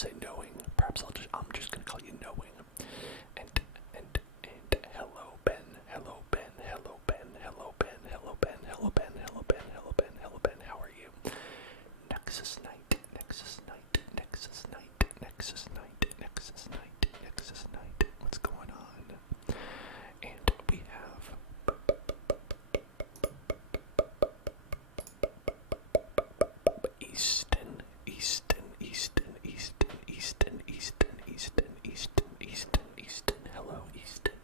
say knowing. Perhaps I'm just gonna call you knowing. And hello Ben, hello Ben, hello Ben, hello Ben, hello Ben, hello Ben, hello Ben, hello Ben, hello Ben. How are you? Nexus night, Nexus night, Nexus night, Nexus night, Nexus night, Nexus night. What's going on? And we have Easton, Easton, Easton, Easton, Easton, Easton, Easton, Easton, Easton, Easton. Hello, Easton.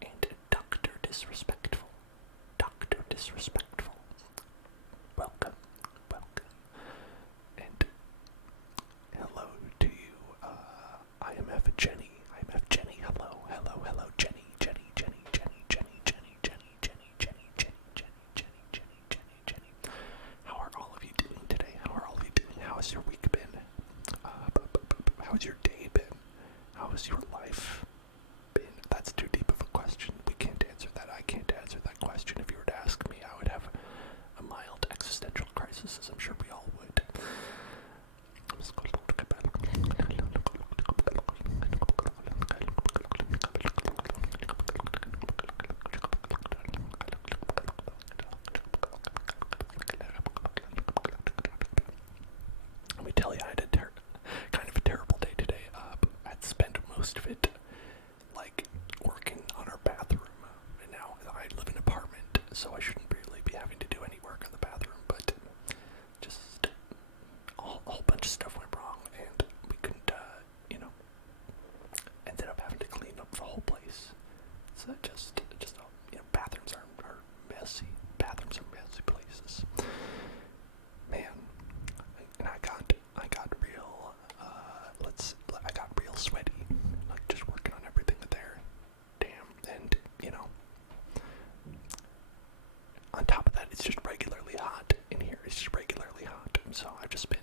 And Dr. Disrespectful, Dr. Disrespectful. Welcome, welcome. And hello to you, IMF Jenny, IMF Jenny. Hello, hello, hello, Jenny, Jenny, Jenny, Jenny, Jenny, Jenny, Jenny, Jenny, Jenny, Jenny, Jenny, Jenny, Jenny, Jenny, Jenny. How are all of you doing today? How are all of you doing? How has your week been? How has your day been? How has your life been? That's too deep of a question. We can't answer that. I can't answer that question. If you were to ask me, I would have a mild existential crisis, as I'm sure we all would. Let me tell you, I had kind of a terrible day today. I'd spent most of it like working on our bathroom, and now I live in an apartment, so I shouldn't really be having to do any work on the bathroom, but just a whole bunch of stuff went wrong, and we couldn't, ended up having to clean up the whole place. So bathrooms are messy. Bathrooms are messy places. Man, and I got real, I got real sweaty, like just working on everything there. Damn, and on top of that, it's just regularly hot in here. It's just regularly hot, so I've just been.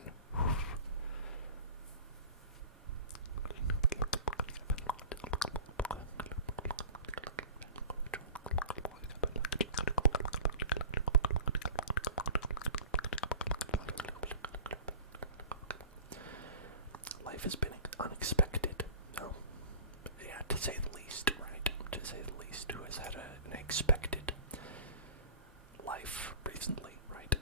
Life has been unexpected. Yeah, to say the least, right? To say the least. Who has had an expected life recently, right?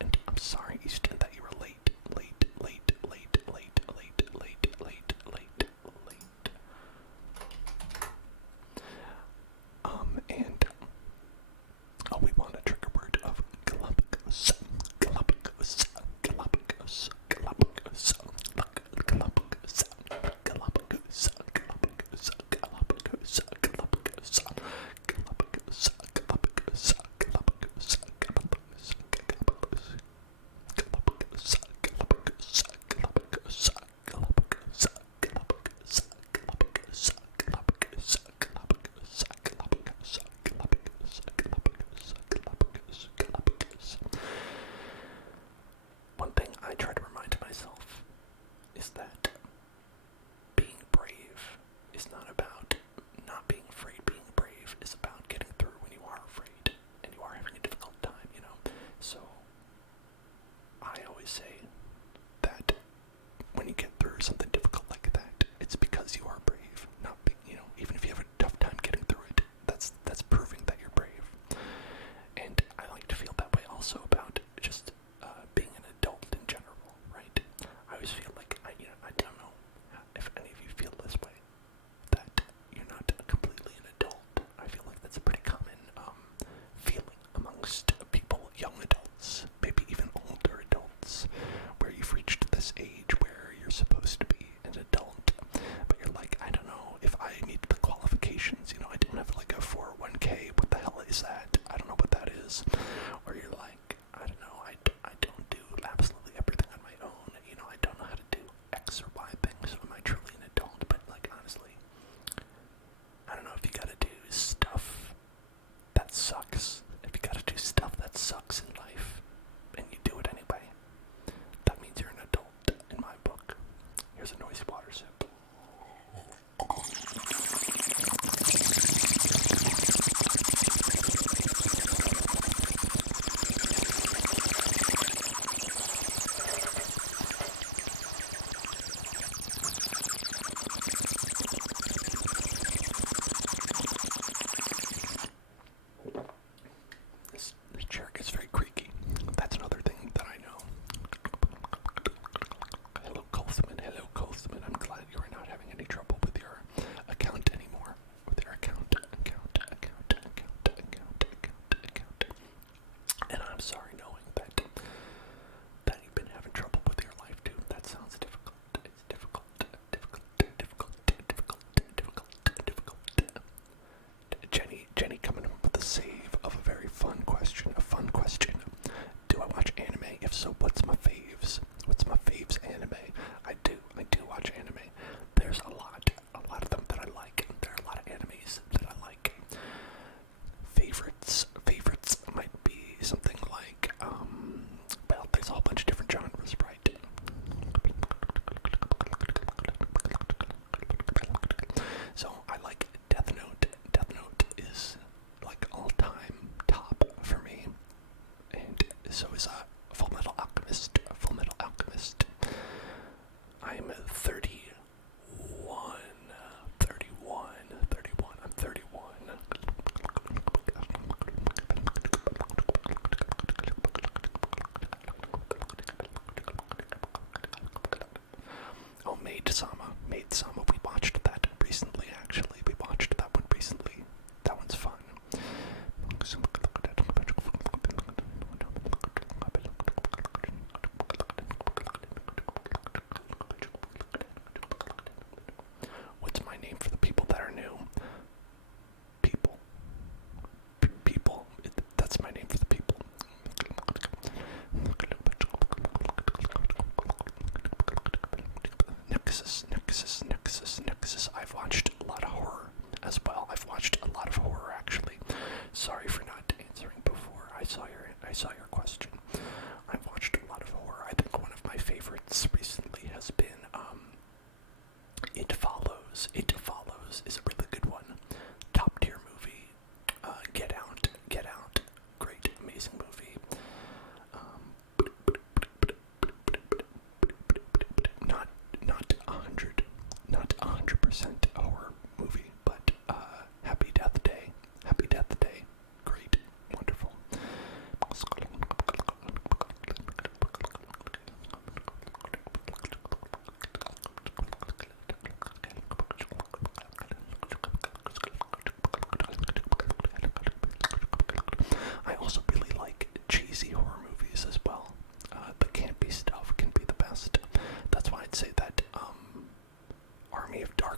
And I'm sorry, Easton, that you were late. And we want a trigger word of Galapagos. Galapagos. Galapagos. Galapagos.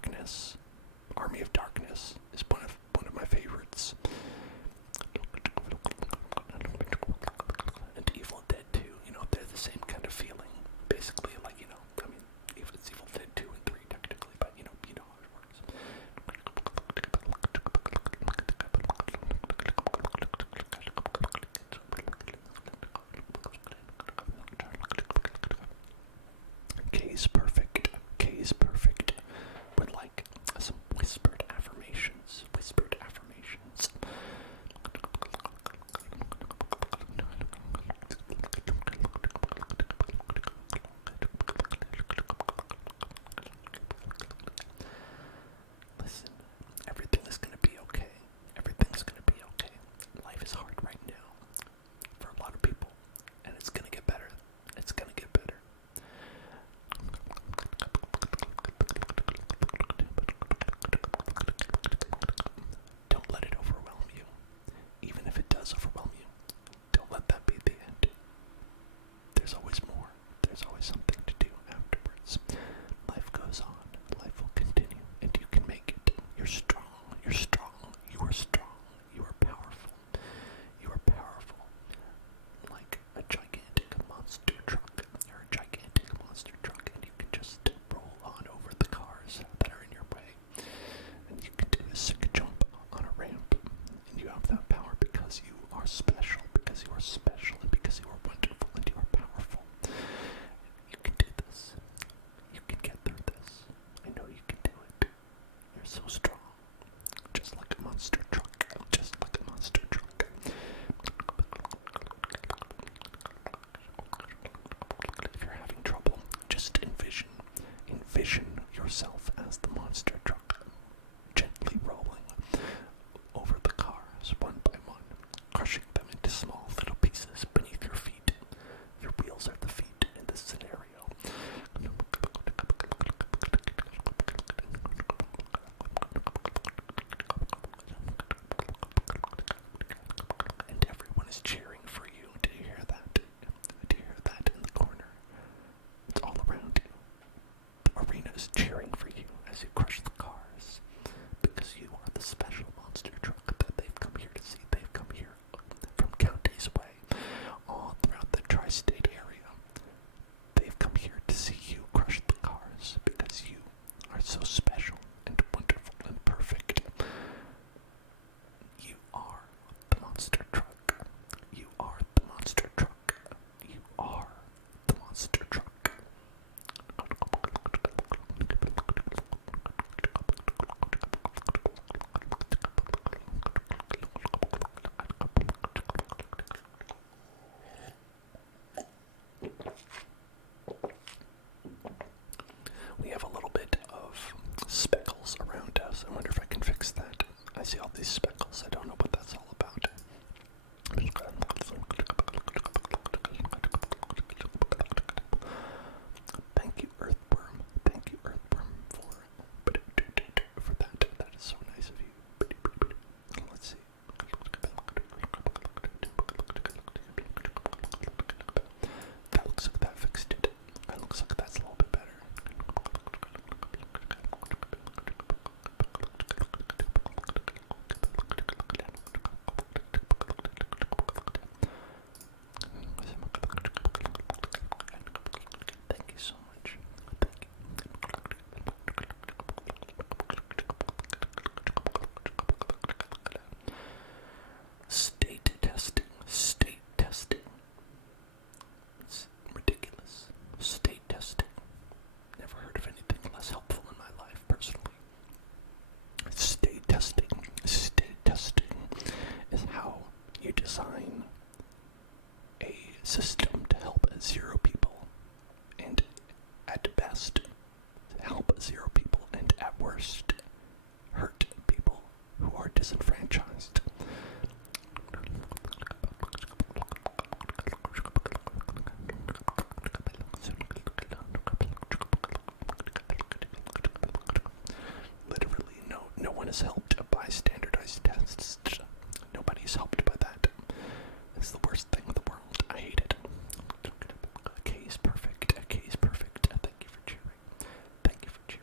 Darkness. Army of Darkness is one of my favorites. And Evil Dead 2, they're the same kind of feeling. Basically, it's Evil Dead 2 and 3 technically, but you know how it works. K is perfect. K is perfect. With some whispered affirmations. Listen, everything is gonna be okay. Everything's gonna be okay. Life is hard right now for a lot of people, and it's gonna get better. It's gonna get better. Don't let it overwhelm you. Even if it does overwhelm you, don't let that be the end. There's always more. There's always something to do afterwards. Life goes on. Life will continue, and you can make it. You're strong. You're strong. You are strong. You are powerful. You are powerful. Like a gigantic monster truck. You're a gigantic monster truck, and you can just roll on over the cars that are in your way. And you can do a sick jump on a ramp. And you have that power because you are special, and because you are wonderful, and you are powerful. You can do this. You can get through this. I know you can do it. You're so strong. Just like a monster truck. Just like a monster truck. If you're having trouble, just envision yourself as the monster truck, gently rolling over the cars one by one, crushing them into small little pieces beneath your feet. Your wheels are the feet in this scenario. And everyone is cheering for you. Do you hear that? Do you hear that in the corner? It's all around you. The arena is cheering for you as you crush the cars, because you are the special monster truck that they've come here to see. They've come here from counties away, all throughout the tri-state area. They've come here to see you crush the cars, because you are so special and wonderful and perfect. You are the monster truck. You are the monster truck. You are the monster truck. We have a little bit of speckles around us. I wonder if I can fix that. I see all these speckles. I don't know what that's all about. Thank you, Earthworm. Thank you, Earthworm, for that. That is so nice of you. Let's see. That looks like that fixed it. That looks like that's a little bit better. Thank you so much. Thank you. State testing. State testing. It's ridiculous. State testing. Never heard of anything less helpful in my life, personally. State testing. State testing is how you design a system to help 0 people, and at best help 0 people, and at worst hurt people who are disenfranchised. Literally, no one is helped by standardized tests. Nobody's helped by that. It's the worst thing in the world. I hate it. A K is perfect. A K is perfect. Thank you for cheering. Thank you for cheering.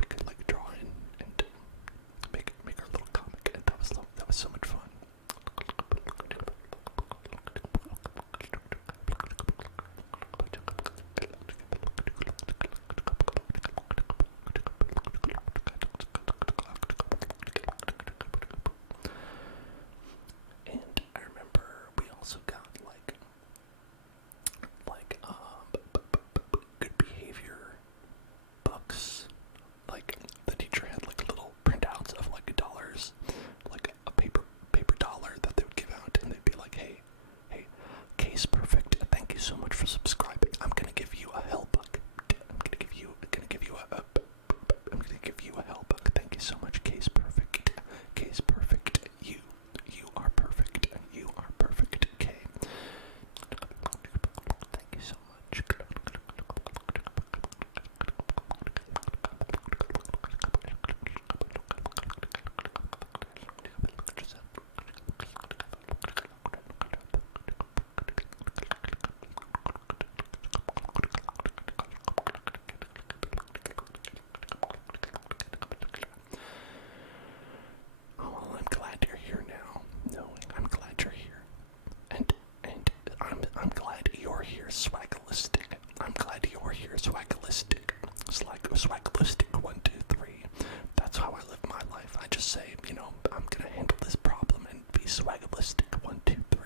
swagalistic 123.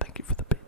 Thank you for the bit.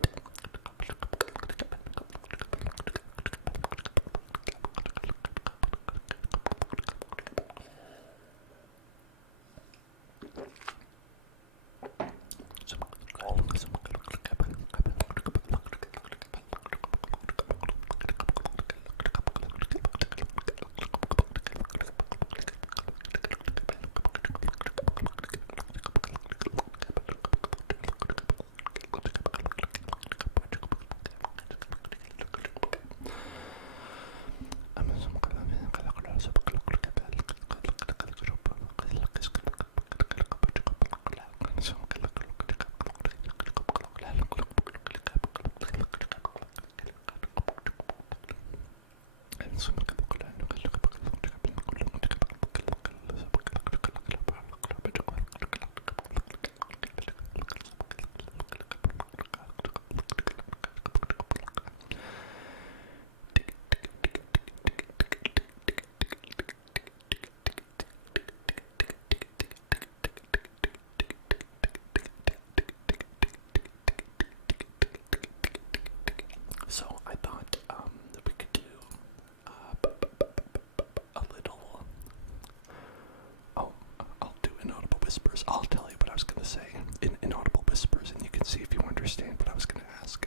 So I thought that we could do a little. Oh, I'll do inaudible whispers. I'll tell you what I was going to say in inaudible whispers, and you can see if you understand what I was going to ask.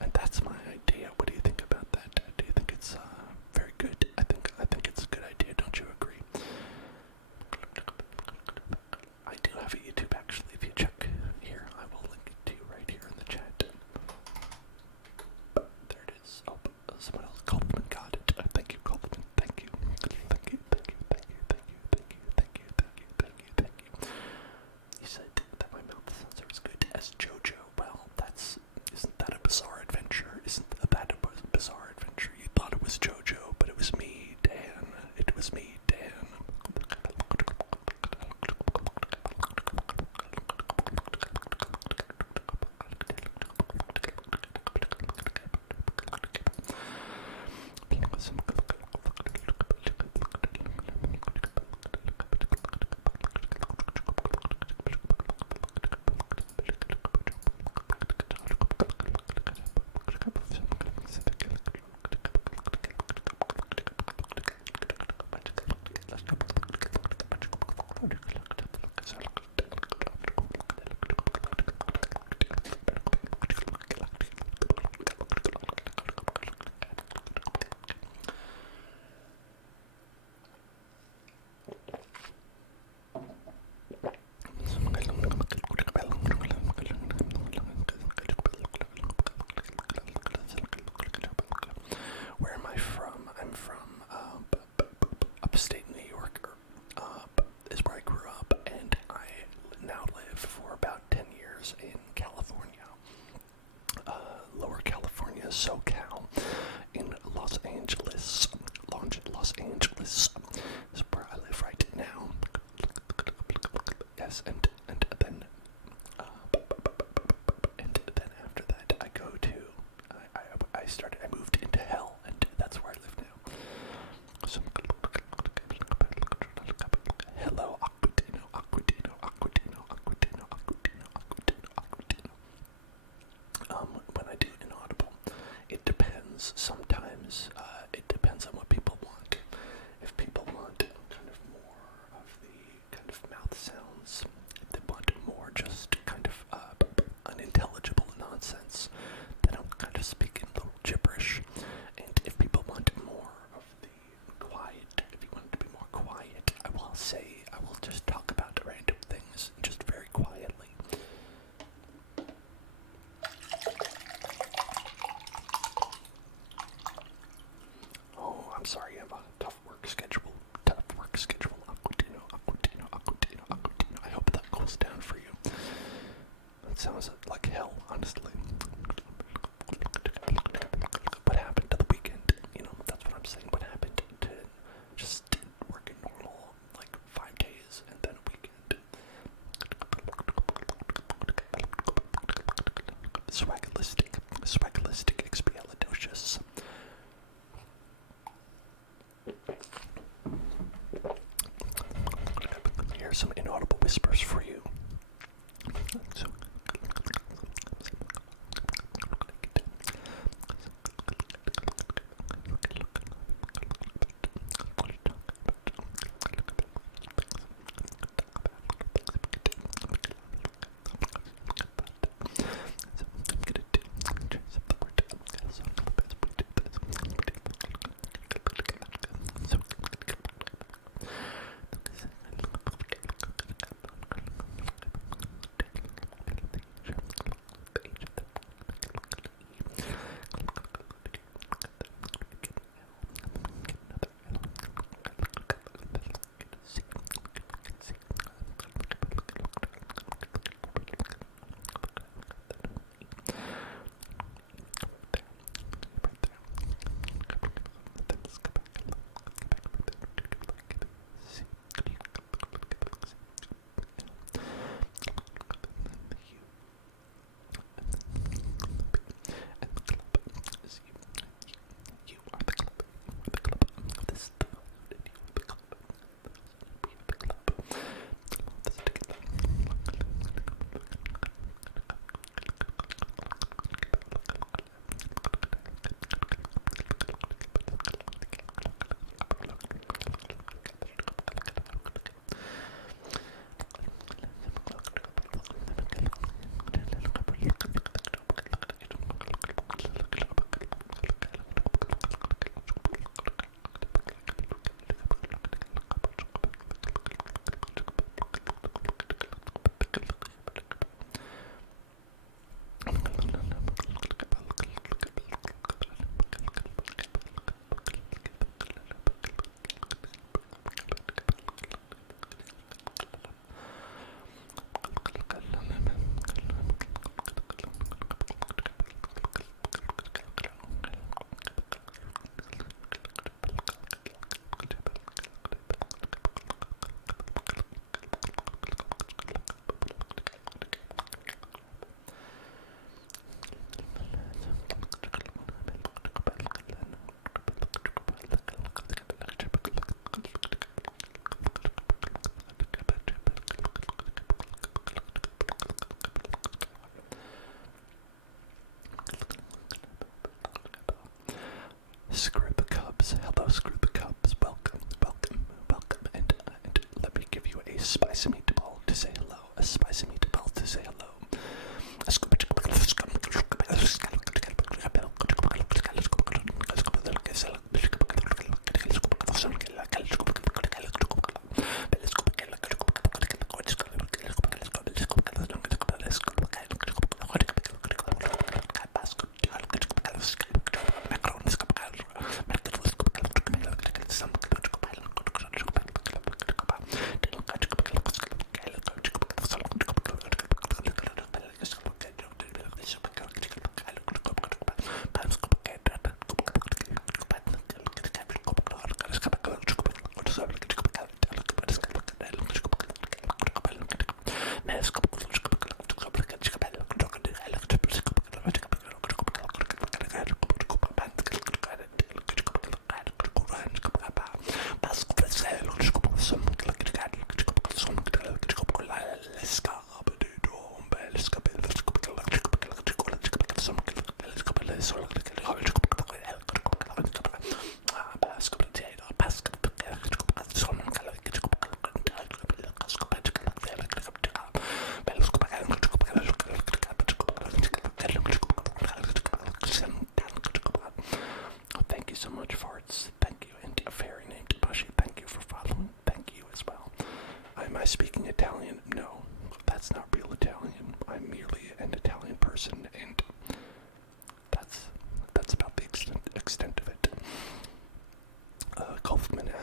And that's my idea. What do you think about that? Do you think it's very good? I think it's a good idea. Don't you agree? I do have a YouTube actually. If you check here, I will link it to you right here in the chat. There it is. Oh, someone else. Coleman got it. Thank you, Coleman. Thank you. Thank you. Thank you. Thank you. Thank you. Thank you. Thank you. Thank you. Thank you. Thank you. You said that my mouth sounds as good as JoJo. Well, isn't that a bizarre adventure? Isn't that a bizarre adventure? You thought it was JoJo, but it was me, Dan. It was me, Dan. Where am I from? I'm from upstate New York, is where I grew up, and I now live for about 10 years in California, Lower California, SoCal, in Los Angeles. Los Angeles is where I live right now. Yes, and then after that I go to I moved into hell, and that's where I live now. So hello, Aquadino. sounds. Sometimes it depends on what people want. If people want kind of more of the kind of mouth sounds, if they want more just kind of unintelligible nonsense, then I'll kind of speak in little gibberish. And if people want more of the quiet, if you want it to be more quiet, I will just talk about random things just very quietly. Oh, I'm sorry, I have a tough work schedule. I hope that cools down for you. That sounds like hell, honestly. What happened to the weekend? That's what I'm saying. What happened to just working normal, like 5 days and then a weekend? Swagalistic, expialidocious. Here's some inaudible whispers for you. So, Screw the Cubs. Hello, Screw the Cubs. Welcome. And let me give you a spicy meatball to say hello. A spicy meatball to say hello.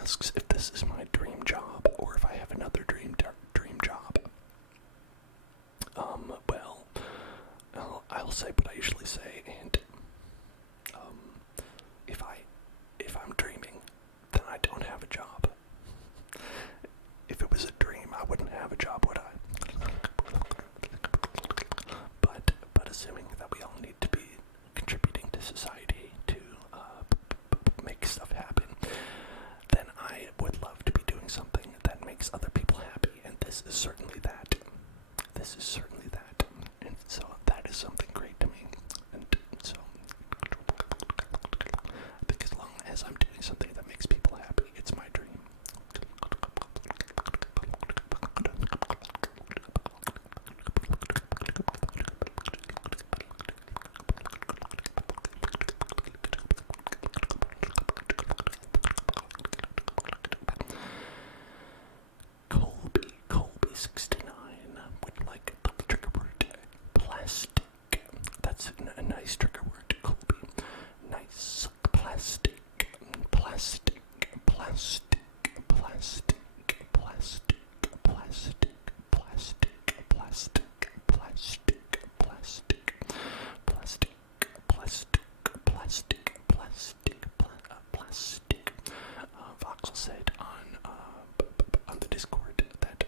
asks if this is my dream job or if I have another dream job. Well, I'll say what I usually say, and if I'm dreaming, then I don't have a job. If it was a dream, I wouldn't have a job, would I? But assuming that we all need to be contributing to society to make stuff happen, then I would love to be doing something that makes other people happy, and this is certainly that. This is certainly that, and so that is something great to me, and so I think as long as I'm doing something that makes people happy, it's my dream. Colby 69 would like the trigger word plastic. That's a nice trigger word, Colby. Nice. Plastic. Plastic. Plastic. Plastic. Plastic. Plastic. Plastic. Plastic. Plastic. Plastic. Plastic. Plastic. Plastic. Plastic. Plastic. Voxel said on the Discord that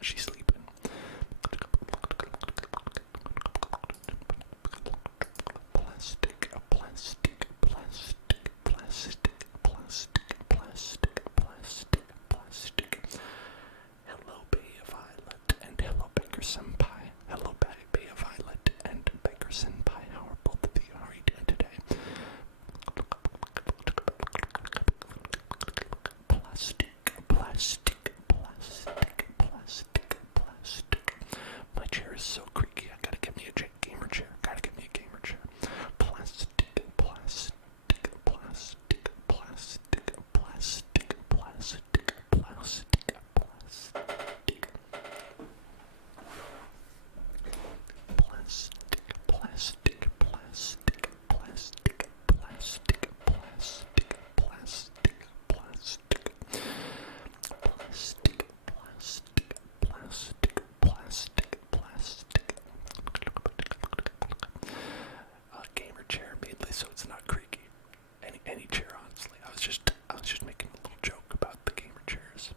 she's sleeping. Plastic, plastic, plastic, plastic, plastic, plastic, plastic, plastic. Hello, Bay Violet, and hello, Baker Senpai. Hello, Bay Violet and Baker Senpai. How are both of you? How are you doing today? Plastic, plastic, plastic, plastic, plastic. My chair is so creaky. I gotta get me a gamer chair. Plastic, plastic, plastic, plastic, plastic, plastic, plastic, plastic. Plastic, plastic, plastic, plastic, plastic, plastic, plastic, plastic, plastic, plastic, plastic, plastic. Gamer chair mainly so it's not creaky. Any chair, honestly. I was just making a little joke about the gamer chairs.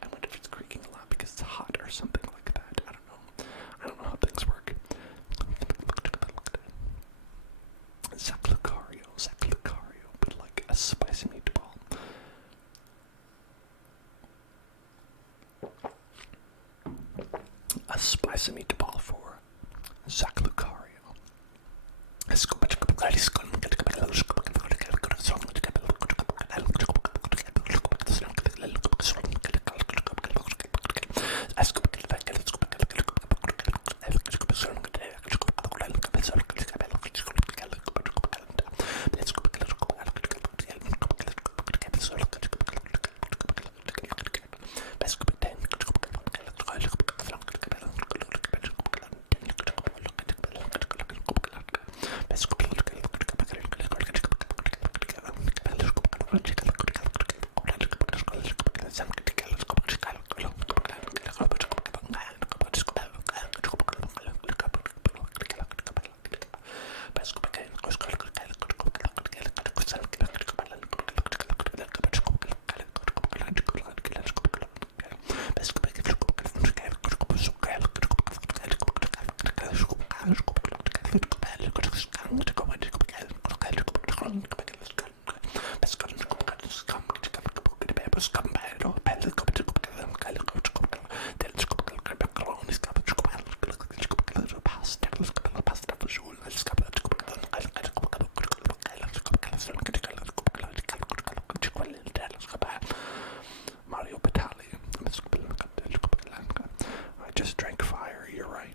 I wonder if it's creaking a lot because it's hot or something like that. I don't know. I don't know how things work. Zaclucario, but like a spicy meatball. A spicy meatball for Zaclucario. I just drank fire, you're right.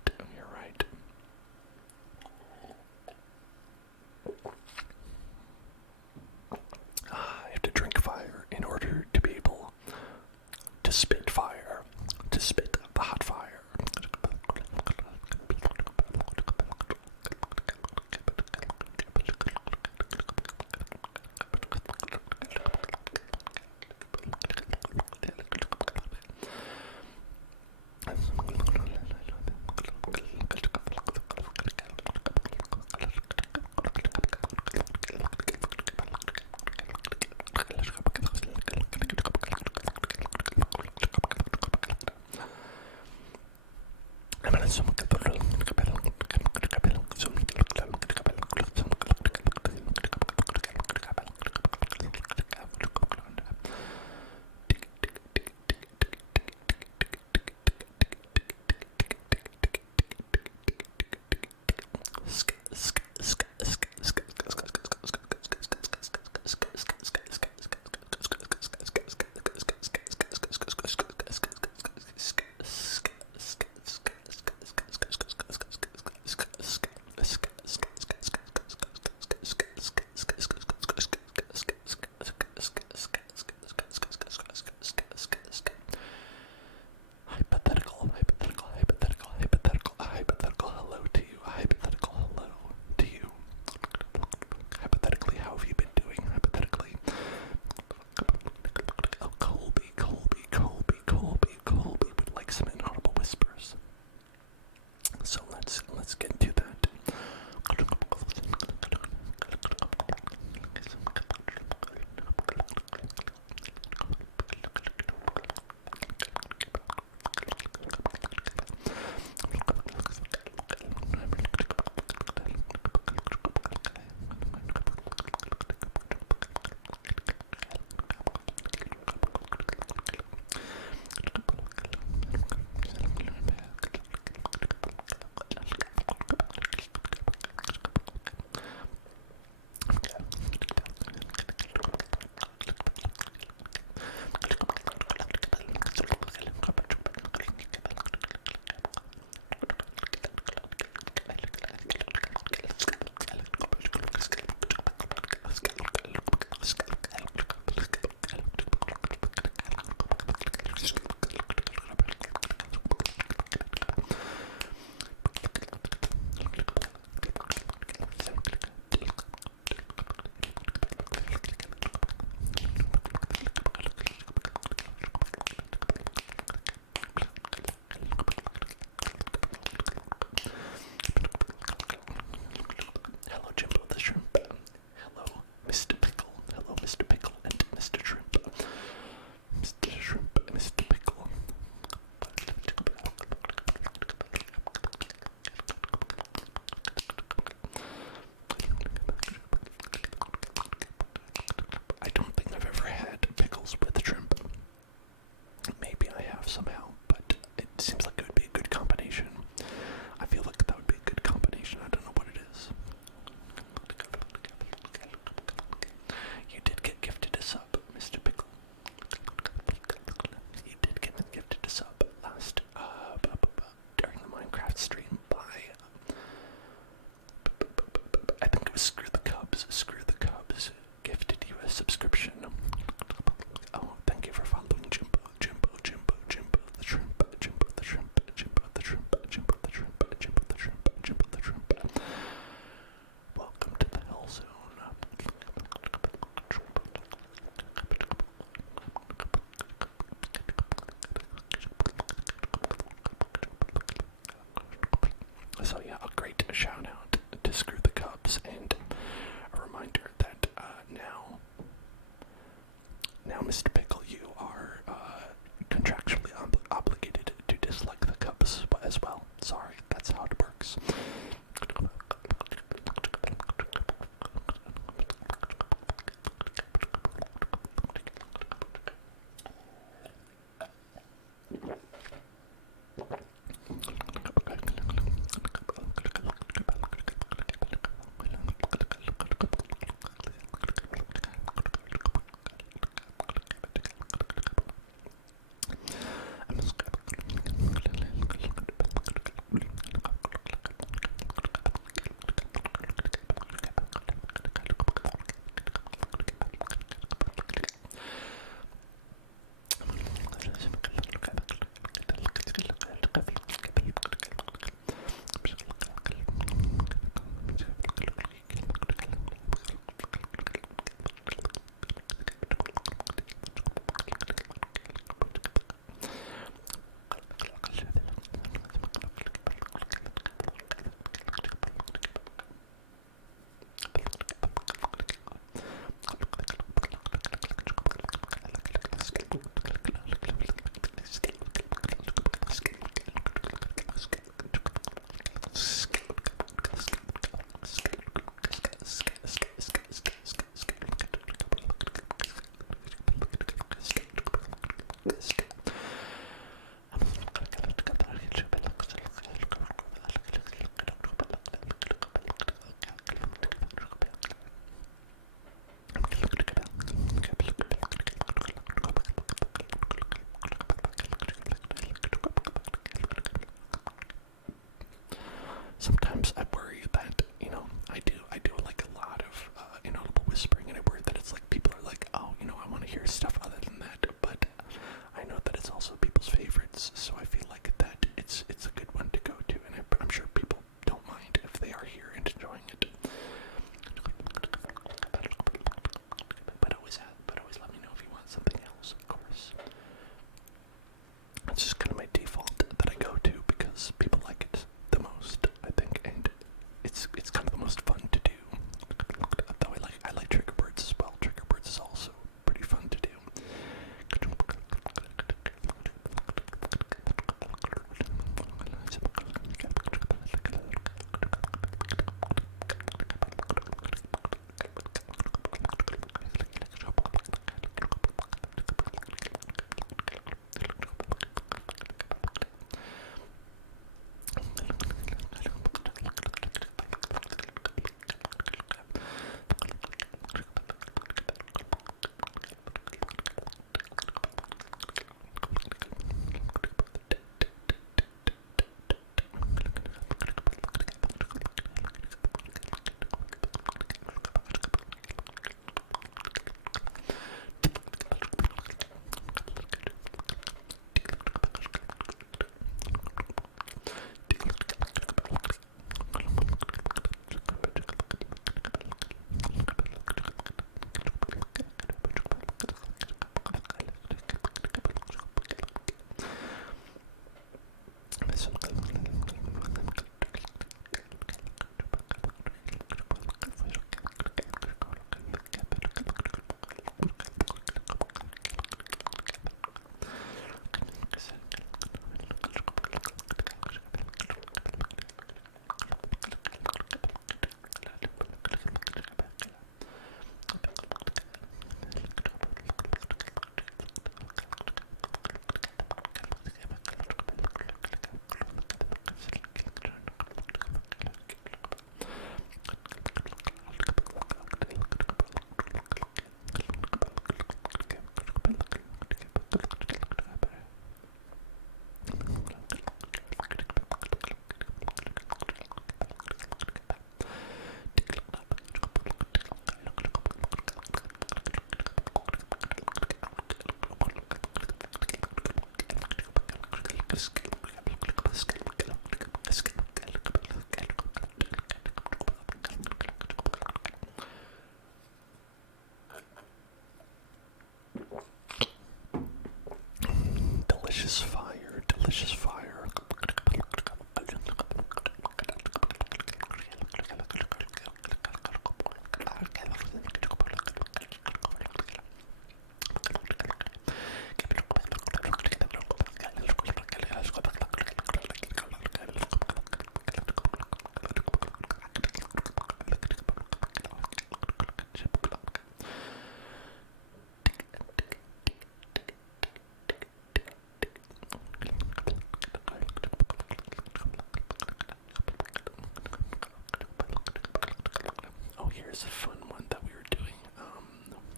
here's a fun one that we were doing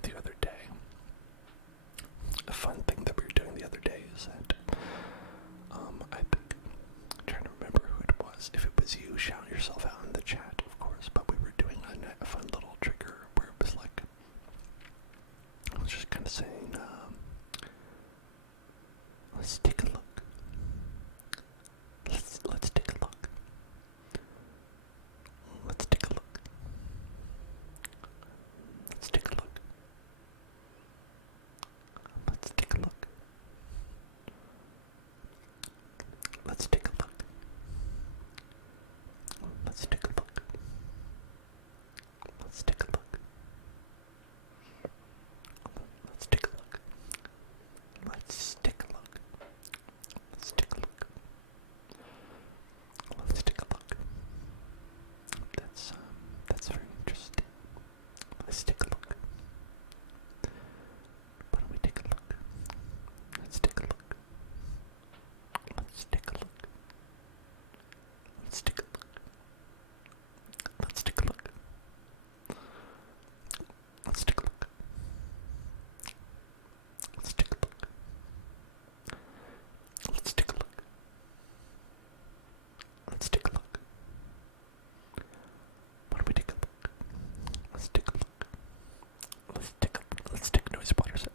the other day. A fun thing that we were doing the other day is that I think, I'm trying to remember who it was. If it was you, shout yourself out in the chat, of course. But we were doing a fun little trigger where it was like, I was just kind of saying, let's take a look. Let's take a look. Let's take a look. Let's take a look. Let's take a look. Let's take a look. Let's take a look. Let's take a look. Let's take a look. Let's take a look. Let's take a look. Let's take a look. That's very interesting. Let's take a look. Why don't we take a look? Let's take a look. Let's take a look. Let's take a look. Let's take a look. Let's take a look. Let's take a look. Let's take a look. Let's take a look. Why don't we take a look? Let's take a look. Let's take a noise water sip.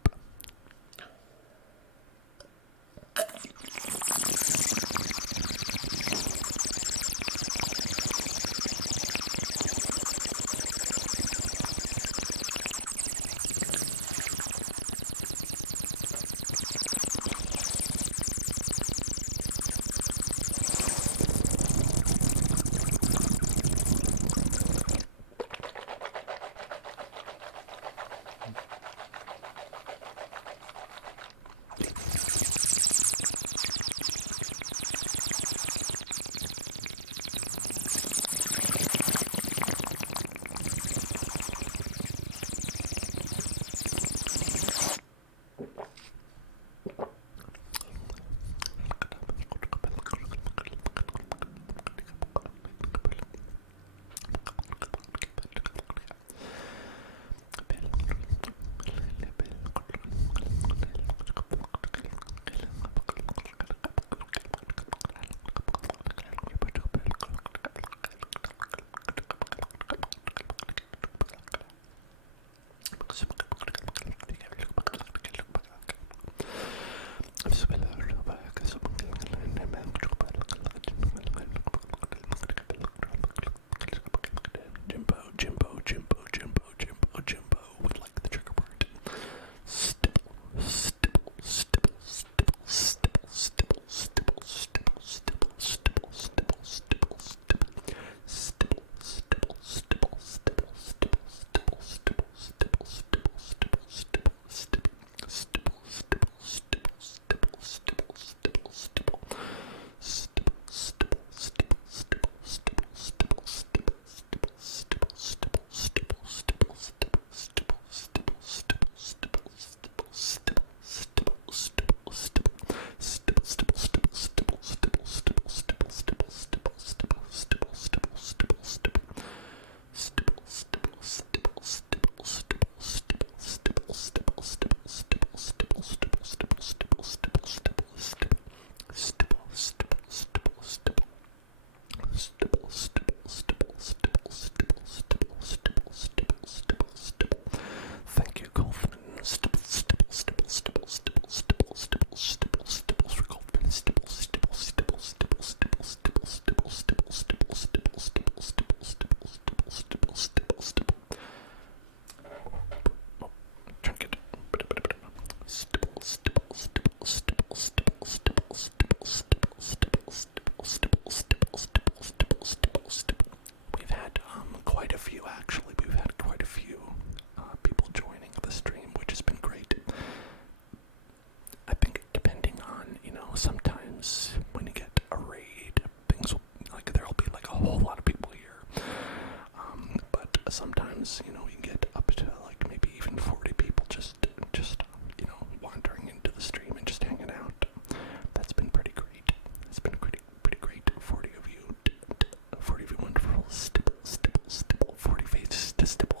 Jimbo would like the trigger word. Stipple, stipple, stipple, stipple, stipple, stipple, stipple, stipple, stipple, stipple, stipple, stipple, stipple. Stipple, stipple, stipple, stipple, stipple, stipple, stipple, stipple, stipple, stipple, stipple, stipple, stipple, stipple, stipple, stipple, stipple, stipple, stipple. Thank you, Golfman. Stipple, stipple, stipple, stipple, stipple, stipple, stipple, stipple, stipples for Golfman. Stipple, stipple, stipple, stipple, stipple, stipple, stipple, stipple, stipple, stipple, stipple, stipple, stipple, stipple, stipple, stipple, stipple. Drink it. Stipple, stipple, stipple, stipple, stipple, stipple, stipple, stipple, stipple, stipple, stipple, stipple, stipple, stipple, stipple, stipple. We've had quite a few actually. We've had quite a few people joining the stream, which has been great. I think depending on, sometimes when you get a raid, things will, there'll be a whole lot of people here. But sometimes, you get up to maybe even 40 people just wandering into the stream and just hanging out. That's been pretty great. It's been pretty great. 40 of you wonderful. Stipple, stipple, stipple. 40 faces to stipple.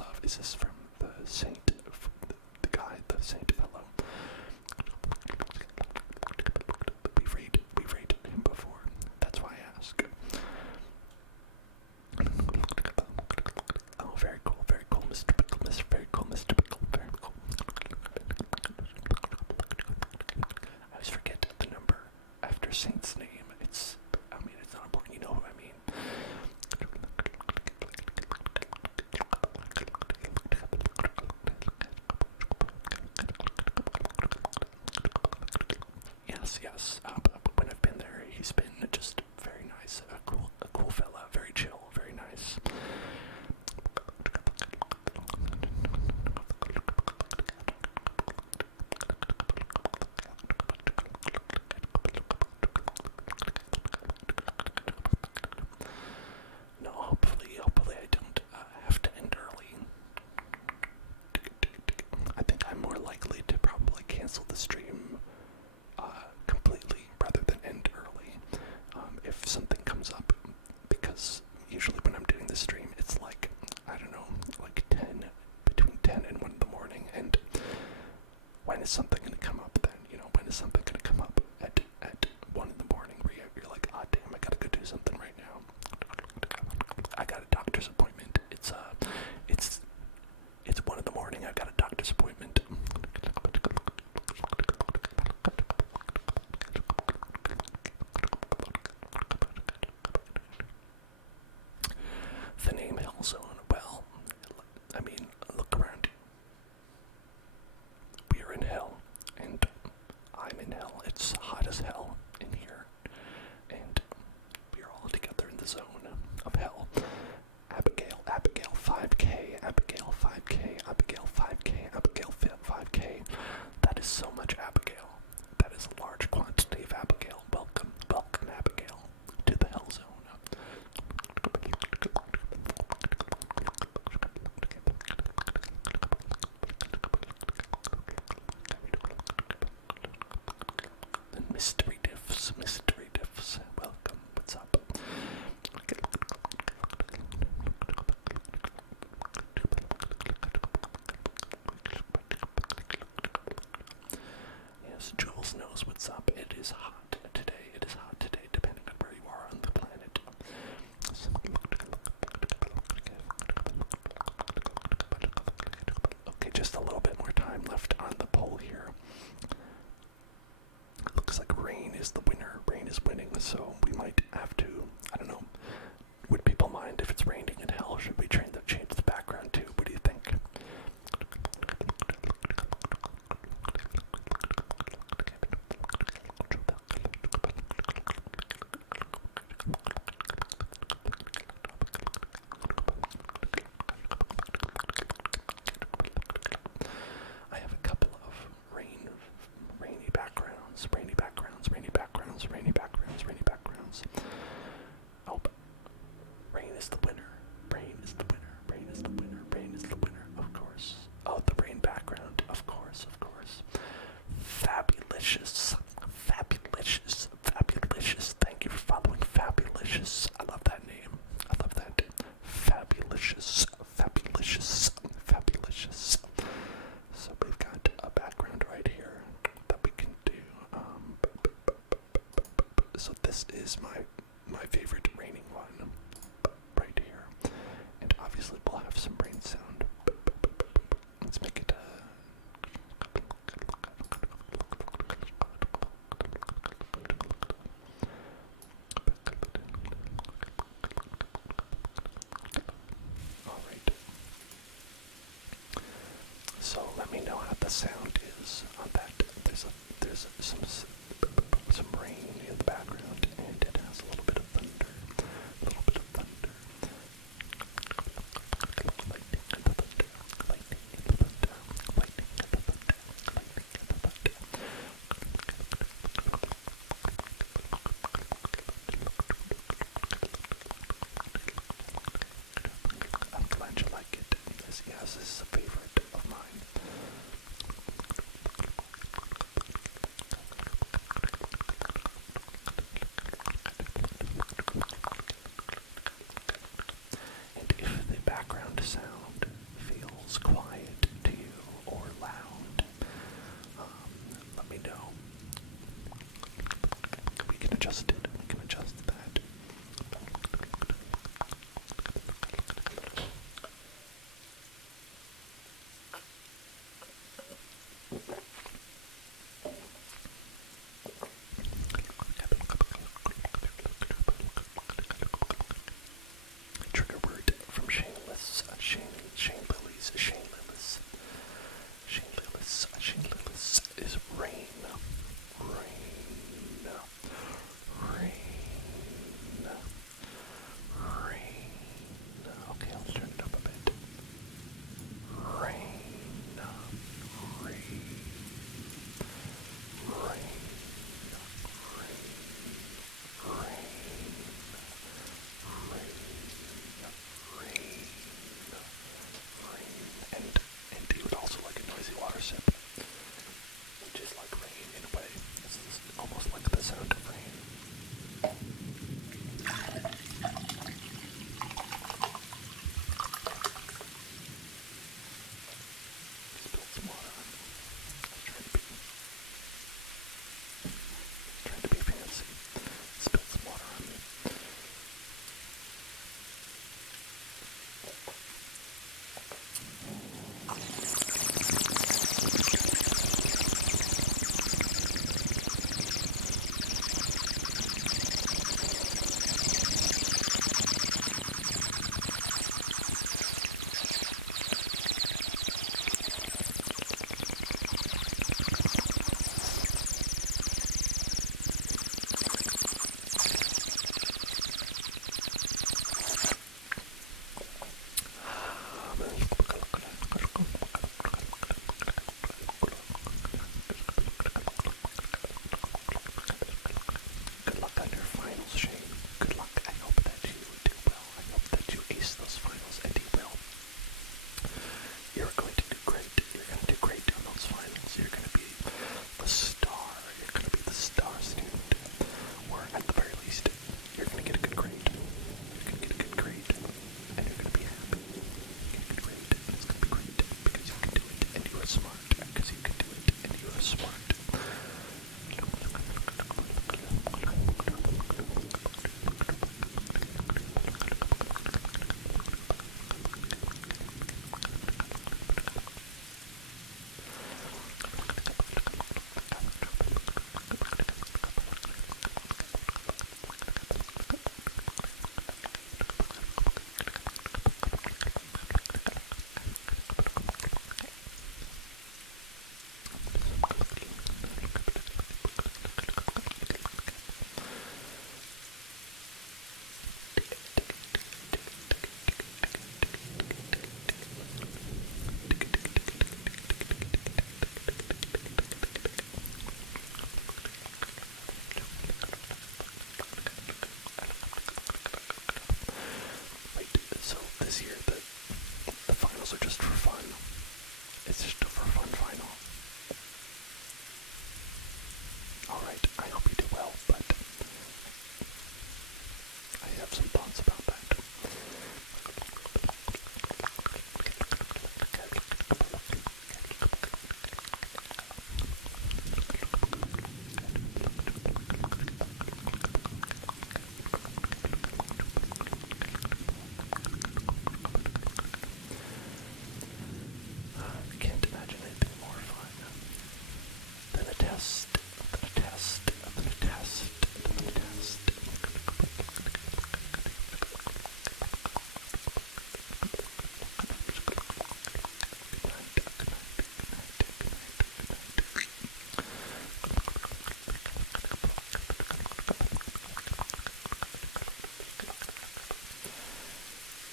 love. Is this from the Saint, the guy, the Saint fellow? We've rated him before. That's why I ask. Oh, very cool, Mr. Pickle, very cool, Mr. Pickle, very cool. I always forget the number after Saint's name. It's not important, you know who I mean. Yes. When I've been there, he's been just very nice, a cool fella, very chill, very nice. No, hopefully I don't have to end early. I think I'm more likely to probably cancel the stream completely rather than end early if something comes up, because usually when I'm doing the stream it's like, I don't know, like between 10 and 1 in the morning, and when is something going to come up then, when is something going to come up at 1 in the morning where you're like, ah, damn, I gotta go do something right now. I got a doctor's appointment. It's 1 in the morning, I got a doctor's appointment. The name Hellzone, well, I mean, look around. We are in hell, and I'm in hell. It's hot as hell in here, and we are all together in the zone of hell. Abigail 5K, Abigail 5K, Abigail 5K, Abigail 5K. That is so much Abigail. That is a large quantity of Abigail. Welcome, Abigail, to the hell zone. The mystery diffs, welcome, what's up? Yes, Jules knows what's up. It is hot today, depending on where you are on the planet. Okay, just a little bit more time left on the poll here. Looks like rain is the winner. Rain is winning, so we might have to, I don't know, would people mind if it's raining in hell? Should we change the background too? What do you think? I have a couple of rainy backgrounds. Oh, rain is the winner. Of course. Oh, the rain background. Of course. Fabulicious. Thank you for following Fabulicious. I love that name. I love that. Fabulicious. So we've got a background right here that we can do. So this is my favorite raining one right here, and obviously we'll have some rain sound. Let's make it Alright. So let me know how the sound is on that. There's some rain in the background, and it has a little bit of thunder. Lightning and the thunder. I'm glad you like it. Yes, this is a favorite of mine. And if the background sound finals are just for fun. It's just a for fun final. Alright, I hope you do well, but I have some thoughts about that. I can't imagine anything more fun than a test, than a test, than a test, than a test.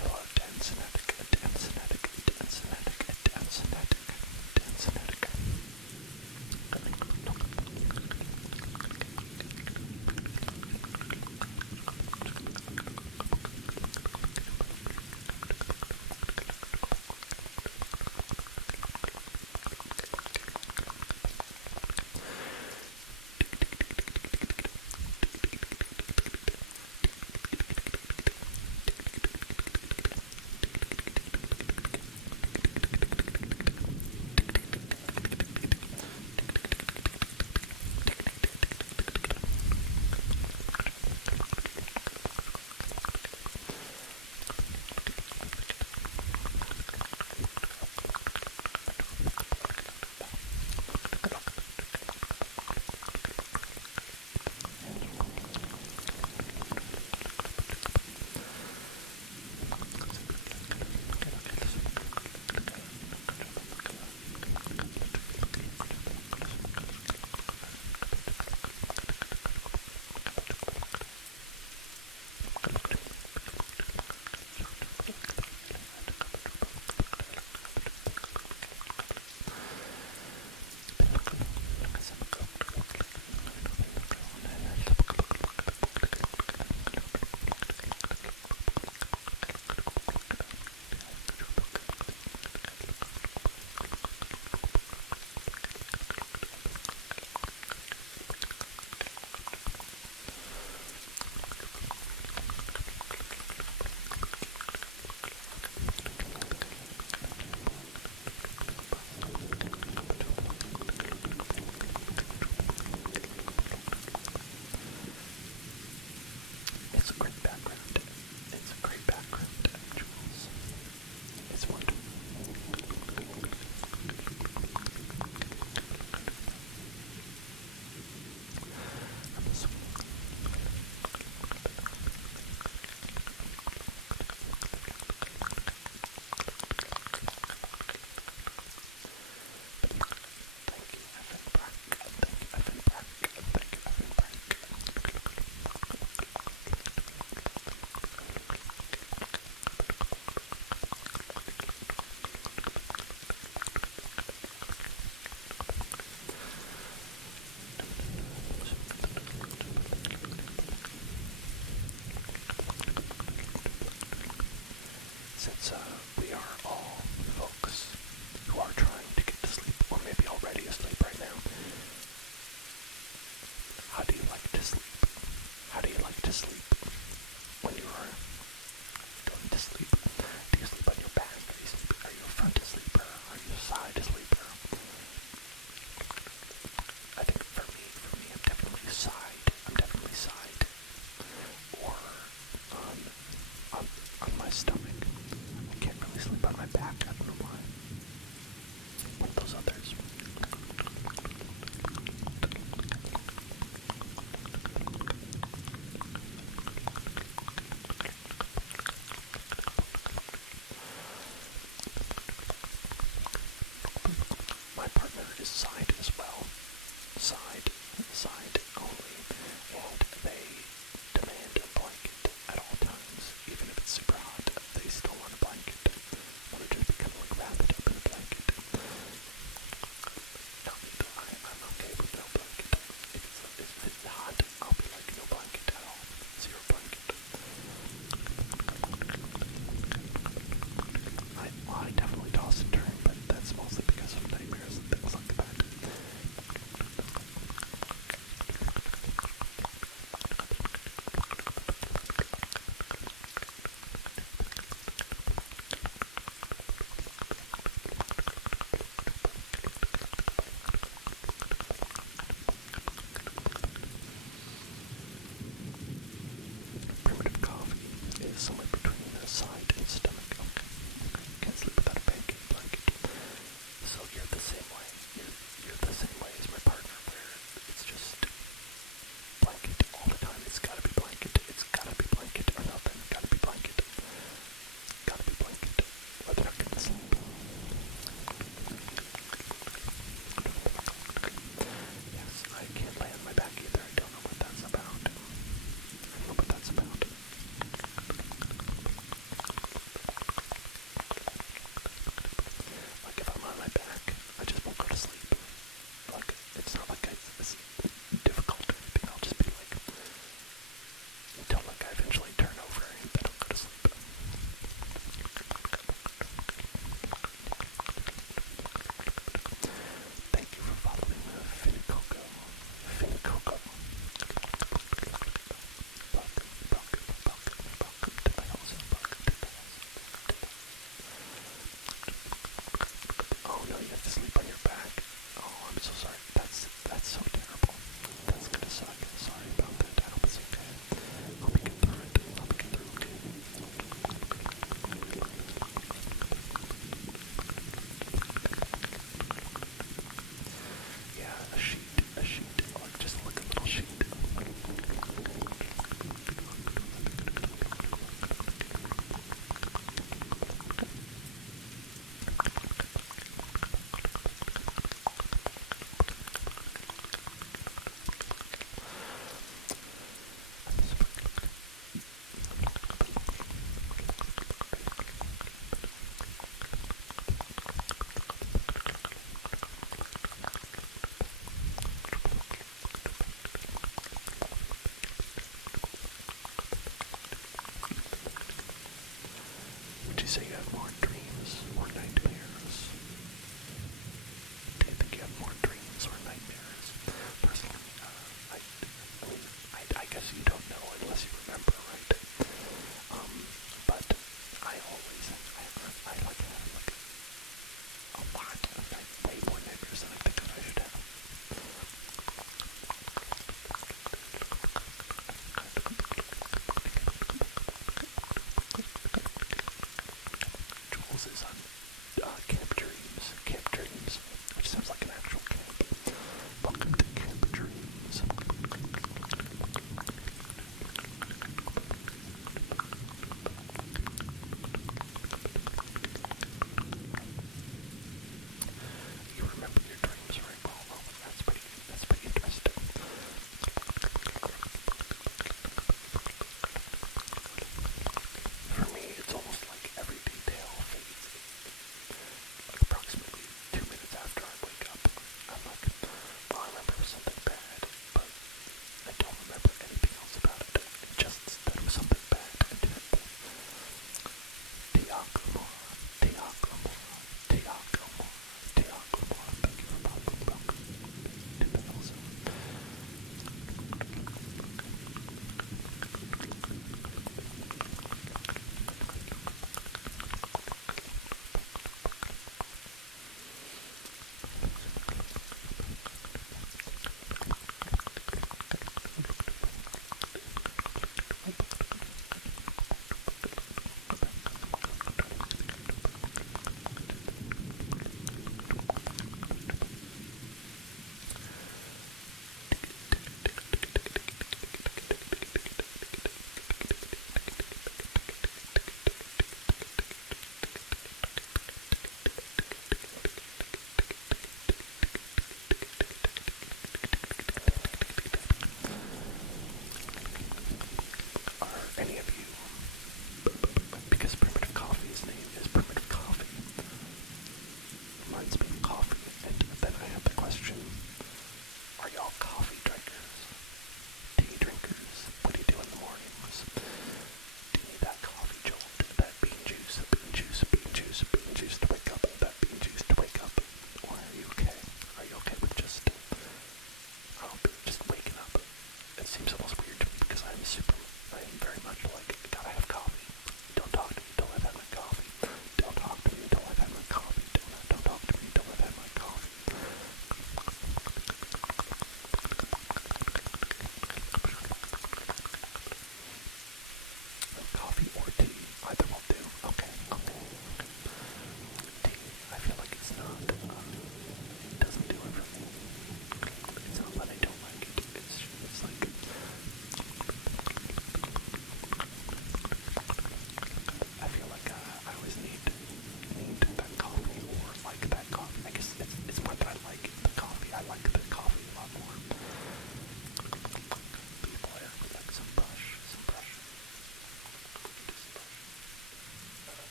Hello, Dansonetic, Dansonetic, Dansonetic, Dansonetic, Dansonetic. It's a great background. It's a great background, Jules. It's wonderful. Since we are all folks who are trying to get to sleep, or maybe already asleep right now, how do you like to sleep? How do you like to sleep when you are going to sleep? Do you sleep on your back? Are you a front sleeper? Are you a side sleeper? I think for me, I'm definitely side. I'm definitely side. Or on my stomach. I can't really sleep on my back. I don't know why. What are those others? My partner is side as well. Side only. And they demand a blanket at all times. Even if it's super hot, they still want a blanket. Want to just be kind of like Camp Dreams, which sounds like an actual camp. Welcome to Camp Dreams. You remember your dreams very well. Well, that's pretty interesting. For me, it's almost like every detail fades like approximately 2 minutes after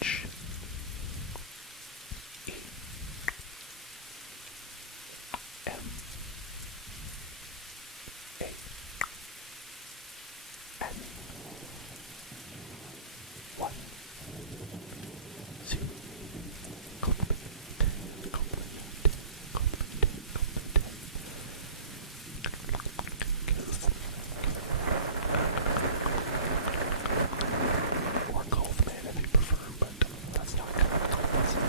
H E M A N 1 0 compliment, or cold man if you prefer, but that's not compensation.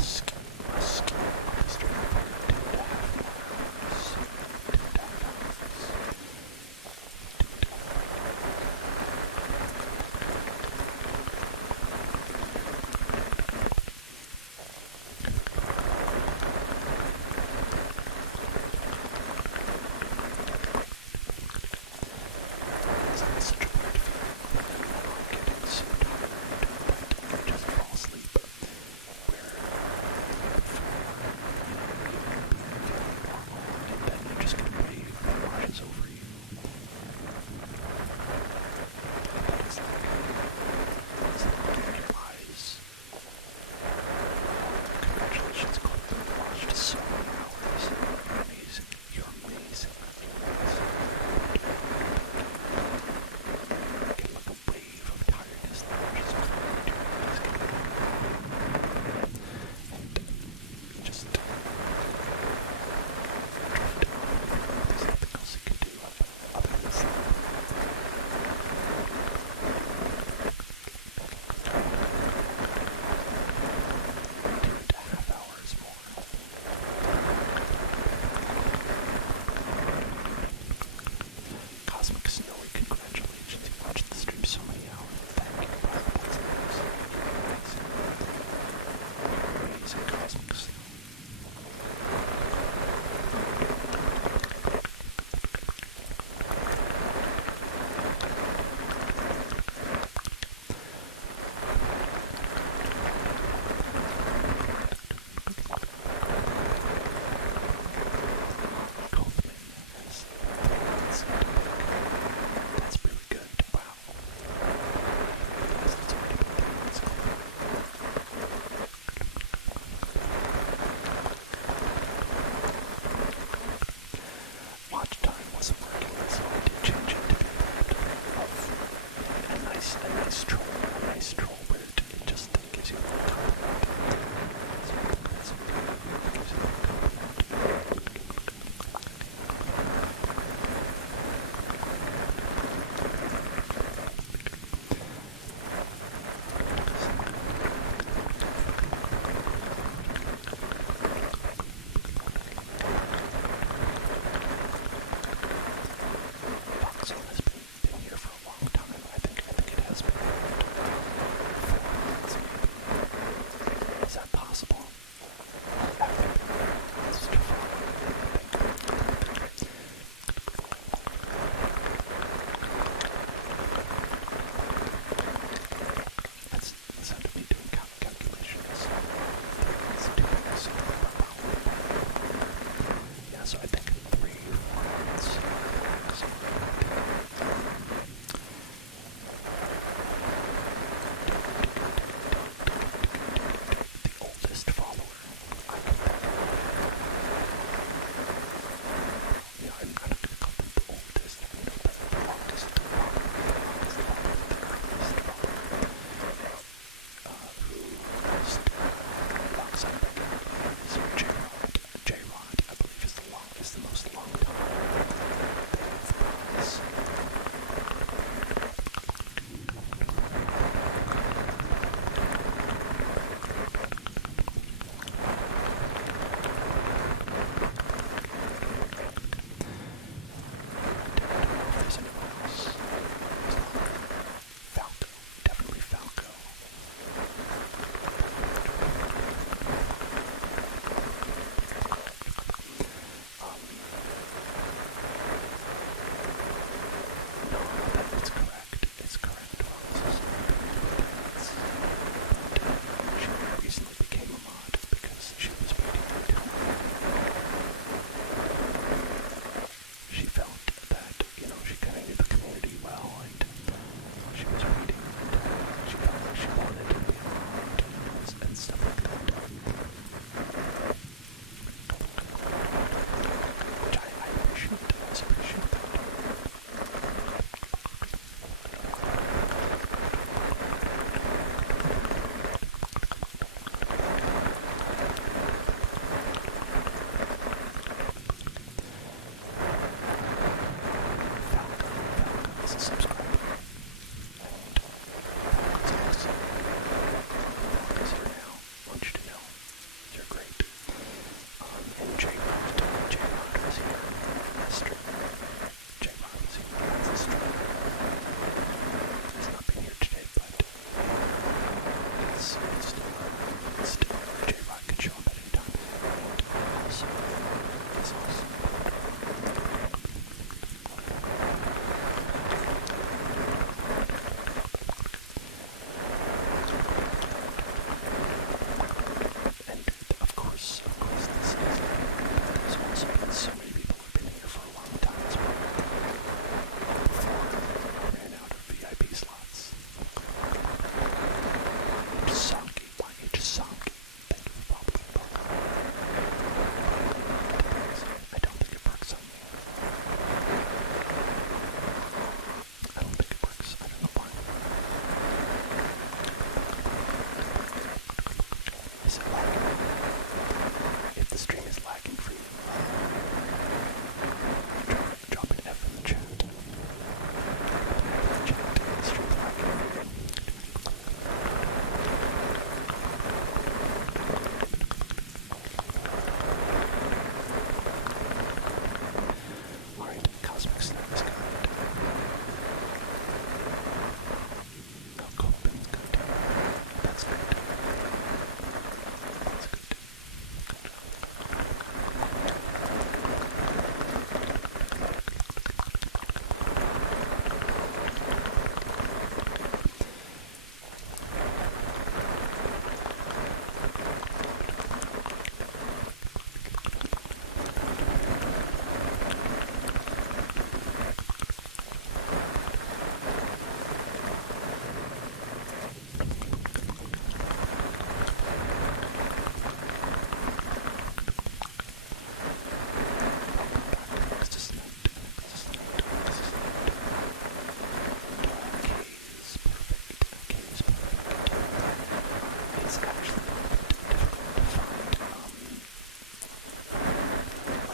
musky, musky on the street for 2.5 hours. 2.5 hours. It's such a weird feeling when I'm getting so tired that I just fall asleep. Where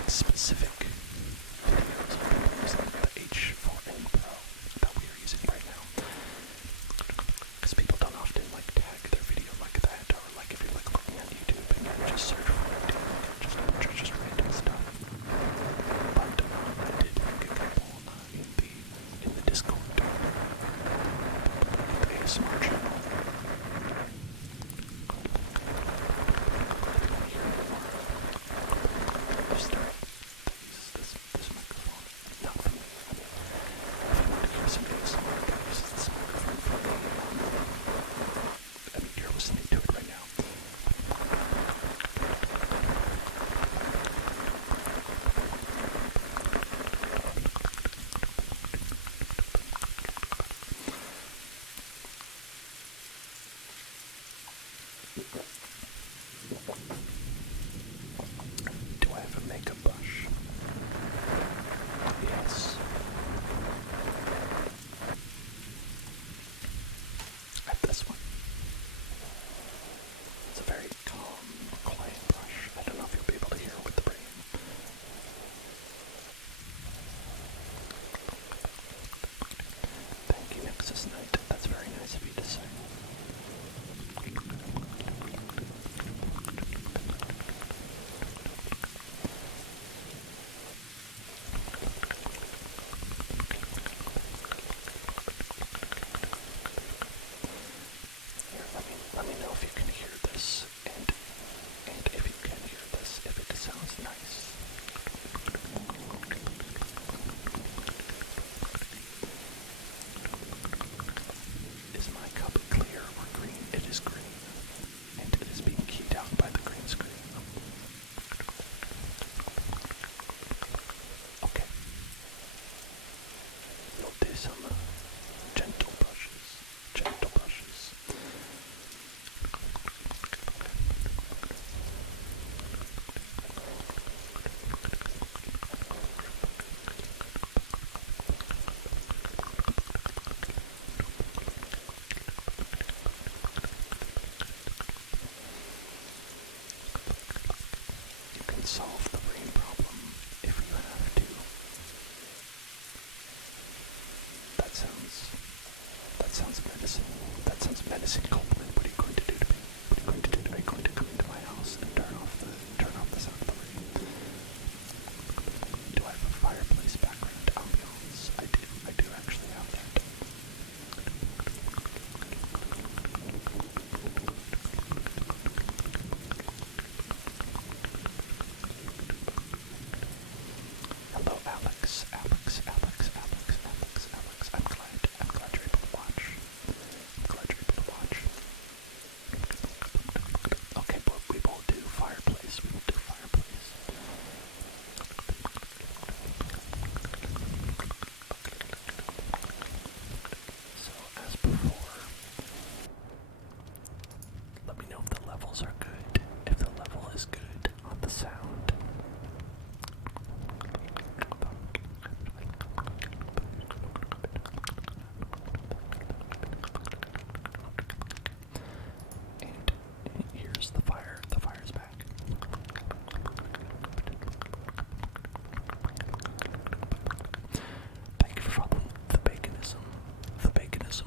specific videos of people using the H4n Pro that we are using right now. Because people don't often like tag their video like that, or like if you're like looking at YouTube and you just search for it, just random stuff. But I did make a couple in the Discord, the ASMR channel. I've started to use this microphone. Not for me. I mean, if you want to hear some ASMR, then use this microphone for me. I mean, you're listening to it right now. Do I have a makeup brush? Yes. I have this one. It's a very calm, quiet brush. I don't know if you'll be able to hear it with the brain. Thank you, Nexus Knight. That's very nice of you to say. Here, let me know if you can hear this, and if you can hear this, if it sounds nice. Is my cup clear or green? It is green, and it is being keyed out by the green screen. Okay. We'll do some gentle brushes. Gentle brushes. You can solve the brain problem if you have to. That sounds menacing. That sounds menacing, Coleman. What are you going to do to me? What are you going to do to me? Are you going to come into my house and turn off the sound of the rain? Do I have a fireplace background ambiance? I do actually have that. Hello, Alex. I'm glad you're able to watch. Okay, but we will do fireplace. So, as before, let me know if the levels are good. If the level is good on the sound. And here's the fire. The fire's back. Thank you for following the baconism. The baconism.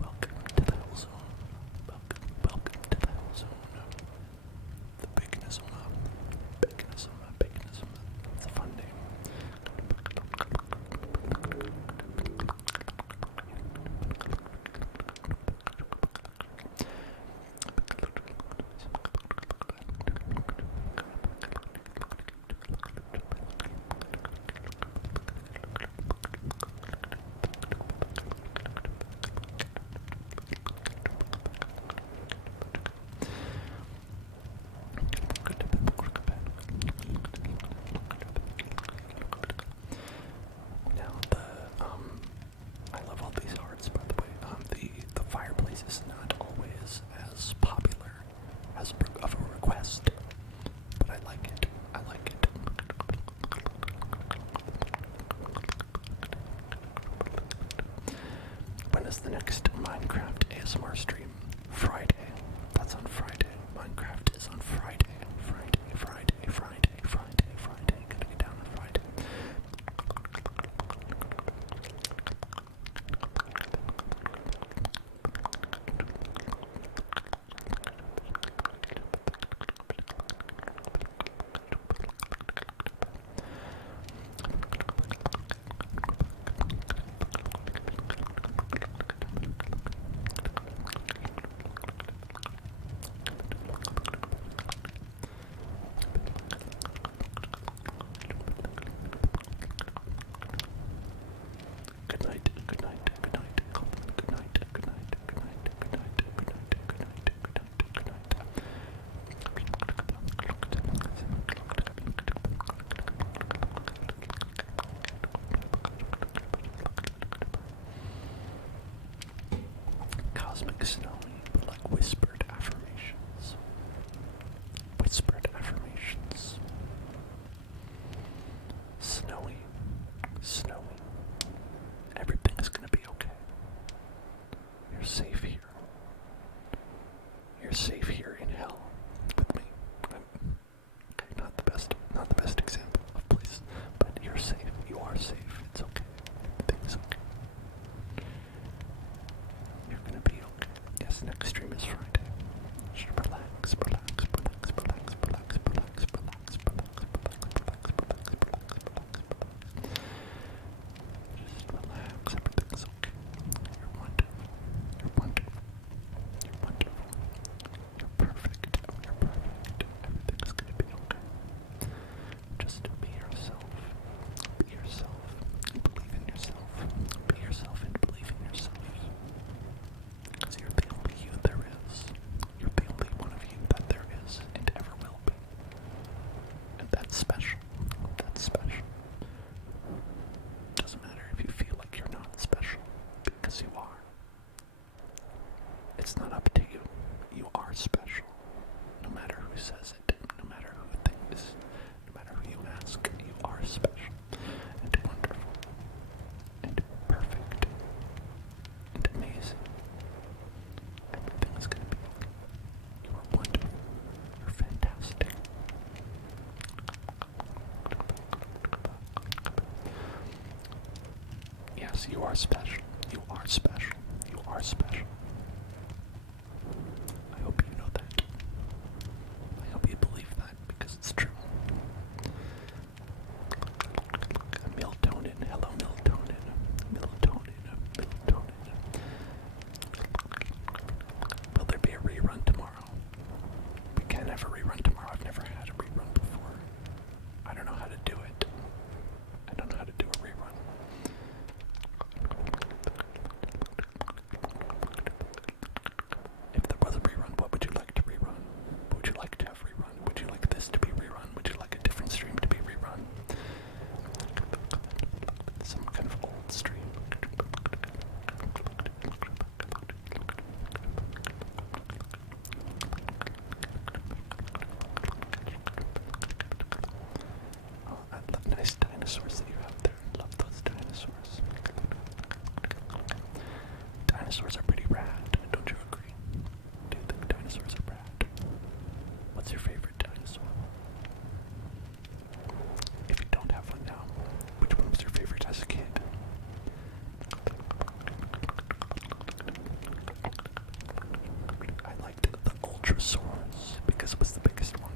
Welcome to the hell zone. Welcome to the hell zone. The baconism. It's a fun name. Now I love all these arts, by the way. The fireplace is not always as popular as of a request, but I like it. When is the next Minecraft ASMR stream? Friday. That's on Friday. Minecraft is on Friday. Friday. Gotta get down on Friday. Cosmic snowy, but like whispered affirmations. Whispered affirmations. Snowy. Everything is gonna be okay. You're safe here. You're safe here in hell with me. Okay, not the best example of place, but you're safe. You are safe. It's okay. Everything's okay. You're gonna be okay. Yes, next stream is Friday. Just relax. Just relax. Everything's okay. You're wonderful. You're wonderful. You're wonderful. You're perfect. Everything's gonna be okay. Just be yourself. Be yourself. Believe in yourself. Be yourself and believe in yourself. Because you're the only you there is. You're the only one of you that there is and ever will be. And that's special. That's special. Doesn't matter if you feel like you're not special, because you are. It's not up to you. You are special. No matter who says it, no matter who thinks, no matter who you ask, you are special and wonderful and perfect and amazing. Everything is going to be okay. You are wonderful. You're fantastic. Yes, you are special. You are special. You are special. I hope you know that. I hope you believe that because it's true. Melatonin. Hello, melatonin. Will there be a rerun tomorrow? We can't have a rerun tomorrow. I've never had a rerun before. I don't know how to do it. I don't know how to do a rerun. If there was a rerun, what would you like to rerun? Would you like to have rerun? Would you like this to be rerun? Would you like a different stream to be rerun? Some kind of old stream. Oh, I love nice dinosaurs that you have there. Love those dinosaurs. Dinosaurs are pretty rad, don't you agree? Do you think dinosaurs are rad? What's your favorite dinosaur? If you don't have one now, which one was your favorite as a kid? I liked the Ultrasaurus because it was the biggest one.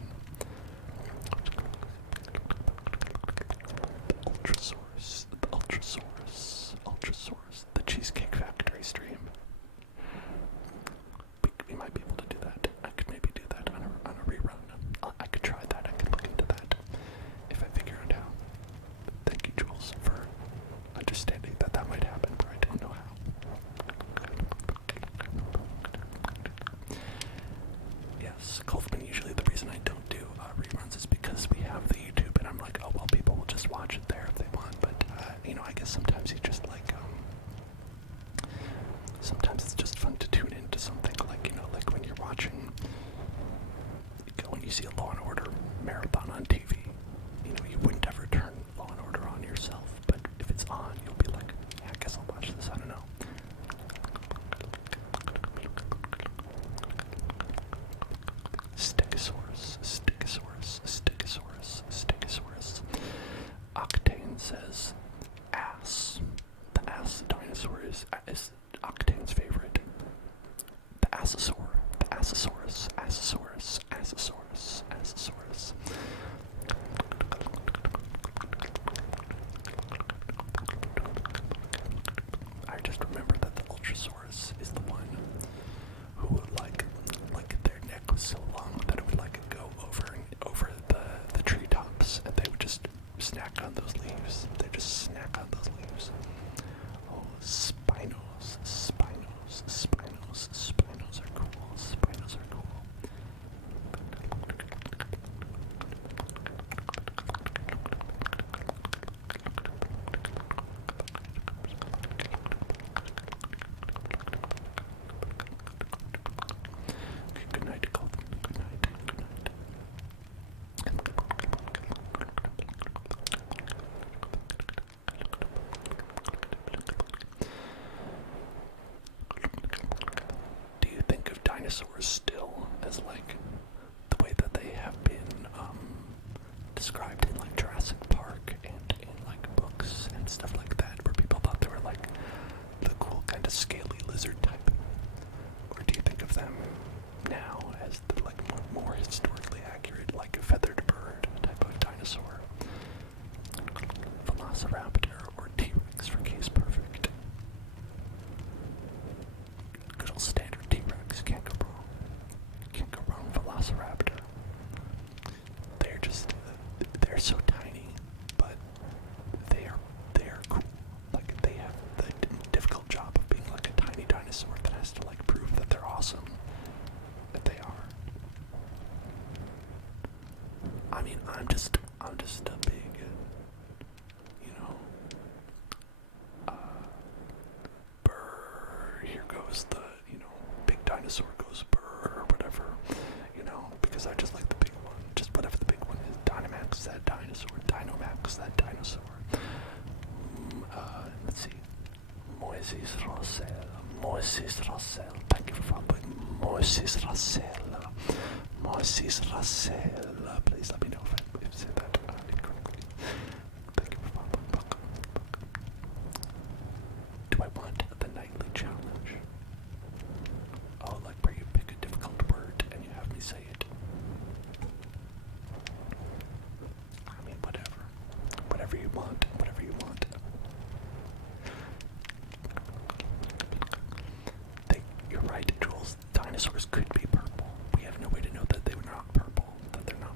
The Cheesecake Factory stream. We might be able to do that. I could maybe do that on a rerun. I could try that. I could look into that if I figure it out. Thank you, Jules, for understanding that that might happen, but I don't know how. Yeah, dinosaur is Octane's favorite. The Asosaur. The Asosaurus. Asosaurus. Asosaurus. Asosaurus. I just remember that the Ultrasaurus is the one who would like their neck was so long that it would like go over the treetops, and they would just snack on those leaves. They just snack on those leaves. Oh, Spinos, Spinos, Spinos, Spinos are cool. Spinos are cool. Okay, good night, Colton. Good night. Good night. Do you think of dinosaurs still as like the way that they have been described in like Jurassic Park and in like books and stuff like that, where people thought they were like the cool kind of scaly lizard type? Or do you think of them now as the like more historically accurate, like a feathered bird type of dinosaur? Velociraptor or T-Rex for case perfect. Good old standard T-Rex, can't go wrong. Can't go wrong. Velociraptor. They're so tiny, but they are cool. Like they have the difficult job of being like a tiny dinosaur that has to like prove that they're awesome. That they are. I mean, I'm just a big, brr, here goes the, big dinosaur goes brr, or whatever, because I just like the big one, just whatever the big one is. Dynamax, that dinosaur. Dinomax, that dinosaur. Let's see. Moises Rossell. Moises Rossell. Thank you for following. Moises Rossell. Moises Rossell. Please let me know if I said that incorrectly. Thank you for following. Welcome. Do I want the nightly challenge? Oh, like where you pick a difficult word and you have me say it. I mean, whatever. Whatever you want. Whatever you want. You're right, Jules. Dinosaurs could be purple. We have no way to know that they were not purple. That they're not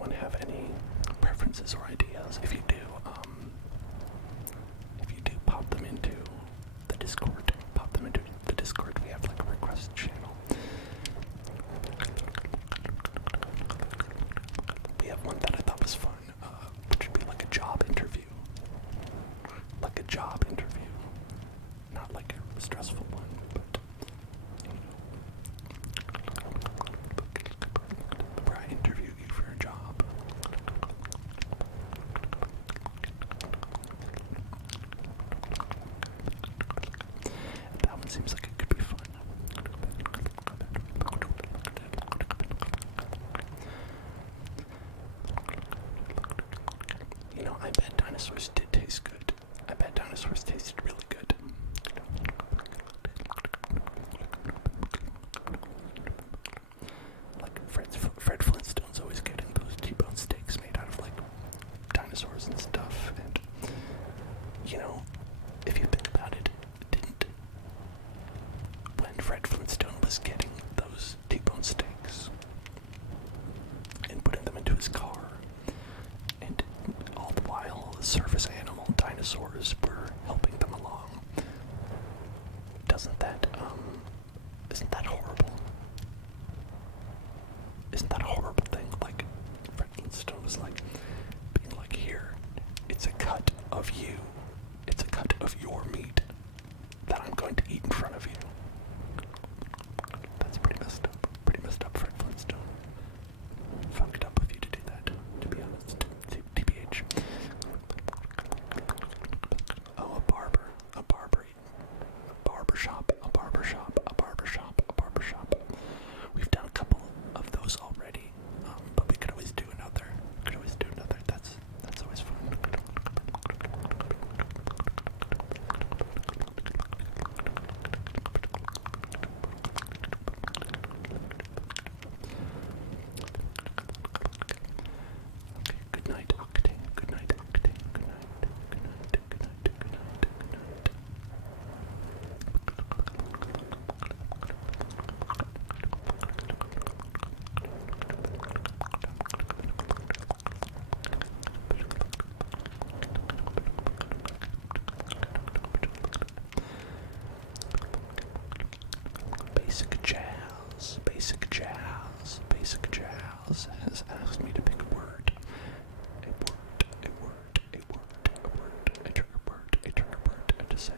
anyone have any preferences or ideas? If you do, pop them into the Discord. Pop them into the Discord. We have like a request channel. We have one that I thought was fun, which would be like a job interview. Like a job interview. Not like a stressful one, but where I interview you for a job. That one seems like it could be fun. You know, I bet dinosaurs did taste good. I bet dinosaurs tasted really good. Like Fred Flintstone's always getting those T-bone steaks made out of like dinosaurs and stuff. And you know, if you think about it, when Fred Flintstone was getting those T-bone steaks and putting them into his car, and all the while the surface animal dinosaurs were helping them along, isn't that horrible? Isn't that a horrible thing? Like, Fred Flintstone was like, being like, here, it's a cut of you. It's a cut of your meat that I'm going to eat in front of you. That's pretty messed up. Pretty messed up, Fred Flintstone. Fucked up of you to do that, to be honest. TBH. Oh, a barbershop. We've done a couple of those already, but we could always do another. That's always fun. Okay, good night, Octane. Good night. Basic Jazz has asked me to pick a word. A trigger word, to say.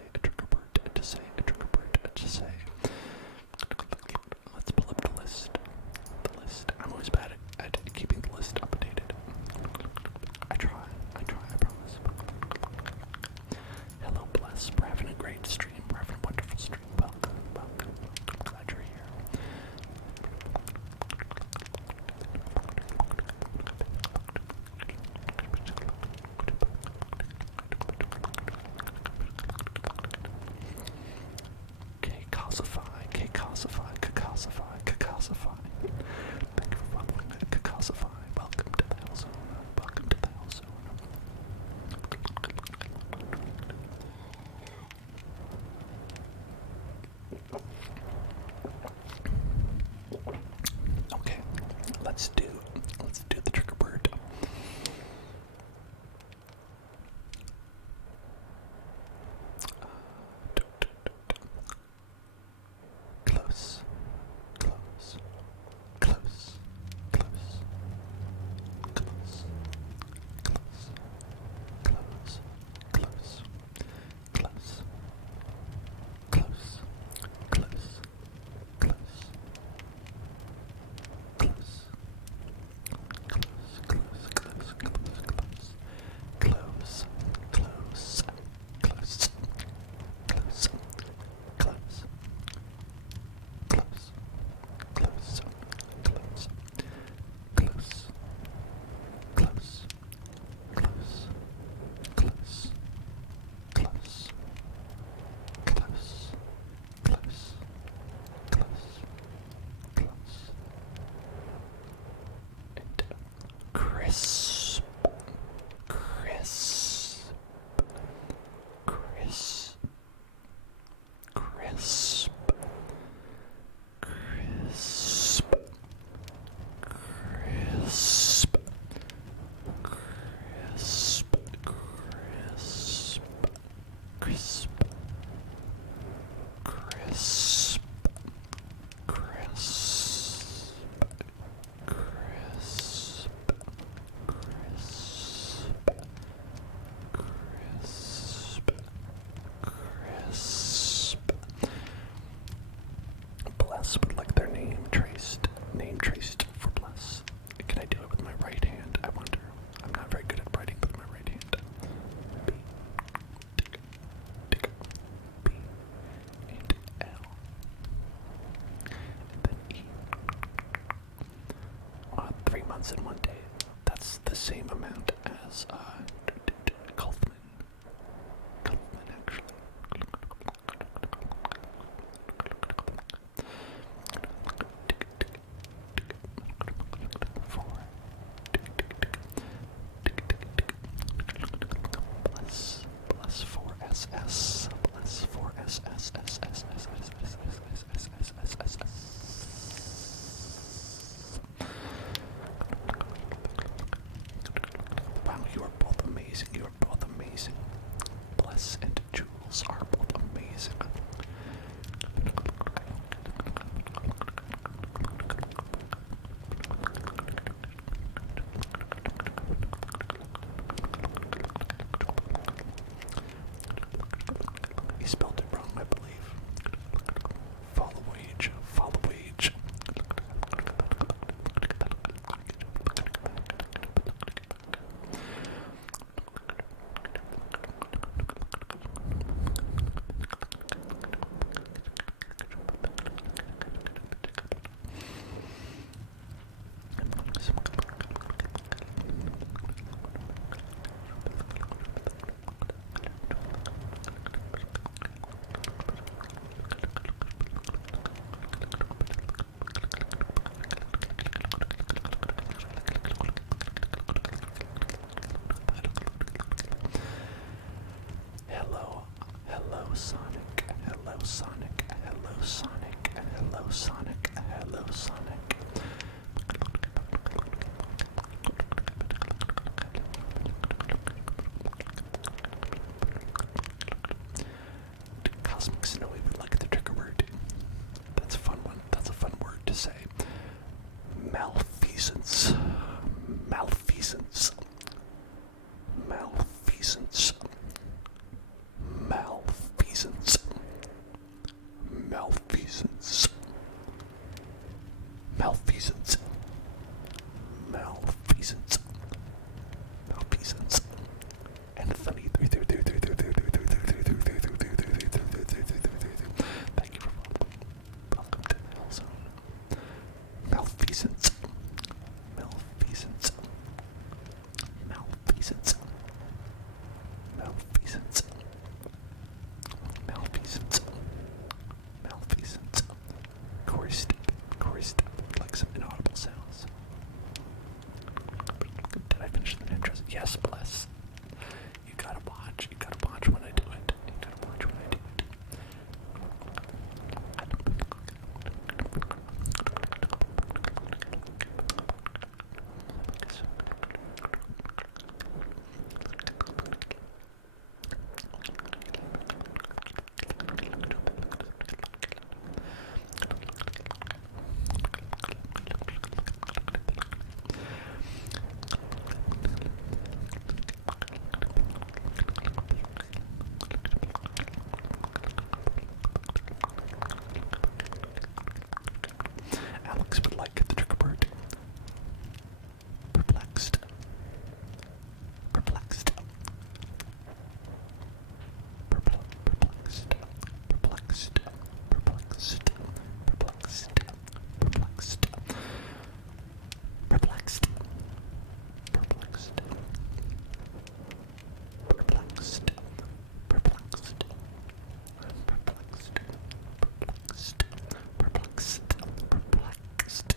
Let's pull up the list. I'm always bad at keeping the list updated. I try, I promise. Hello, Bless. We're having a great stream. We're having a wonderful stream. Welcome. Glad you're here. Cacosify. Thank you for following Cacosify. Welcome to the Hell Zone. Okay, let's do the trigger word. Close. once in one day. That's the same amount as Kaufman. Kaufman, actually. 4 plus 4SS plus 4SS. Wow, you are both amazing. You are both amazing. Bless and Jules are both amazing. He spelled it wrong, I believe. Follow wage. Follow wage. Hello Sonic, hello Sonic, hello Sonic, hello Sonic, hello Sonic. Cosmic Snowy would like the trigger word. That's a fun one. That's a fun word to say. Malfeasance. Malfeasance. Malfeasance. Malfeasance. Malfeasance. Malfeasance. Malfeasance. Malfeasance. Anthony. Thank you for welcome to the Hell Zone. Malfeasance. Malfeasance. Malfeasance. Malfeasance. Malfeasance. Malfeasance. Corey Step, like some inaudible sounds. Did I finish the intros? Yes, bless. You gotta watch when I do it. You gotta watch when I do it. Alex would like the trigger word. Perplexed. Perplexed. Perplexed. Perplexed. Perplexed. Perplexed. Perplexed. Perplexed. Perplexed. Perplexed. Perplexed. Perplexed. Perplexed. Perplexed. Perplexed.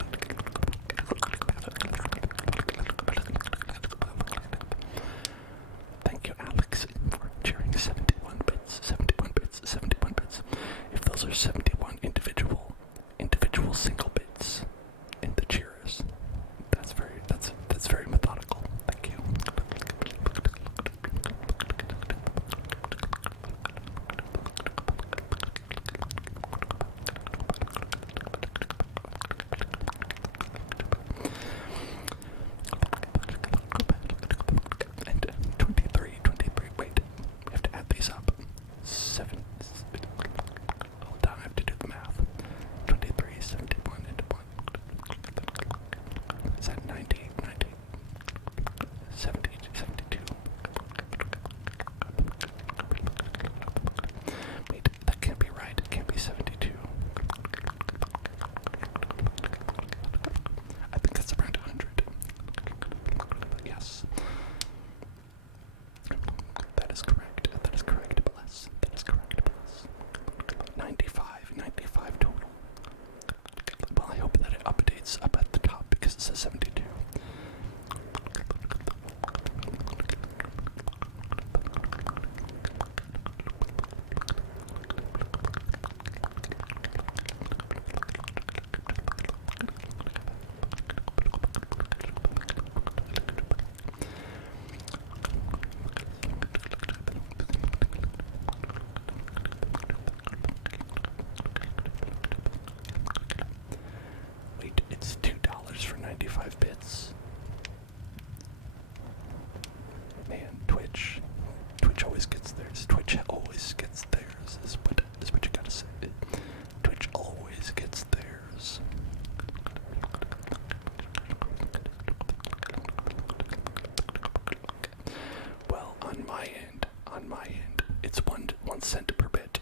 It's 1 cent per bit.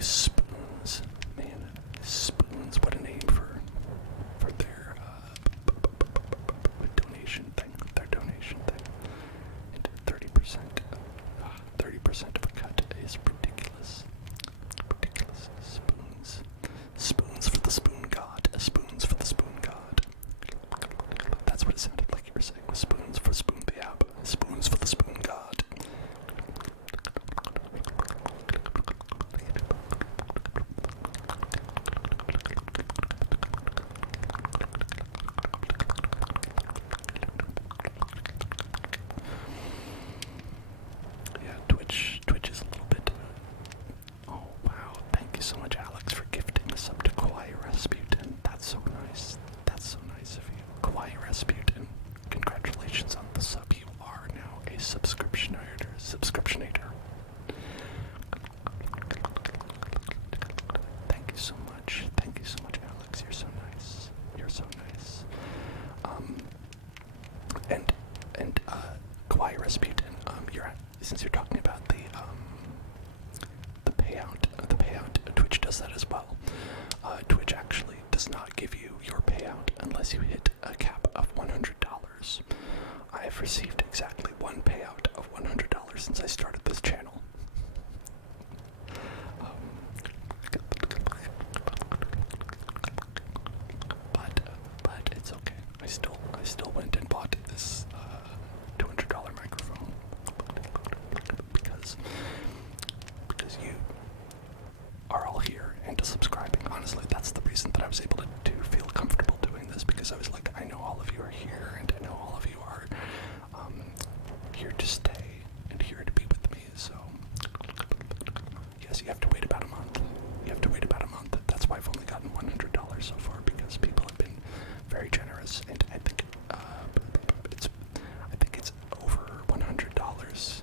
Spoons, man, spoons. What a name for their donation thing. Their donation thing. And 30%, 30% of a cut is ridiculous. Ridiculous. Spoons for the spoon god. Spoons for the spoon god. That's what it sounded like you were saying. Spoons for spoon the app. Spoons for the spoon god. Twitch is a little bit. Oh wow! Thank you so much, Alex, for gifting us up to Kawaii Rasputin. That's so nice. That's so nice of you, Kawaii Rasputin. Congratulations on the sub. You are now a subscriptionator. Thank you so much. Thank you so much, Alex. You're so nice. You're so nice. And Kawaii Rasputin. Since you're talking about the payout, Twitch does that as well. Twitch actually does not give you your payout unless you hit a cap of $100. I have received exactly one payout of $100 since I started this channel. But it's okay. I still went and bought this $200 microphone because you are all here and subscribing. Honestly, that's the reason that I was able to feel comfortable doing this, because I was like, I know all of you are here, and I know all of you are here to stay and here to be with me. So yes, you have to wait about a month. That's why I've only gotten $100 so far, because people have been very generous, and I think it's over $100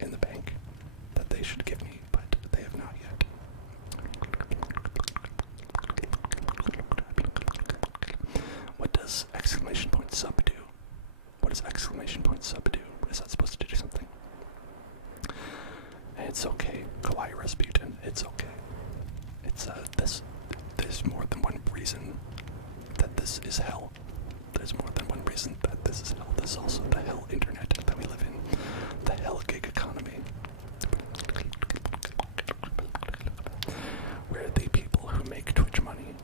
in the bank that they should give me, but they have not yet. What does !sub do? What does !sub do? Is that supposed to do something? It's okay, Kawaii Rasputin. It's okay. It's there's more than one reason that this is hell. There's more than one reason that this is hell. There's also the hell internet that we live in. The hell gig economy. Where the people who make Twitch money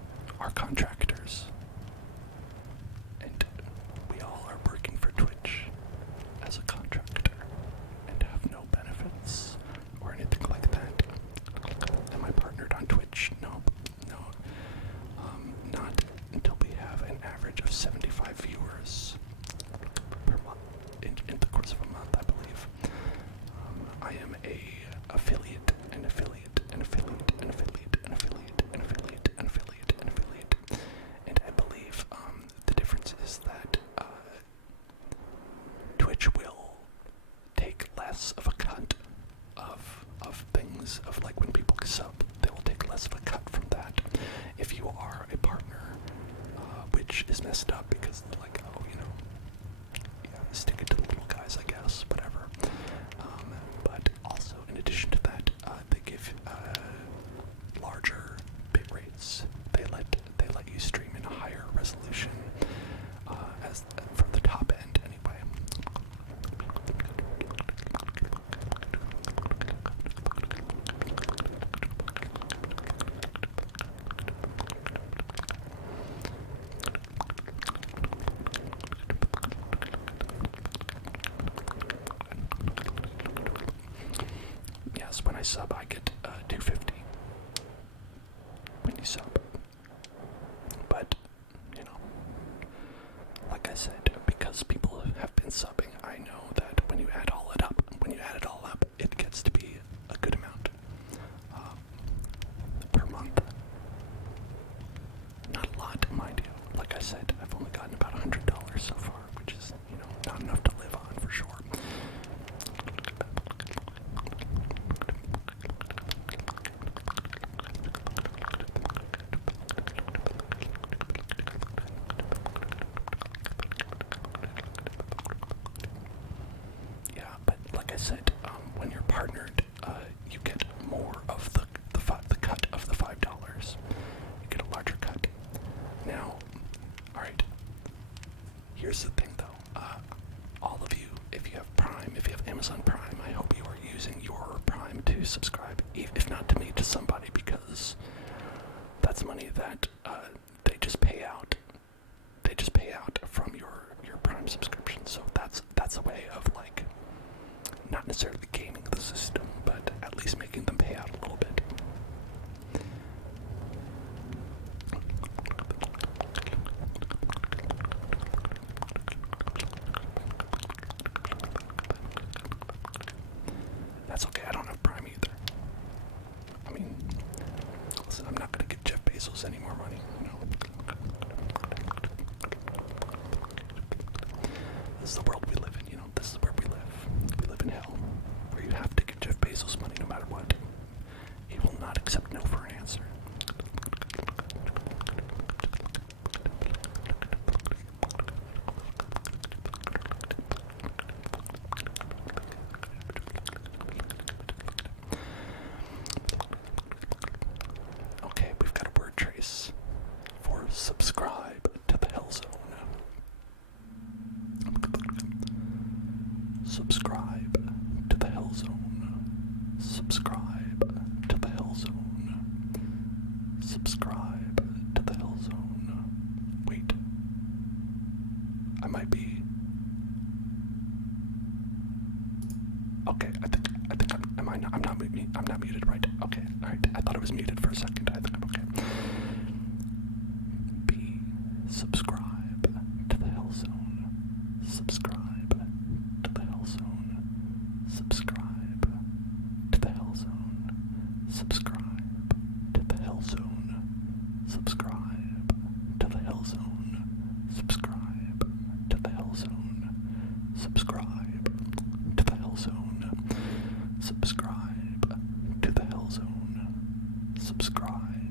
are contractors. And we all are working for Twitch as a contractor and have no benefits or anything like that. Am I partnered on Twitch? No. Not until we have an average of 75 viewers per month, in the course of a month, I believe. I am a affiliate, an affiliate, an affiliate, an affiliate, an affiliate, an affiliate, an affiliate, an affiliate, and I believe the difference is that Twitch will take less of a cut of things, of like when people sub, they will take less of a cut from that if you are a partner, which is messed up because, like, oh, yeah, stick it to the little guys, I guess, whatever. But also, in addition to that, they give larger bit rates. They let you stream in a higher resolution, as for the top end, anyway. Yes, when I sub, I get $2.50 when you sub. But like I said, because partnered, you get more of the cut of the $5. You get a larger cut. Now, all right. Here's the thing, though. All of you, if you have Prime, if you have Amazon Prime, I hope you are using your Prime to subscribe. If not to me, to somebody, because that's money that they just pay out. They just pay out from your Prime subscription. So that's a way of, like, not necessarily gaming the system, but at least making them pay out a little bit. That's okay, I don't have Prime either. I mean, listen, I'm not gonna give Jeff Bezos any more money, you know. This is the world we live in, you know. This is where we live. We live in hell, where you have to give Jeff Bezos money no matter what. He will not accept no for an answer. Okay, we've got a word trace for subscribe to the Hell Zone. Subscribe to the Hell Zone. Subscribe to the Hell Zone. Subscribe to the Hell Zone. Wait. I might be. Okay, I think I'm not muted, right? Okay, alright. I thought I was muted for a second. I think I'm okay. Subscribe to the Hell Zone. Subscribe to the Hell Zone. Subscribe to the Hell Zone. Subscribe to the Hell Zone. Subscribe to the Hell Zone. Subscribe to the Hell Zone. Subscribe to the Hell Zone. Subscribe to the Hell Zone. Subscribe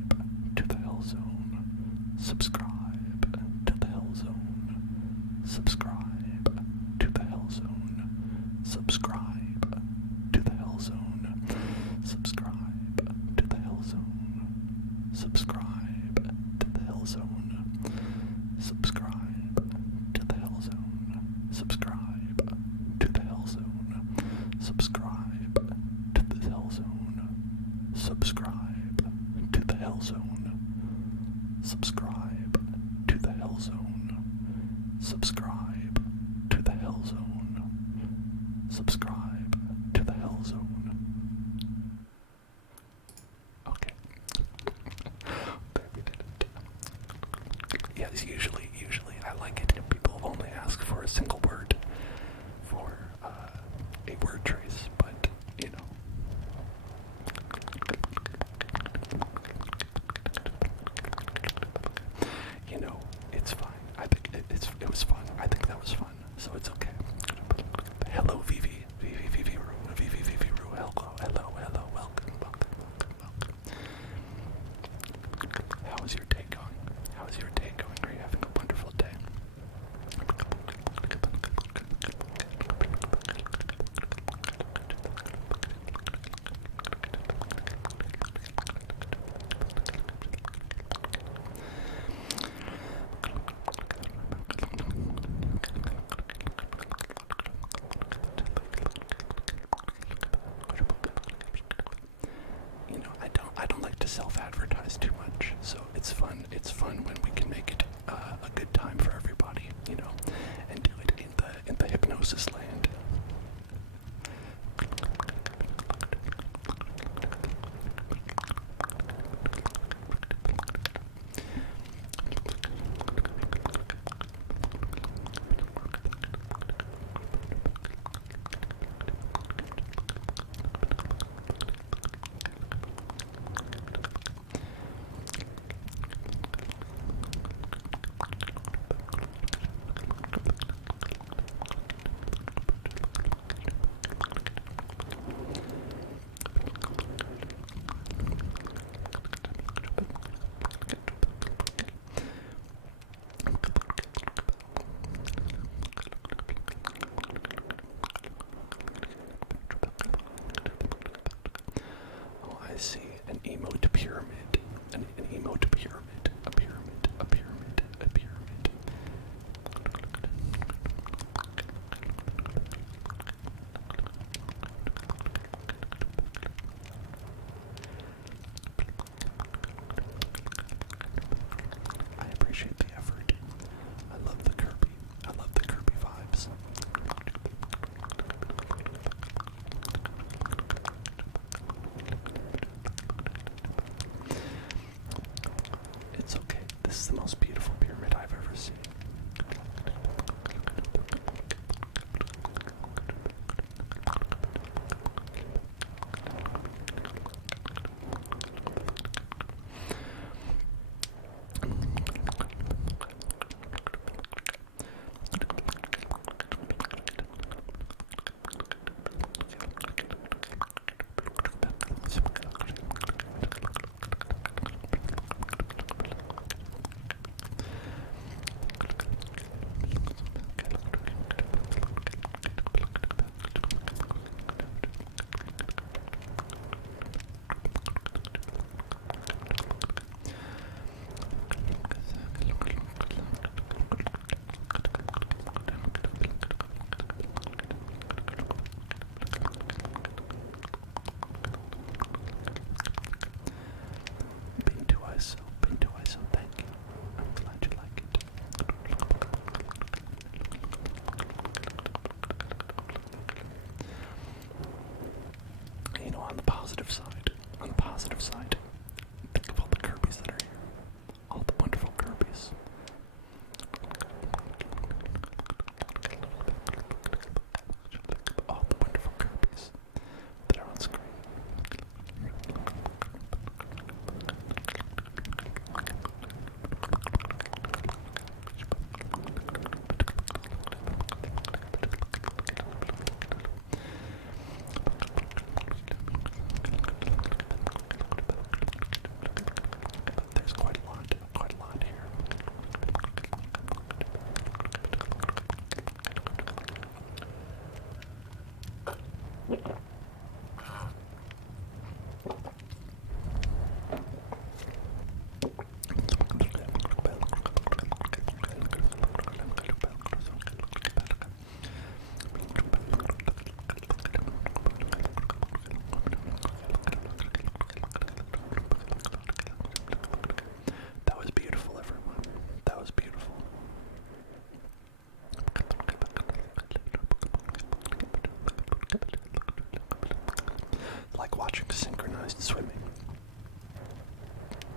like watching synchronized swimming.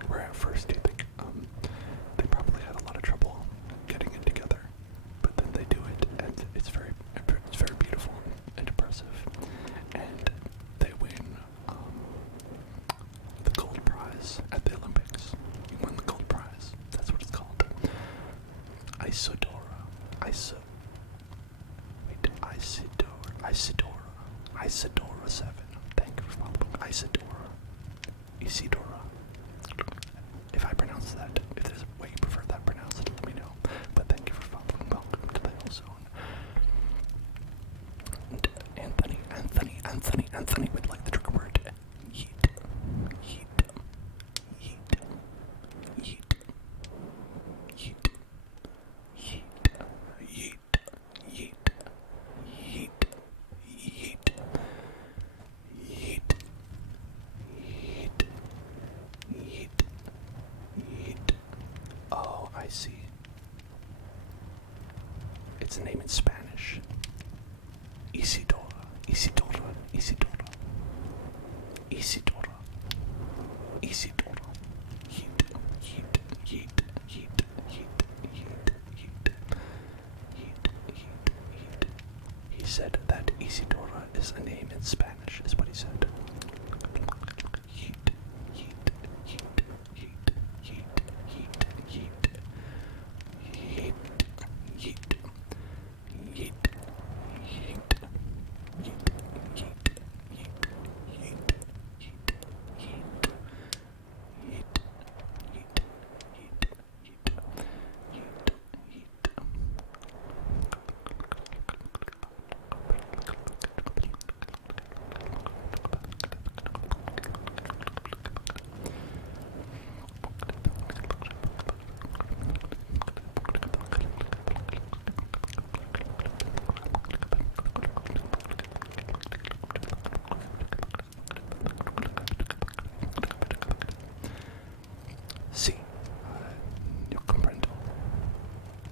Where at first you think they probably had a lot of trouble getting it together, but then they do it, and it's very beautiful and impressive. And they win the gold prize at the Olympics. You won the gold prize. That's what it's called. Isidora 7. Thank you for following. Isidora. If I pronounce that, if there's a way you prefer that pronounced, let me know. But thank you for following. Welcome to the Hill Zone. And Anthony would like the trigger word. Yeet. Yeet. Yeet. Yeet. Yeet. Yeet. Yeet. Yeet. Yeet. Yeet. Yeet. Yeet. Yeet. Yeet. Oh, I see. It's a name in Spanish. Isidora. Isidora. Isidora. Isidora. Isidora. Yeet. Yeet. Yeet. Yeet. Yeet. Yeet. Yeet. Yeet. Yeet. Yeet. He said that Isidora is a name in Spanish, is what he said. Yeet. Yeet. Yeet. Yeet. Yeet. Yeet. Yeet. Yeet. Yeet. Yeet. Yeet. Yeet. Sí, yo comprendo.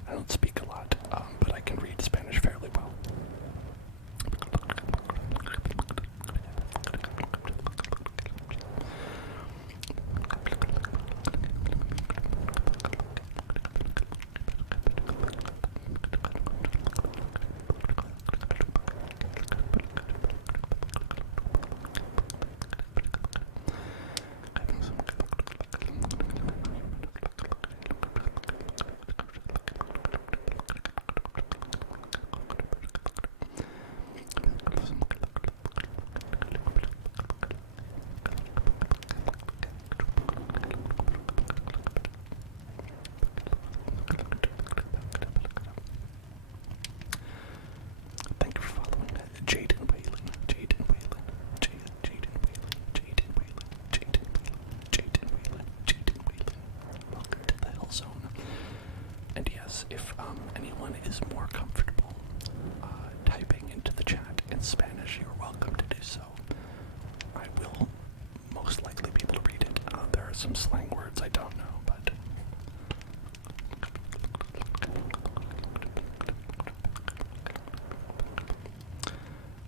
I don't speak a lot, but I can read Spanish fairly well. Thank you for following. Jaden Whalen. Jaden Whalen. Jaden Whalen. Jaden Whalen. Jaden Whalen. Jaden Whalen. Jaden Whalen. Welcome to the Hill Zone. And yes, if anyone is more comfortable typing into the chat in Spanish, you're welcome to do so. I will most likely be able to read it. There are some slang words I don't know, but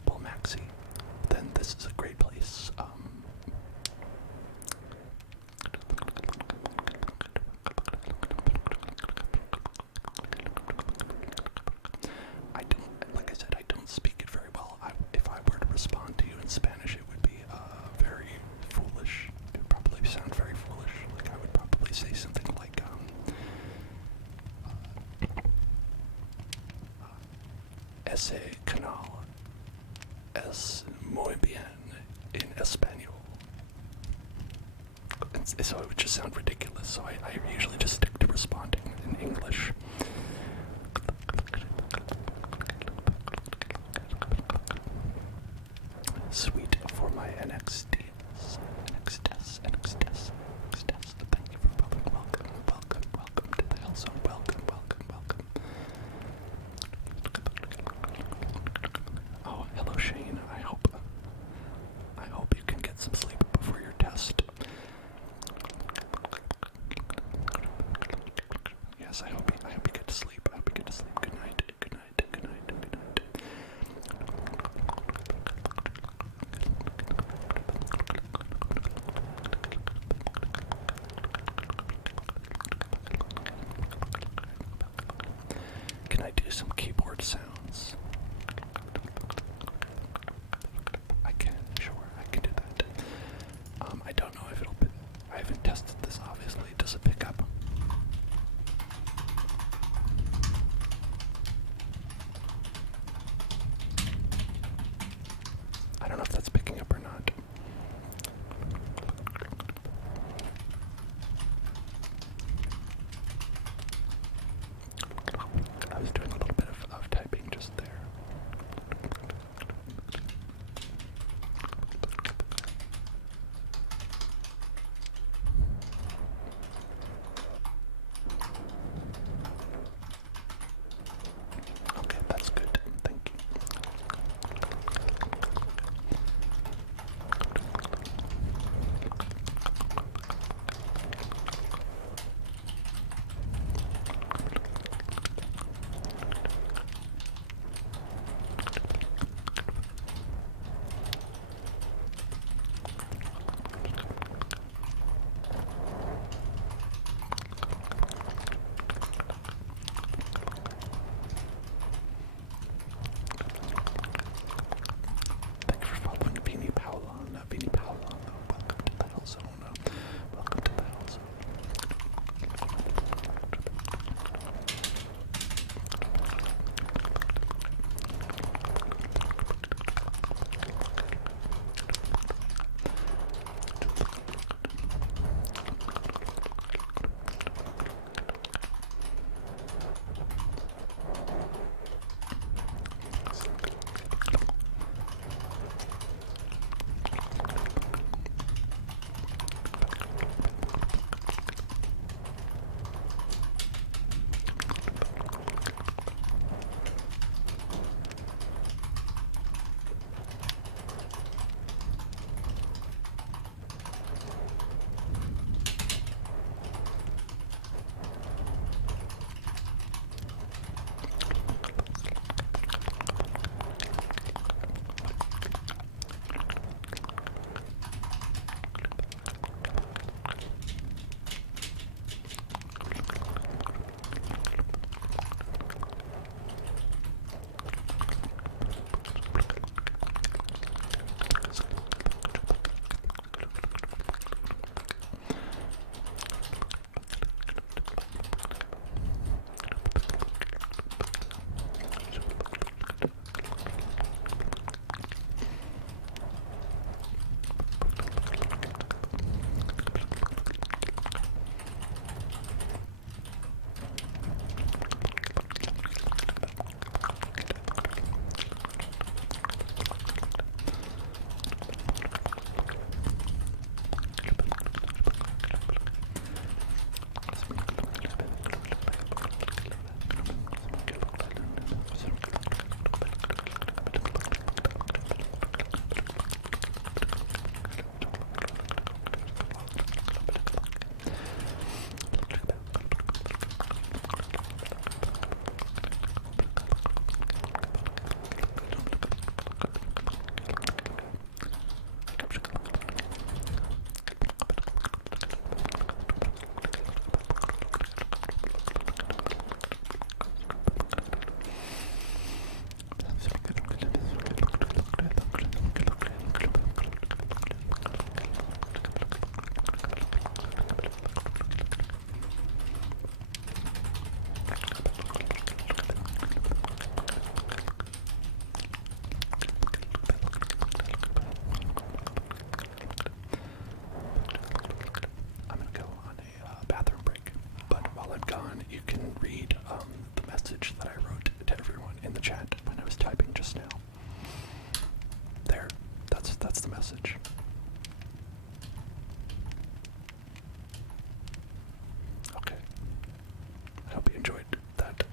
Paul Maxi, then this is a great place. Like I said, I don't speak it very well. If I were to respond to you in Spanish, it would be very foolish. It would probably sound very foolish. Like I would probably say something like, ese canal es muy bien en español. So it would just sound ridiculous, so I usually just stick to responding in English. Sweet for my NXTs. Thank you for following. Welcome to the Hill Zone. Welcome. Oh, hello Shane. I hope you can get some sleep before your test. Yes, I hope you get to sleep. Good night. just now. There. That's the message. Okay. I hope you enjoyed that.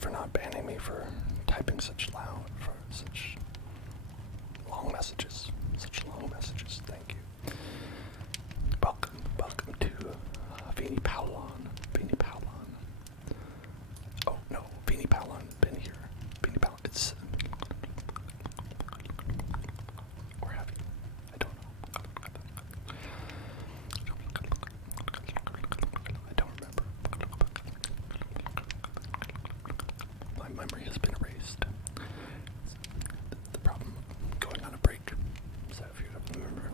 For not banning me for typing such long messages. Thank you. Welcome to Vini Paulon. Oh no, Vini Paulon been here. Vini Paulon, it's or have you? I don't know. I don't remember. My memory has been erased. The problem going on a break. So if you don't remember,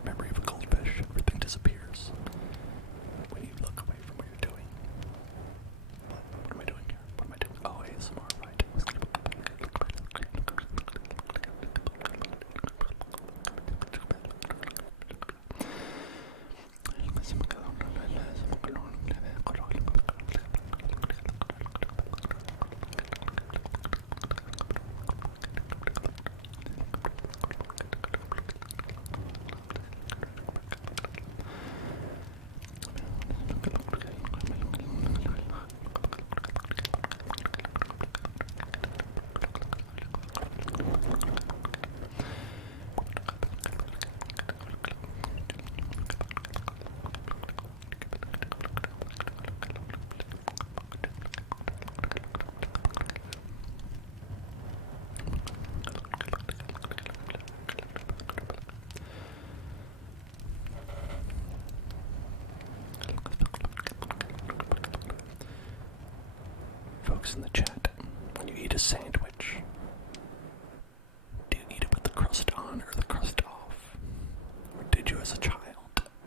in the chat. When you eat a sandwich, do you eat it with the crust on or the crust off? Or did you as a child?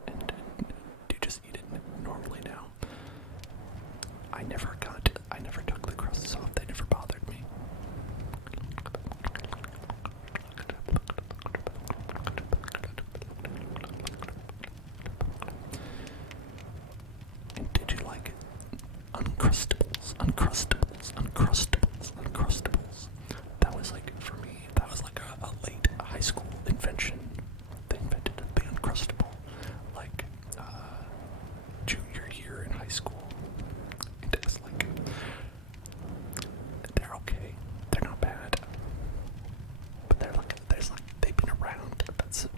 And do you just eat it normally now? I never took the crusts off. They never bothered me. And did you like it? Uncrustables, Uncrustables, Uncrustables, Uncrustables. That was like, for me, that was like a late high school invention. They invented the Uncrustable, like, junior year in high school. And it's like, they're okay. They're not bad. But they've been around. That's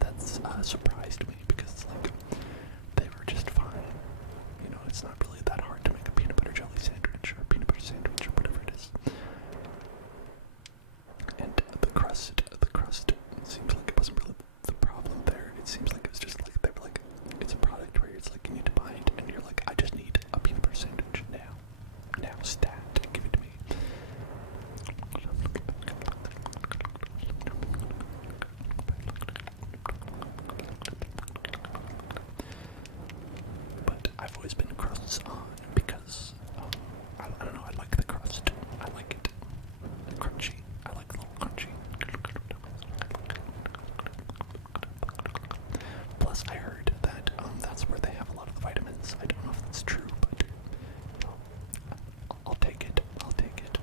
surprised me, because it's like, they were just fine. You know, it's not really that hard to make a peanut butter jelly sandwich or a peanut butter sandwich or whatever it is. And the crust seems like it wasn't really the problem there. It seems like it was just like, they were like, it's a product where it's like, you need to buy it, and you're like, I just need a peanut butter sandwich now. Now, stat, give it to me. But I've always been crusts on because, I don't know, I like the crust. I like it crunchy. I like a little crunchy. Plus, I heard that that's where they have a lot of the vitamins. I don't know if that's true, but I'll take it. I'll take it.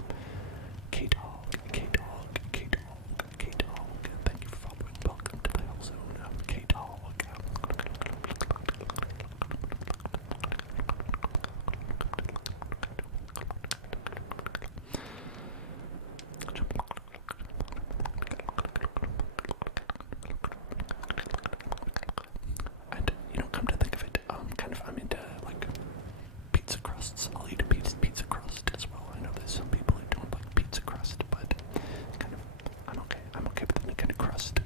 K-Dog, K-Dog, K-Dog, K-Dog. Thank you for following. Welcome to the Hell Zone. K-Dog. And, you know, come to think of it, I'm into, like, pizza crusts. I'll eat a pizza crust as well. I know there's some people who don't like pizza crust, but I'm okay. I'm okay with any kind of crust.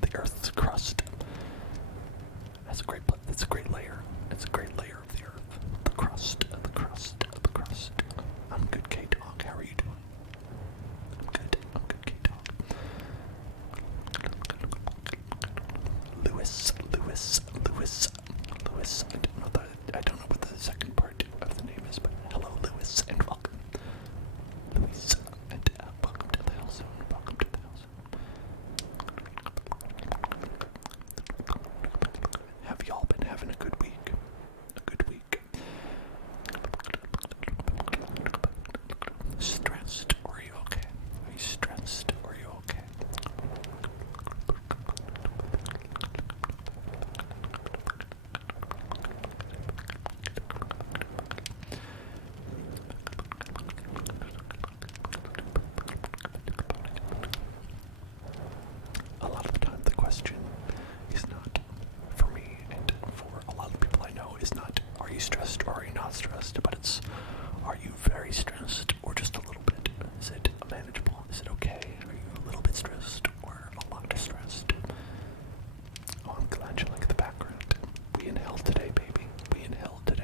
The Earth's crust. That's a great layer. It's a great layer of the Earth. The crust. I'm good, K-Dog. How are you doing? I'm good, K-Dog. Lewis. I don't know what the second part of the name is, but hello, Lewis, and welcome. Luis, and welcome to the Hell Zone. Welcome to the Hell Zone. Have y'all been having a good week? Stressed? Or are you okay? Are you stressed? Or are you okay? A lot of the time the question is not, for me and for a lot of people I know, is not, are you stressed or are you not stressed, but it's, are you very stressed or just a little bit? Is it manageable? Is it okay? Are you a little bit stressed or a lot stressed? Oh, I'm glad you like the background. We in hell today, baby. We in hell today.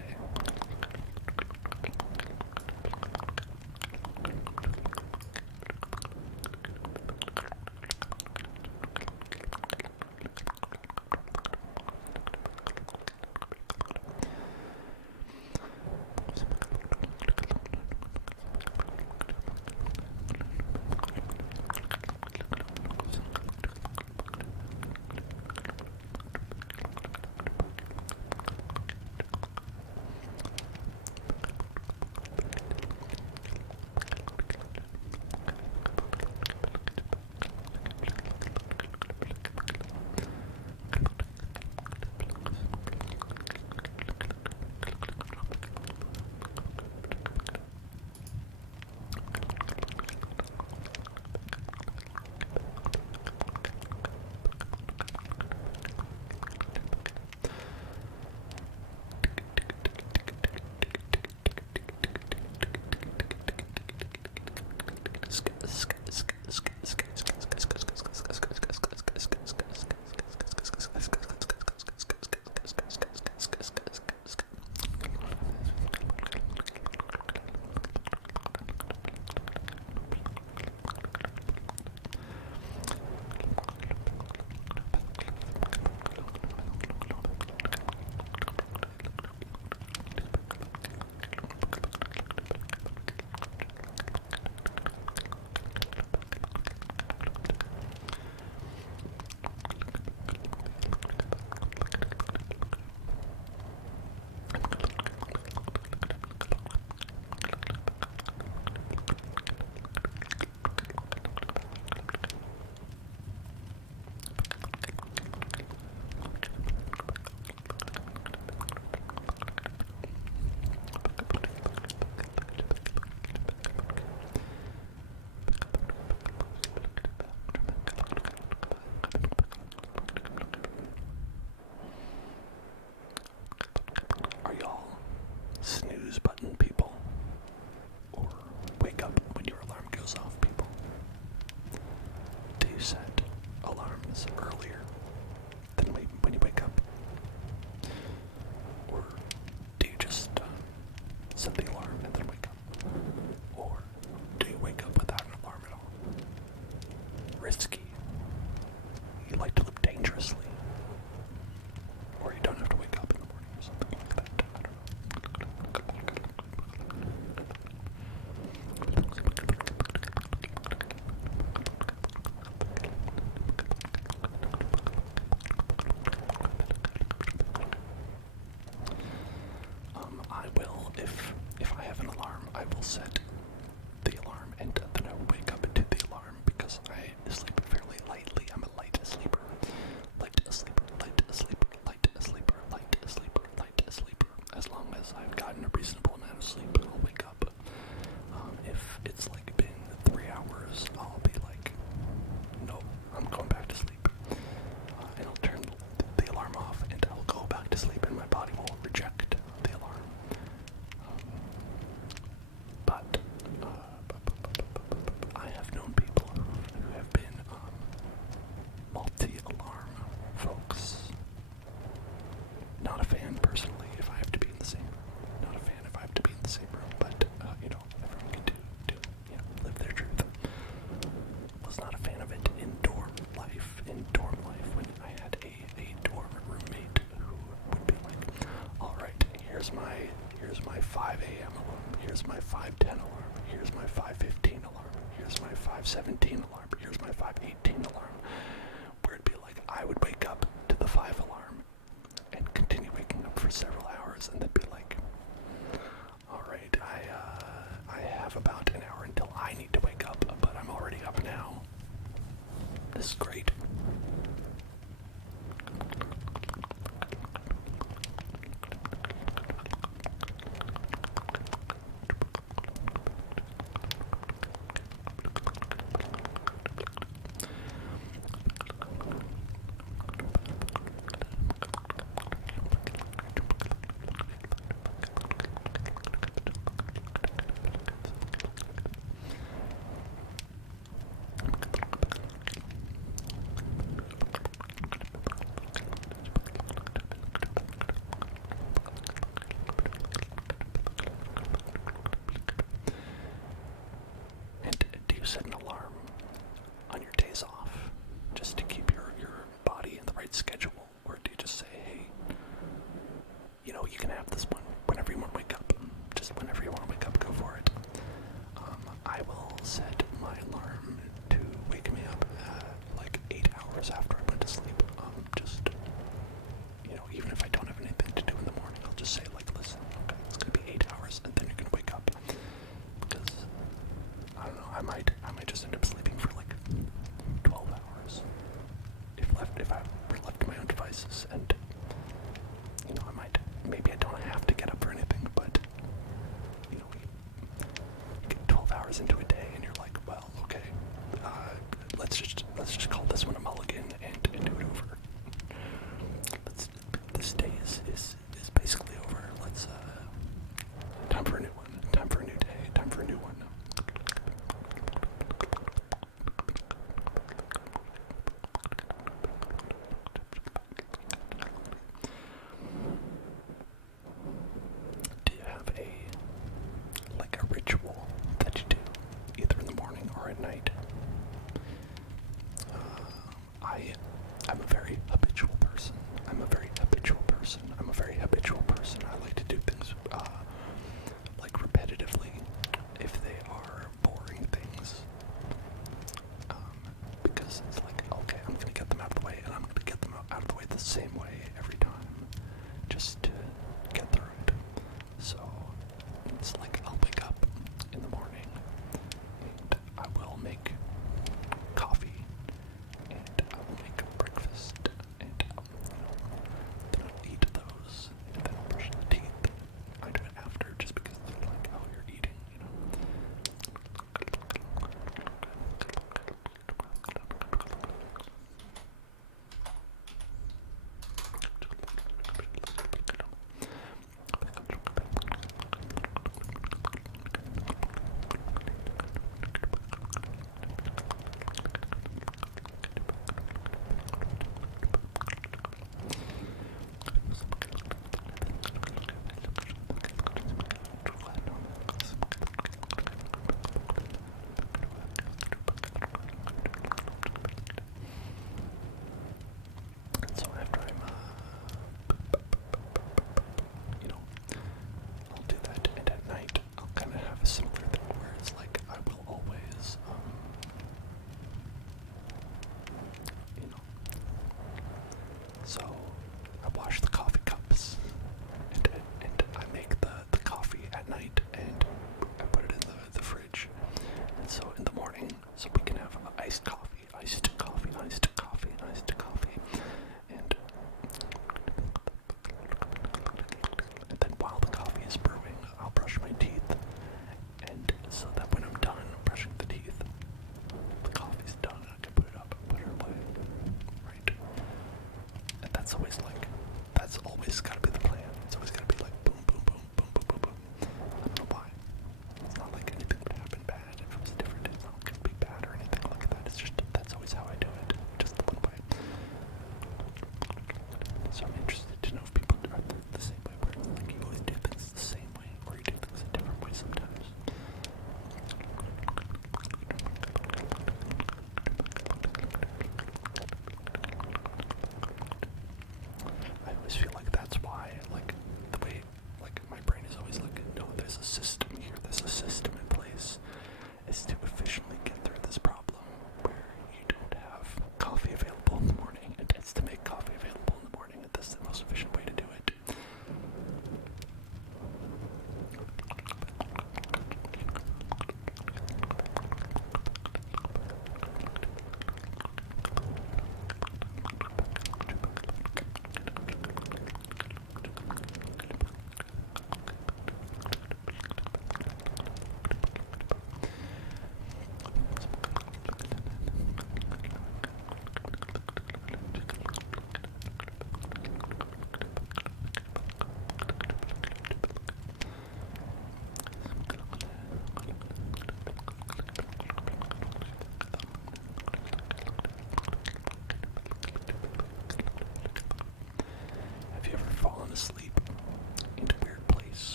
5 a.m. alarm. Here's my 5:10 alarm. Here's my 5:15 alarm. Here's my 5:17 alarm. Here's my 5:18 alarm. Where it'd be like I would wake up to the 5 alarm and continue waking up for several hours, and then be like, all right, I have about an hour until I need to wake up, but I'm already up now. This is great. Set an alarm on your days off just to keep your body in the right schedule? Or do you just say, hey, you can have this one whenever you want to wake up. Just whenever you want to wake up, go for it. I will set my alarm to wake me up like 8 hours after I went to sleep. Just, even if I don't have anything to do in the morning, I'll just say, like, listen, okay, it's going to be 8 hours, and then you're going to wake up. Because I don't know, I might just end up sleeping for like 12 hours if I were left to my own devices, and maybe I don't have to get up for anything, but you get 12 hours into a day and you're like, well, okay, let's just call this one a mulligan and do it over. This day is basically over. Let's time for a new one, time for a new day, time for a new one. A ritual that you do either in the morning or at night? I'm a very habitual person. I like to do things like repetitively if they are boring things, because it's like, okay, I'm gonna get them out of the way, and I'm gonna get them out of the way the same way every time, just to get through it. So it's like I'll wake up in the morning and I will make coffee and I will make breakfast and then I'll eat those and then I'll brush the teeth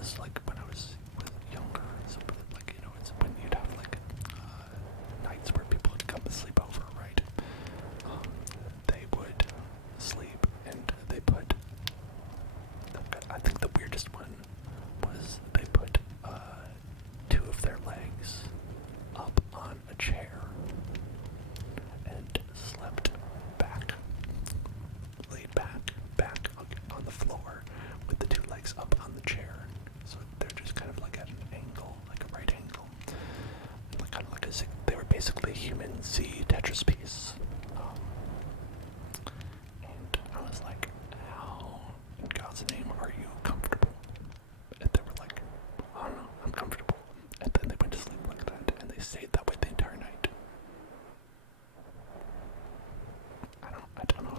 this like when I was younger. So, like, you know, it's when you'd have like nights where people would come and sleep over, right? They would sleep and they put. I think the weirdest one was they put two of their legs up on a chair and slept laid back on the floor with the two legs up on the chair. So they're just kind of like at an angle, like a right angle. Like kind of like they were basically a human Z Tetris piece. And I was like, how in God's name are you comfortable? And they were like, I don't know, I'm comfortable. And then they went to sleep like that, and they stayed that way the entire night. I don't know.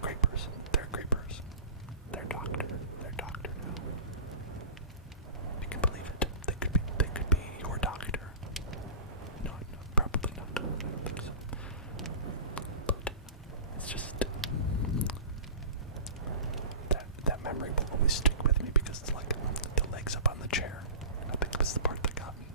Great person. They're a great person. They're doctor now. You can believe it. They could be your doctor. No, probably not. I don't think so. But it's just that memory will always stick with me because it's like the legs up on the chair. I think that's the part that got me.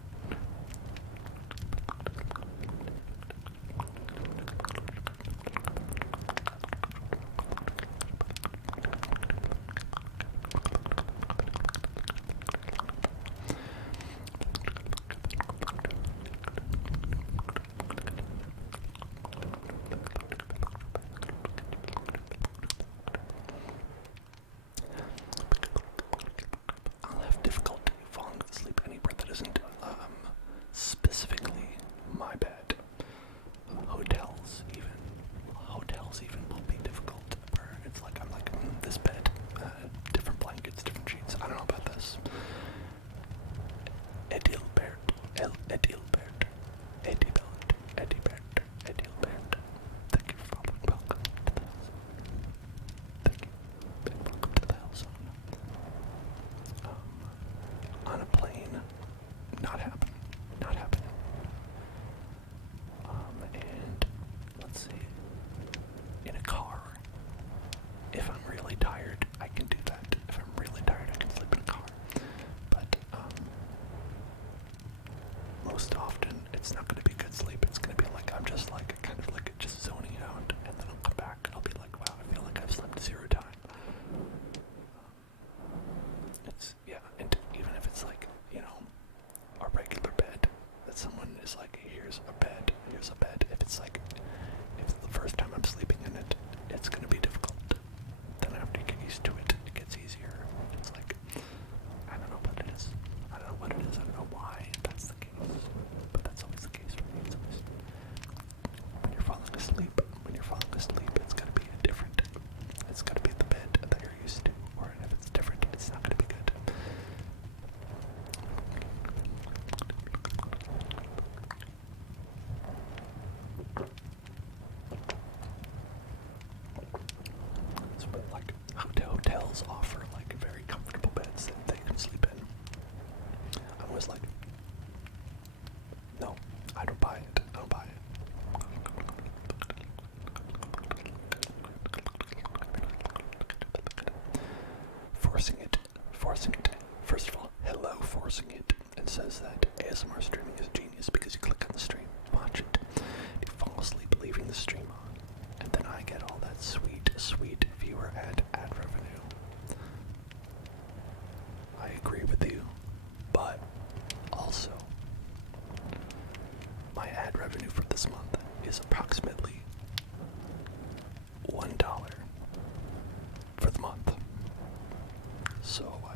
I'll have difficulty falling asleep anywhere that isn't specifically my bed. Hotels even will be difficult, where it's like I'm like, this bed, different blankets, different sheets. I don't know about this. Edilbert. Thank you for following. Welcome to the house. Thank you. And welcome to the hell zone. On a plane, not happening. And let's see. In a car, if I'm really tired, I can do that. If I'm really tired, I can sleep in a car. But most often, it's not going to be good sleep. It's going to be like I'm just like kind of like just zoning out, and then I'll come back and I'll be like, wow, I feel like I've slept 0 time. And even if it's like, you know, a regular bed that someone is like, here's a bed. If it's like, if it's the first time I'm sleeping in it, it's gonna be difficult. Then after you get used to it, it gets easier. It's like, I don't know what it is. I don't know why that's the case. But that's always the case for me. It's always, when you're falling asleep, it's gonna be it's gonna be the bed that you're used to. Or if it's different, it's not gonna be good. So, but like hotels offer like very comfortable beds that they can sleep in. I was like, no, I don't buy it. Forcing it. First of all, hello, forcing it. It says that ASMR streaming is genius because you click on the stream, watch it, you fall asleep leaving the stream on, and then I get all that sweet viewer ad revenue. I agree with you, but also, my ad revenue for this month is approximately $1 for the month. So I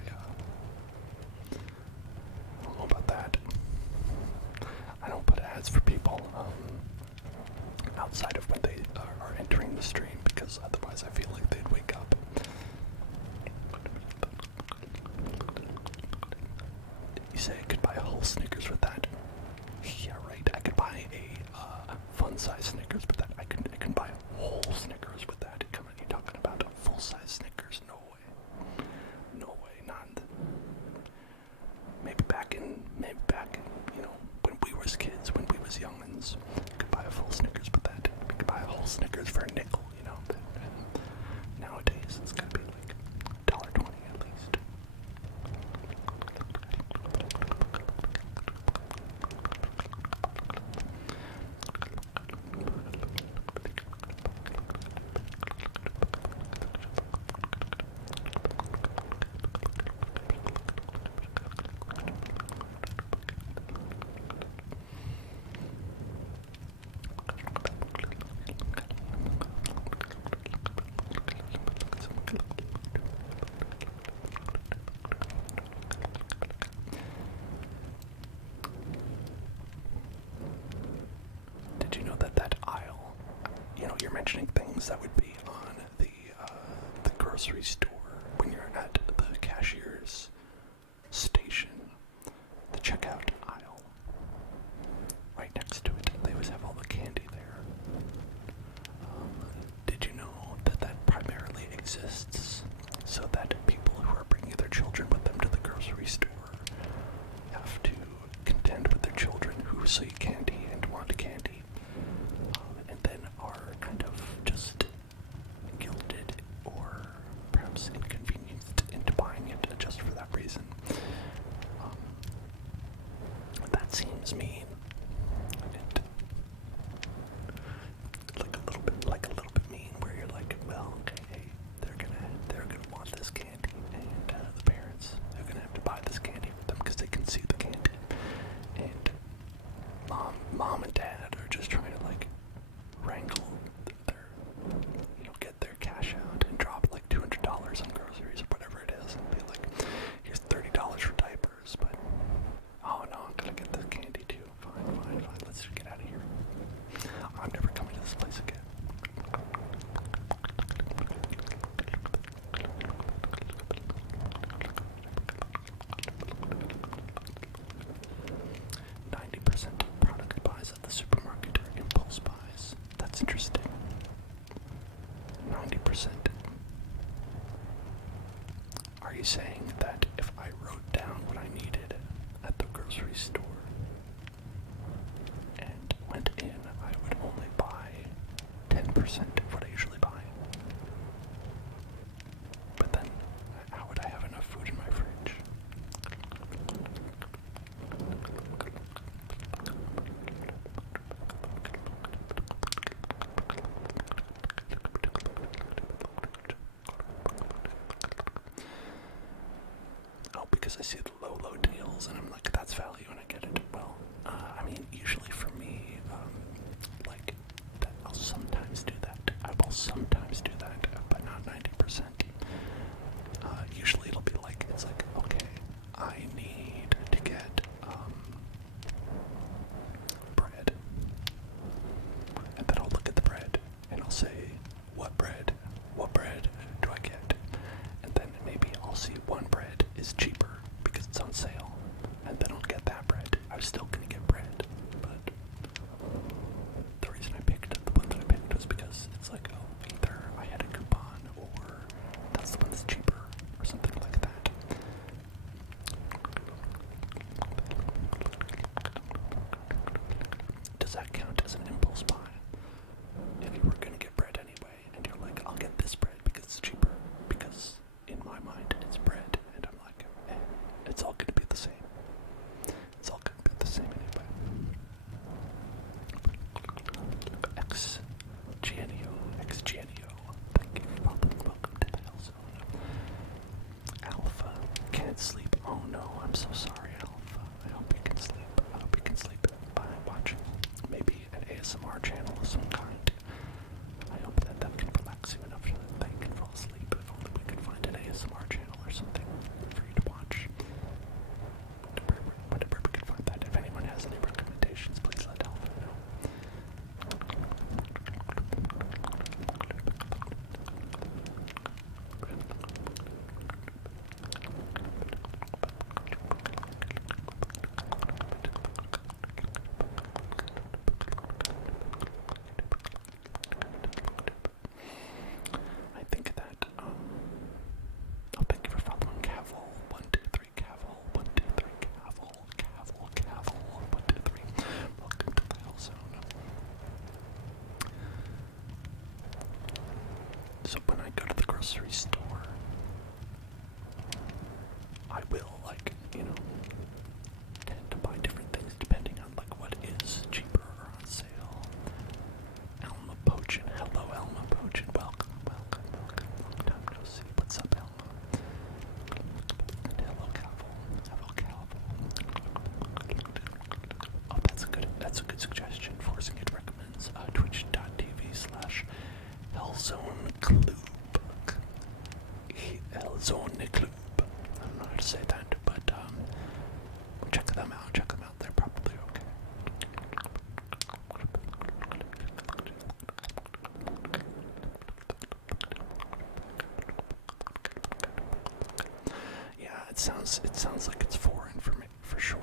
don't know about that. I don't put ads for people outside of when they are entering the stream, because otherwise I feel like they'd wake up. You say I could buy a whole Snickers with that? Yeah, right. I could buy a fun-size Snickers with that. I can buy a whole Snickers with that. Come on, you talking about a full-size Snickers? No way, not. Maybe back in, you know, when we was kids, when we was youngins, you could buy a full Snickers with that. We could buy a whole Snickers for a nickel, you know. And nowadays, it's gonna be like $1.20 at least. that would be on the grocery store when you're at the cashier's station, the checkout aisle. Right next to it, they always have all the candy there. Did you know that that primarily exists so that people who are bringing their children with them to the grocery store have to contend with their children who see candy and want candy, and then are kind of just guilted or perhaps inconvenienced into buying it just for that reason? That seems mean. And like a little bit mean, where you're like, well, okay, they're gonna want this candy, and the parents are gonna have to buy this candy for them because they can see the candy, and mom and dad are just trying to like wrangle their, get their cash out and drop like $200 on groceries or whatever it is, and be like, here's $30 for diapers, but oh no, I'm gonna get this candy too. Fine, let's just get out of here. I'm never coming to this place again. Product buys at the supermarket are impulse buys. That's interesting. 90%. Are you saying that if I wrote down what I needed at the grocery store and went in, I would only buy 10% of what I usually buy? But then, how would I have enough food in my fridge? Oh, because I see the low deals, and I'm like, that's value, and I get it. Well, I mean, usually for me, like, I'll sometimes do that. I will sometimes do that, but not 90%. Usually it'll be like, it's like, okay, I need to get, bread. And then I'll look at the bread, and I'll say, what bread do I get? And then maybe I'll see one bread is cheaper because it's on sale, and then I'll get that bread. I was still gonna get bread, but the reason I picked the one that I picked was because it's like, oh, either I had a coupon or that's the one that's cheaper or something like that. Does that count as an impulse buy? If you were gonna get bread anyway, and you're like, I'll get this bread because it's cheaper, because in my mind it's bread, and I'm like, it's all gonna be the same. It's all gonna be the same anyway. Ex Genio. Thank you. Welcome to the Hell Zone. Alpha can't sleep. Oh no, I'm so sorry, Alpha. I hope you can sleep. I hope you can sleep by watching maybe an ASMR channel of some kind. I hope that can relax you enough that you can fall asleep. If only we could find an ASMR channel or something for you to watch. Whatever we could find that. If anyone has any recommendations, please let Alpha know. I think that, thank you for following Cavill, 123 Cavill, 123 Cavill, 123. Welcome to the Hell Zone. So when I go to the grocery store, I will, like, tend to buy different things depending on, like, what is cheaper or on sale. Elma Pochin, hello Elma Pochin, welcome. Long time no see. What's up, Elma? Hello Calvo. Oh, that's a good suggestion. Forcing It recommends twitch.tv/Hellzone Club. Hellzone Club. I don't know how to say that, but it sounds like it's foreign for me, for sure.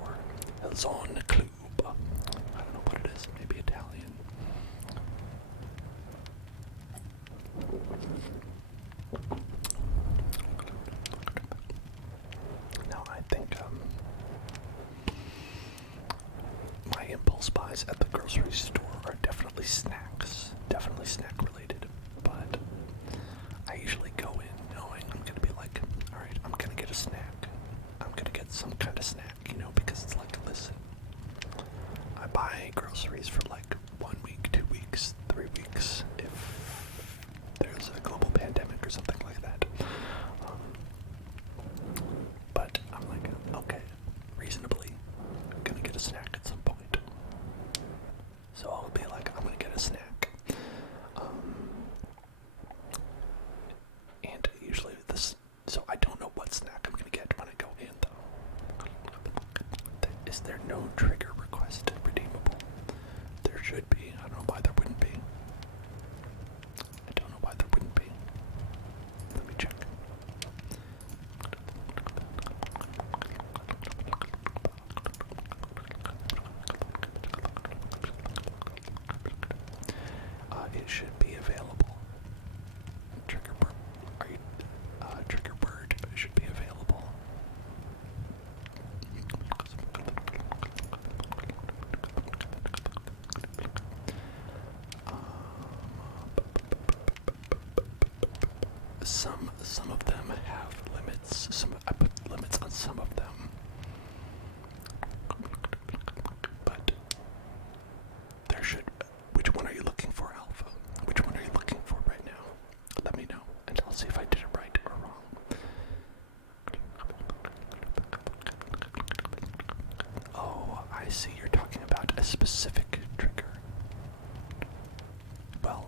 Zone Club. I don't know what it is. Maybe Italian. No, I think my impulse buys at the grocery store are definitely snacks. Definitely snack related. But I usually go in knowing I'm gonna be like, alright, I'm gonna get a snack. I'm gonna get some kind of snack, you know, because it's like, listen, I buy groceries for like 1 week, 2 weeks, 3 weeks, if there's a global pandemic or something like that. But I'm like, okay, reasonably, I'm gonna get a snack at some point. So I'll be like, I'm gonna get a snack. And usually this, so I don't know what snack I'm gonna get when I go in though. Is there no trigger request redeemable? There should be. I don't know why there wouldn't be. I don't know why there wouldn't be. Let me check. It should be available. Trigger word. Are you? Trigger word should be available. Some of them have limits. I put limits on some of them, but there should. Which one are you looking for, Alpha? Which one are you looking for right now? Let me know, and I'll see if I did it right or wrong. Oh, I see. You're talking about a specific trigger. Well,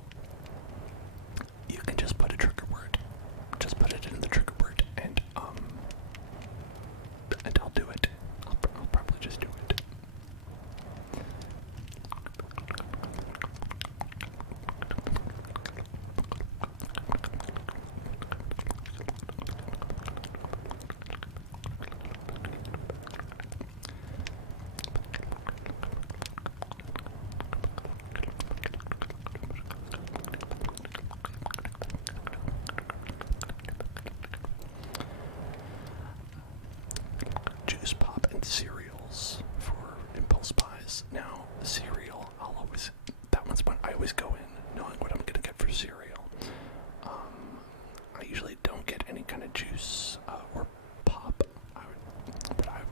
you can just put a trigger word. Just put it in the trigger word, and I'll do it. I'll probably just do it. Juice pop and cereals for impulse buys. Now, cereal, that one's when I always go in knowing what I'm gonna get for cereal. I usually don't get any kind of juice or pop.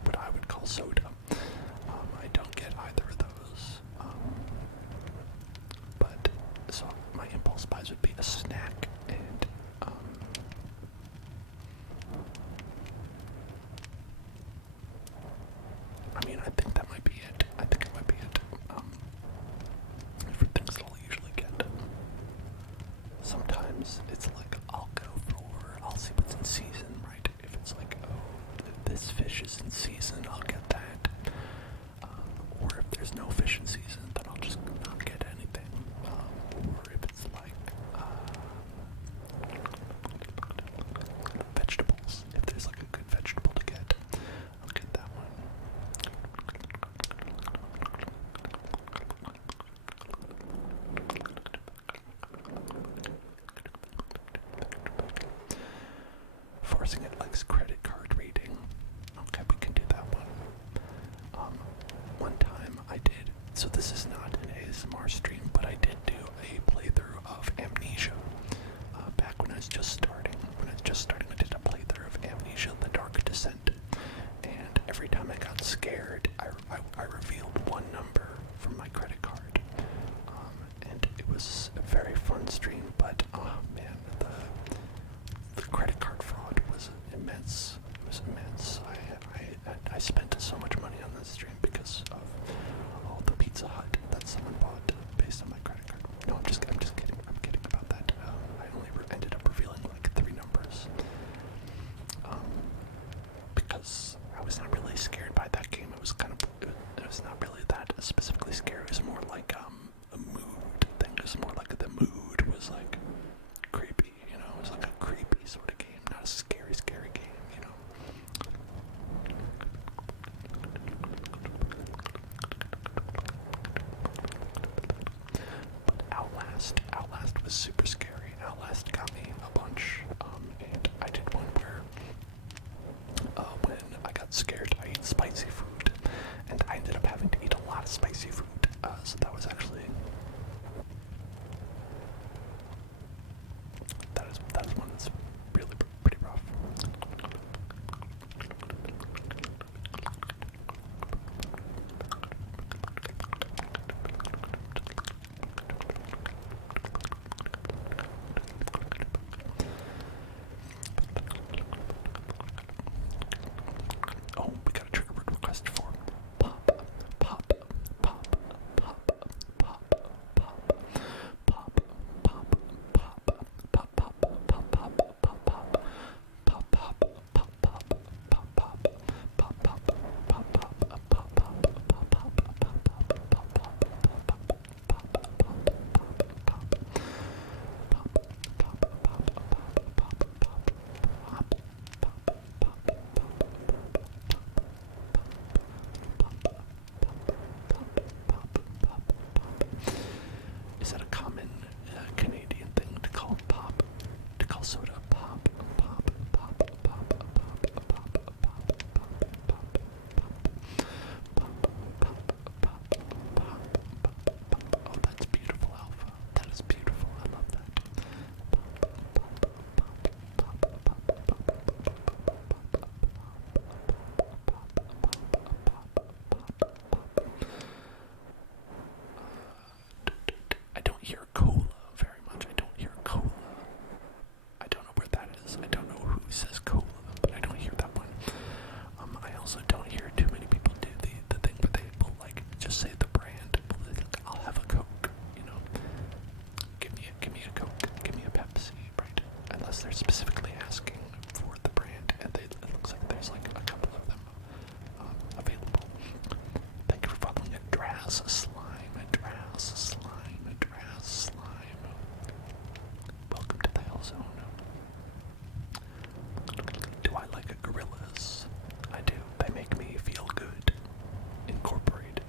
What I would call soda. I don't get either of those. But so my impulse buys would be a snack and I mean, I think that might be it. I think it might be it. For things that I'll usually get. Sometimes it's like I'll see what's in season, right? If it's like, oh, if this fish is in season, I'll get that. Or if there's no fish in season, then I'll just not get anything. Or if it's like vegetables, if there's like a good vegetable to get, I'll get that one. Forcing it likes credit card reading. Okay, we can do that one. One time I did, so this is not an ASMR stream, but I did do a playthrough of Amnesia. Back when I was just starting. I did a playthrough of Amnesia: The Dark Descent. And every time I got scared, I revealed one number from my credit card. And it was a very fun stream, but oh man, the credit card fraud was immense. It was immense. I spent so much money on this stream because of all the Pizza Hut that someone bought based on my credit card. No, I'm just kidding. I'm kidding about that. I only ended up revealing like 3 numbers. Because I was not really scared by that game. It was not really that specifically scary. It was more like a mood thing. It was more like the mood was like creepy, you know. It was like a creepy sort of game, not a scary game, you know. spicy food, and I ended up having to eat a lot of spicy food. So that was actually that is one that's really pretty rough. Oh, we got a trigger word request for pop, pop, pop, pop, pop, pop, pop, pop, pop, pop, pop, pop, pop. Is that a common Canadian thing to call pop? To call soda pop, pop, pop, pop, pop, pop, pop, pop. Oh, that's beautiful, Alpha. That is beautiful. I love that. I don't hear cola very much. I don't hear cola. I don't know where that is. I don't know who says cola, but I don't hear that one. I also don't hear too many people do the thing where they will like just say the brand. I'll have a Coke, you know. Give me a Coke. Give me a Pepsi, right? Unless they're specifically asking for the brand, and it looks like there's like a couple of them available. Thank you for following a Draz Slime, a Draz Slime, a Draz Slime. Welcome to the Hell Zone. Do I like gorillas? I do. They make me feel good. Incorporated.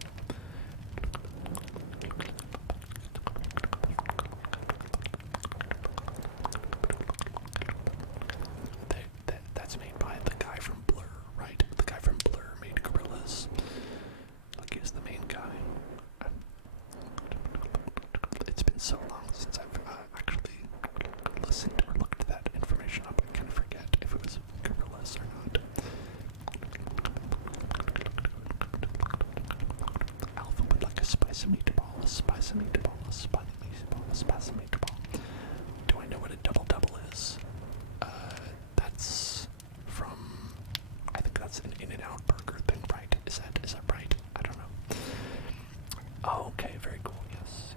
That's made by the guy from Blur, right? The guy from Blur made gorillas. Like he's the main guy. It's been so long since I've actually listened or looked that information up. I kind of forget if it was gorillas or not. Alpha would like a spicy meatball, a spicy meatball, a spicy meatball, a spicy meatball. Do I know what a double is? That's from, I think that's an In-N-Out burger thing, right? Is that right? I don't know. Oh, okay, very cool, yes.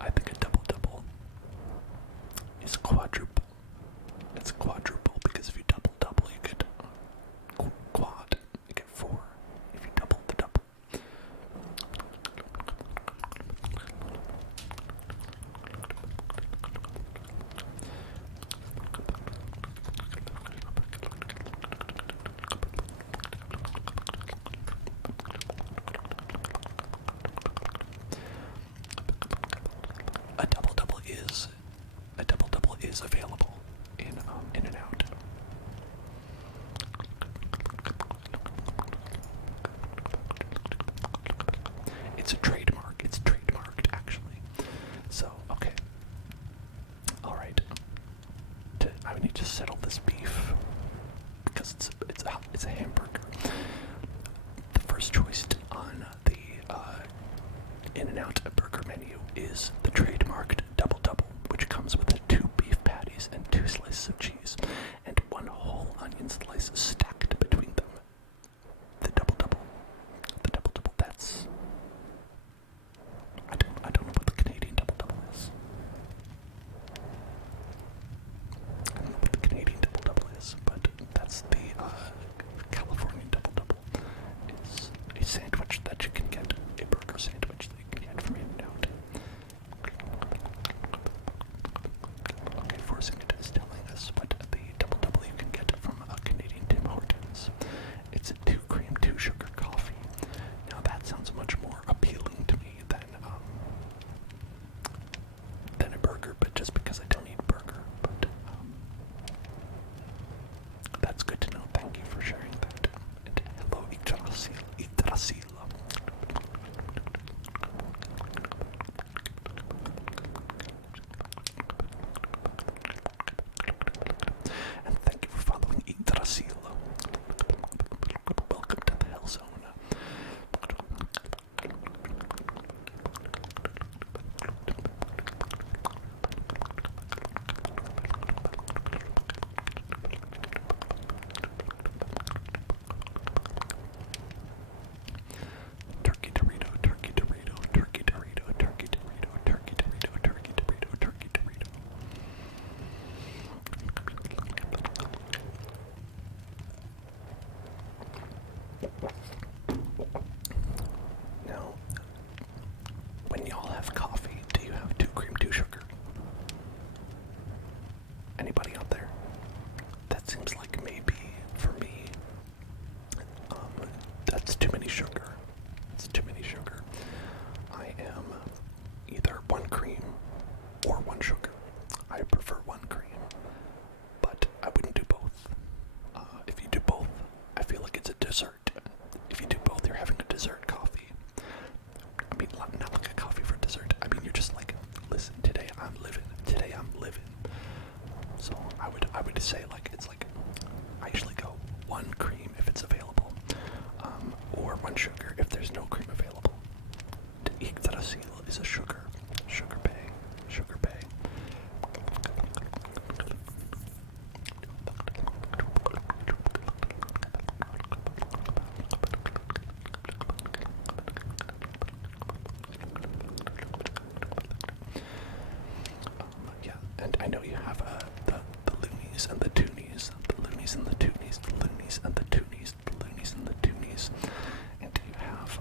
I think a double is quadruple. It's quadruple because if you double, you get quad. You get 4 if you double the double. A double double is available just settle this beef because it's a hamburger. The first choice on the In-N-Out burger menu is the trademarked Double Double, which comes with 2 beef patties and 2 slices of cheese, and 1 whole onion slice stacked between them. The Double Double. The Double Double, that's... I don't know what the Canadian Double Double is. I don't know what the Canadian Double Double is, but that's the Californian Double Double. It's a sandwich that you can get, a burger sandwich that you can get from In-N-Out. Okay, forcing it is telling us what the Double Double you can get from a Canadian Tim Hortons. It's a 2 cream, 2 sugar coffee. Now that sounds much more appealing to me than a burger, but just because I don't eat burger. But that's good to know. Thank you for sharing that. And hello, Yggdrasil. And thank you for following Yggdrasil. Welcome to the Hell Zone. Turkey Dorito, Turkey Dorito, Turkey Dorito, Turkey Dorito, Turkey Dorito, Turkey Dorito, Turkey Dorito. Now, when y'all have coffee, do you have 2 cream, 2 sugar? Anybody out there? That seems like maybe, for me, that's too many sugar. It's too many sugar. I am either 1 cream or 1 sugar. I prefer 1 cream, but I wouldn't do both. If you do both, I feel like it's a dessert. If you do both, you're having a dessert coffee. I mean, not like a coffee for dessert. I mean, you're just like, listen, today I'm living. Today I'm living. So I would say like it's like I usually go 1 cream if it's available, or 1 sugar if there's no cream available. Yggdrasil is a sugar bay. Yeah, and I know you have the loonies and the toonies, the loonies and the toonies, the loonies and the toonies, the loonies and the toonies, and you have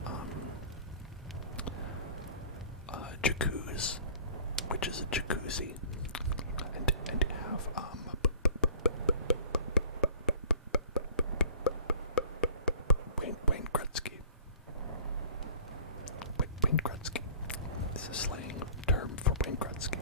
jacuzzi, which is a jacuzzi, and you have Wayne Gretzky. Wayne Gretzky. This is a slang term for Wayne Gretzky.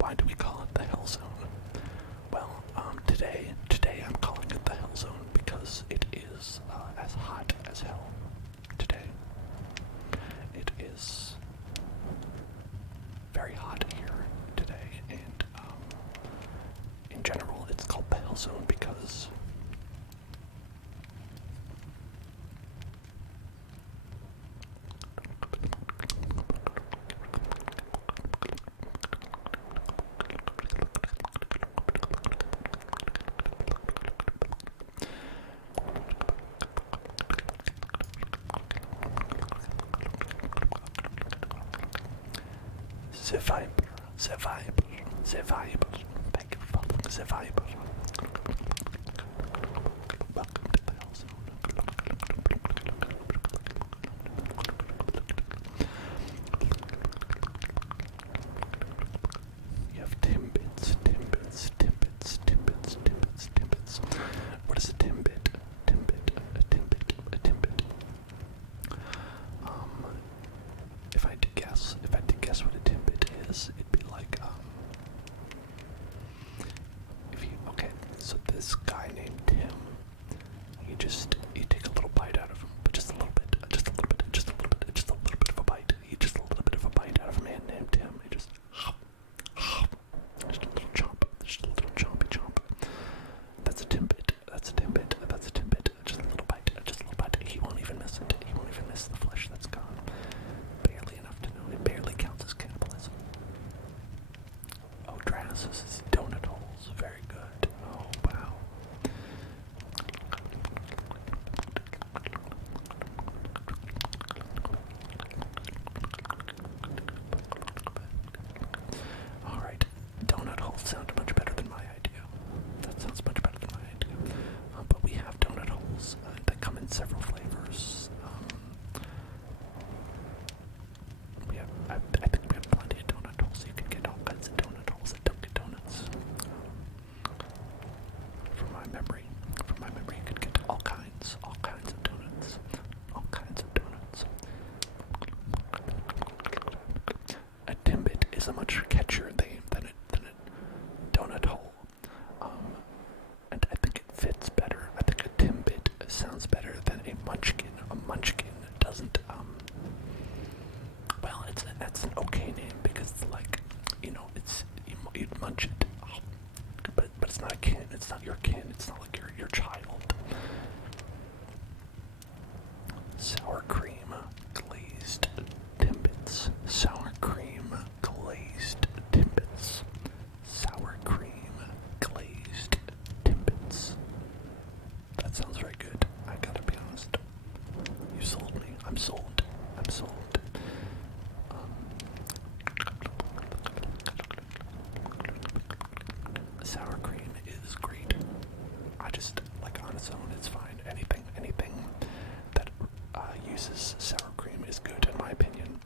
Why do we call it the Hell Zone? Well, today I'm calling it the Hell Zone because it is as hot as hell today. It is very hot here today, and in general, it's called the Hell Zone because the Viper. Thank you for following the Viper. Welcome to the Hell Zone. You have Timbits. What is a Timbit? A Timbit. If I had to guess what a Timbit is, it'd be like you take a little bite out of him, but just a little bit, just a little bit, just a little bit, just a little bit of a bite. You just a little bit of a bite out of a man named Tim. You just a little chomp, just a little chompy chomp. That's a Timbit. That's a Timbit. That's a Timbit. Just a little bite. Just a little bite. He won't even miss it. He won't even miss the flesh that's gone. Barely enough to know. It barely counts as cannibalism. Oh, Drasus is donut holes. Very good. Oh, wow. Alright. Donut holes sound much better than my idea. That sounds much better than my idea. But we have donut holes that come in several flavors. I think we have plenty of donut holes. You can get all kinds of donut holes at Dunkin' Donuts. From my memory, you could get all kinds of donuts. All kinds of donuts. A Timbit is a much catchier name than a donut hole. And I think it fits better. I think a Timbit sounds better than a munchkin. A munchkin doesn't, well, that's an okay name because it's like, you'd munch it. But it's not a kin. It's not your kin. It's not like your child. Sour cream glazed Timbits. Sour cream glazed Timbits. Sour cream glazed Timbits. That sounds very good. I gotta be honest. You sold me. I'm sold. I'm sold. Sour cream is great. I just, like, on its own, it's fine. Anything that uses sour cream is good, in my opinion.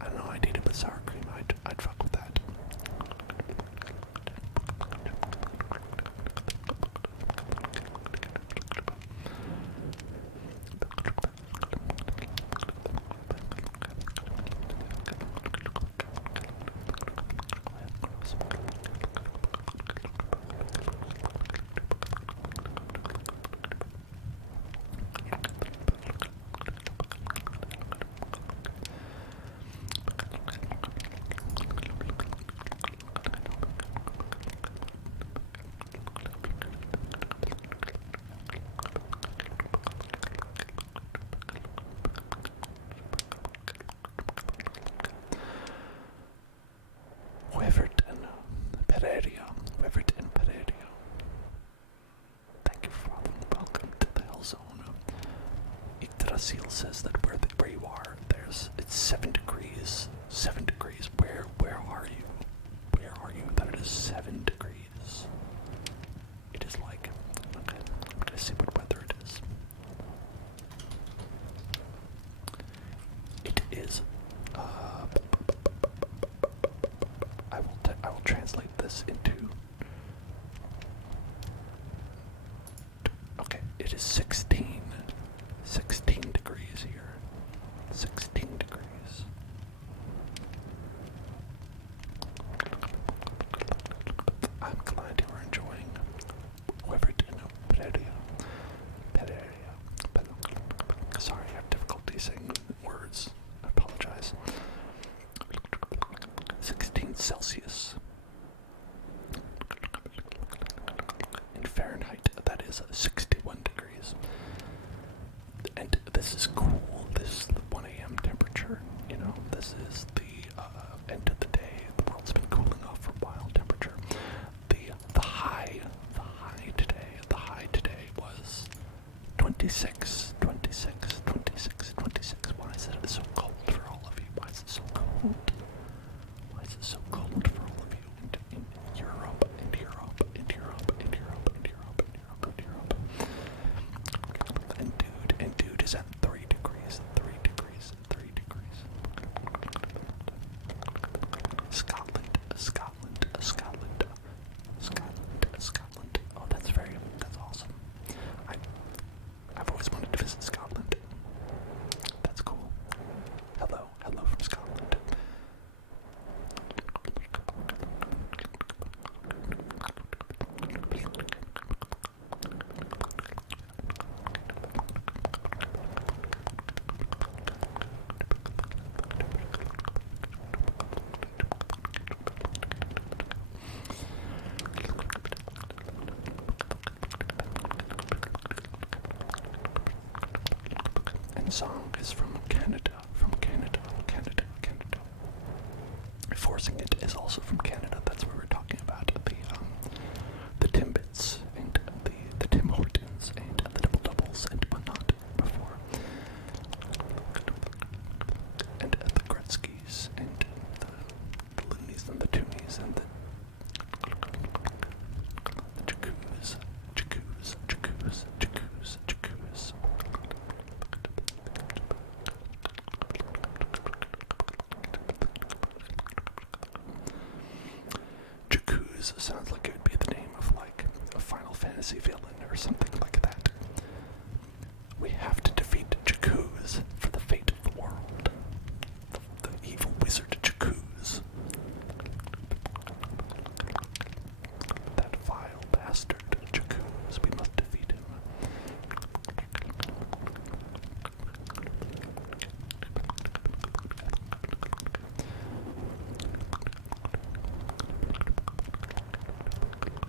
I don't know, I'd eat it with sour cream. I'd fuck with that. Weverton Pereira. Thank you for following. Welcome to the Hell Zone. Yggdrasil says that where you are, it's 7 degrees. 7 degrees. Where are you? Where are you? That it is 7 degrees. It is like, okay, I'm gonna see what weather it is. It is, I will translate this into, okay, it is 16 degrees here. 16 degrees. I'm glad you are enjoying Weverton Pereira. Sorry, I have difficulty saying words. I apologize. 16 Celsius. second song is from Canada, Canada. Forcing It is also from Canada. That's where we're talking about the Timbits and the Tim Hortons and the Double Doubles and whatnot before. And the Gretzkys and the Loonies and the Toonies and the Jacoos. Jacoos sounds like it would be the name of like a Final Fantasy villain or something like that. We have to defeat Jacoos for the fate of the world. The evil wizard Jacoos. That vile bastard Jacoos. We must defeat him.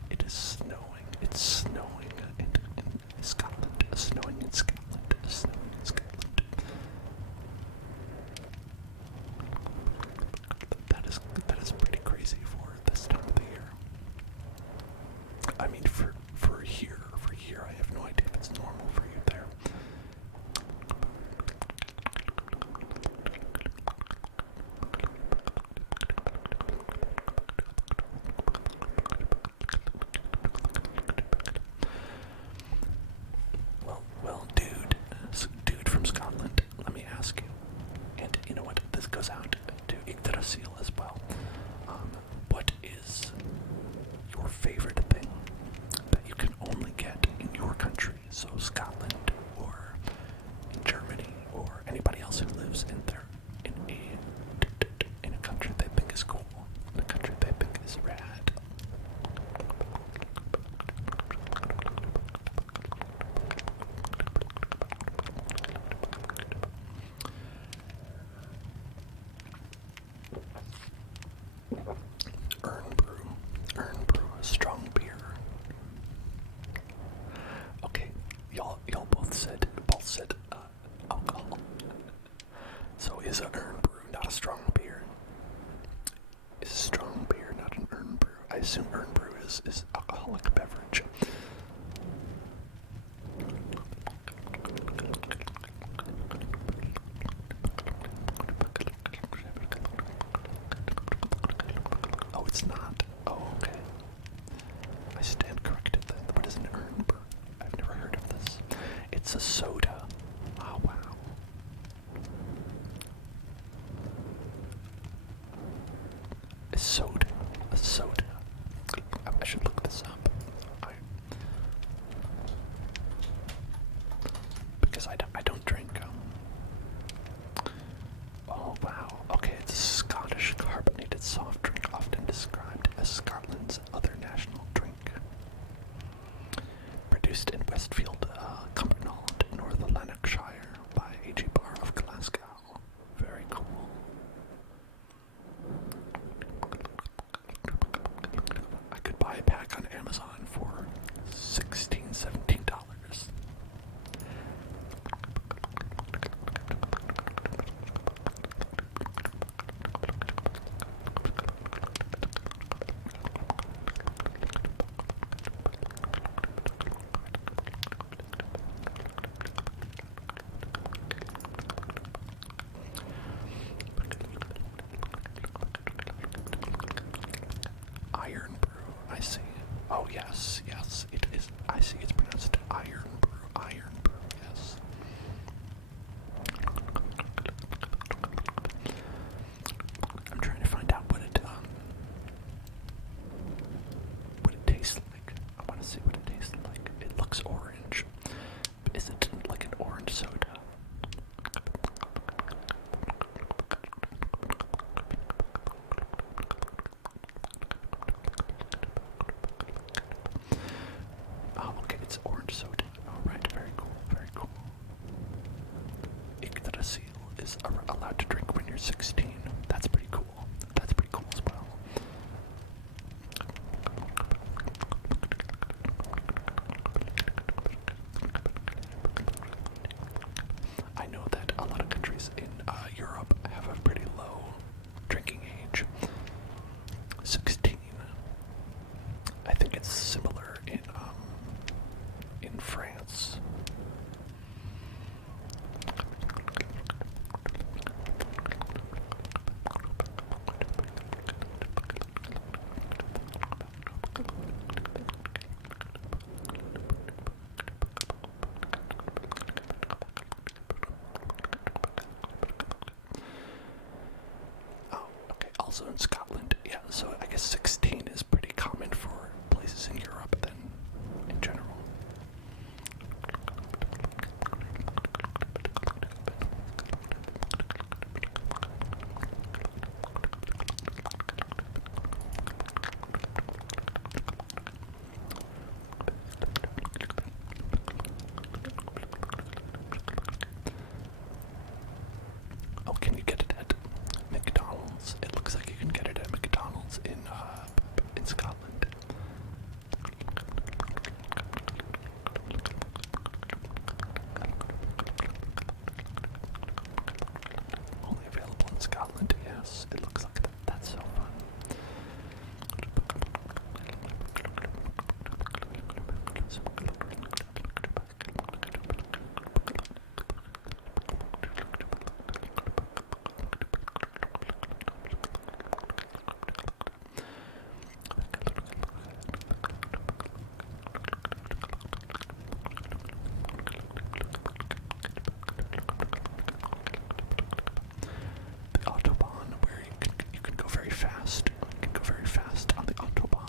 It is snowing. It's snowing in Scotland. Snowing in Scotland. Snowing in Scotland. That is pretty crazy for this time of the year. I mean, for here, I have no idea if it's normal for you there. Well, dude from Scotland, let me ask you, and you know what, this goes out to Yggdrasil as well. What is your favorite thing that you can only get in your country? So Scotland, or in Germany, or anybody else who lives in a country they think is cool, in a country they think is rad. Urn brew, strong beer. Okay, y'all both said alcohol. So is an urn brew not a strong beer? Is strong beer not an urn brew? I assume urn brew is alcoholic beverage. Oh, it's not. Oh, okay. I stand corrected then. What is an urn brew? I've never heard of this. It's a soda. Oh, wow. A soda. I should look this up. Because I don't drink. Oh, wow. Okay, it's a Scottish carbonated soft drink, often described as Scotland's other national drink. Produced in Westfield, Cumbernauld, North Lanarkshire, by A.G. Barr of Glasgow. Very cool. I could buy a pack on Amazon for $16, $17. Iron brew, I see. Oh, yes, it is. I see it's pronounced iron brew, yes. I'm trying to find out what it tastes like. I want to see what it tastes like. It looks orange. Is it like an orange soda? Oh, okay, it's orange soda. Alright, very cool. Scotland. Only available in Scotland, yes. It looks like that. That's so fun. The Autobahn, where you can go very fast. You can go very fast on the Autobahn.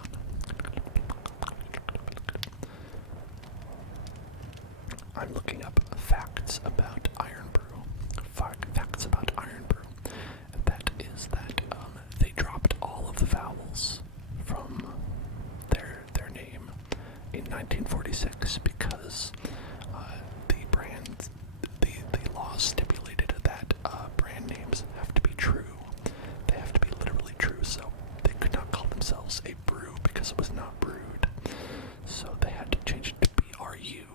I'm looking up facts about Iron Brew. Facts about Iron Brew. And that is that they dropped all of the vowels from their name in 1946 because the laws stipulated that brand names have to be true. They have to be literally true, so they could not call themselves a brew because it was not brewed. So they had to change it to BRU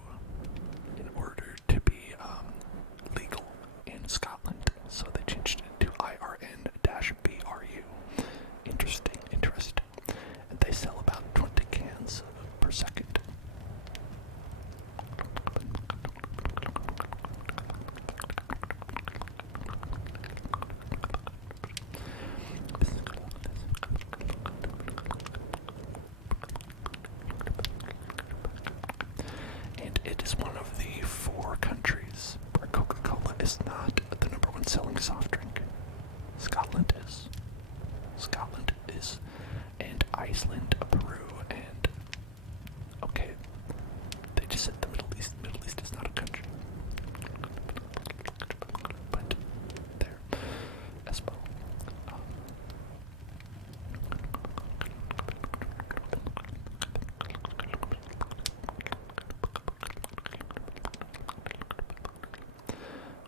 in order to be legal in Scotland. So they changed it to IRN-BRU. Interesting. And they sell about 20 cans per second. And it is one of the 4 countries where Coca-Cola is not the number 1 selling soft drink. Scotland is. And Iceland, Peru, and okay, they just said the Middle East. Middle East is not a country. But there, Espo.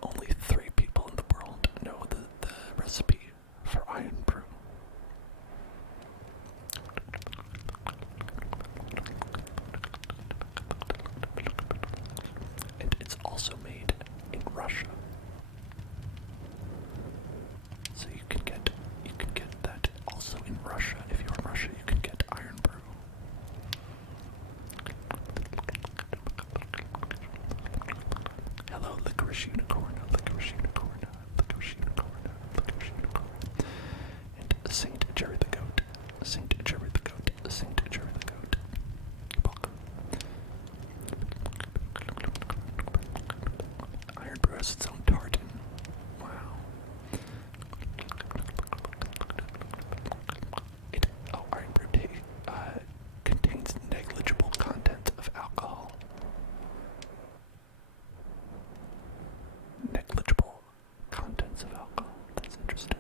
Only 3 people in the world know the recipe for Iron Brew. And it's also made in Russia. So you can get that also in Russia. If you're in Russia, you can get Iron Brew. Hello, licorice unicorn. And Saint Jerry the Goat. You're welcome. Iron Brew has its own tartan. Wow. Iron Brew contains negligible content of alcohol. Negligible contents of alcohol. That's interesting.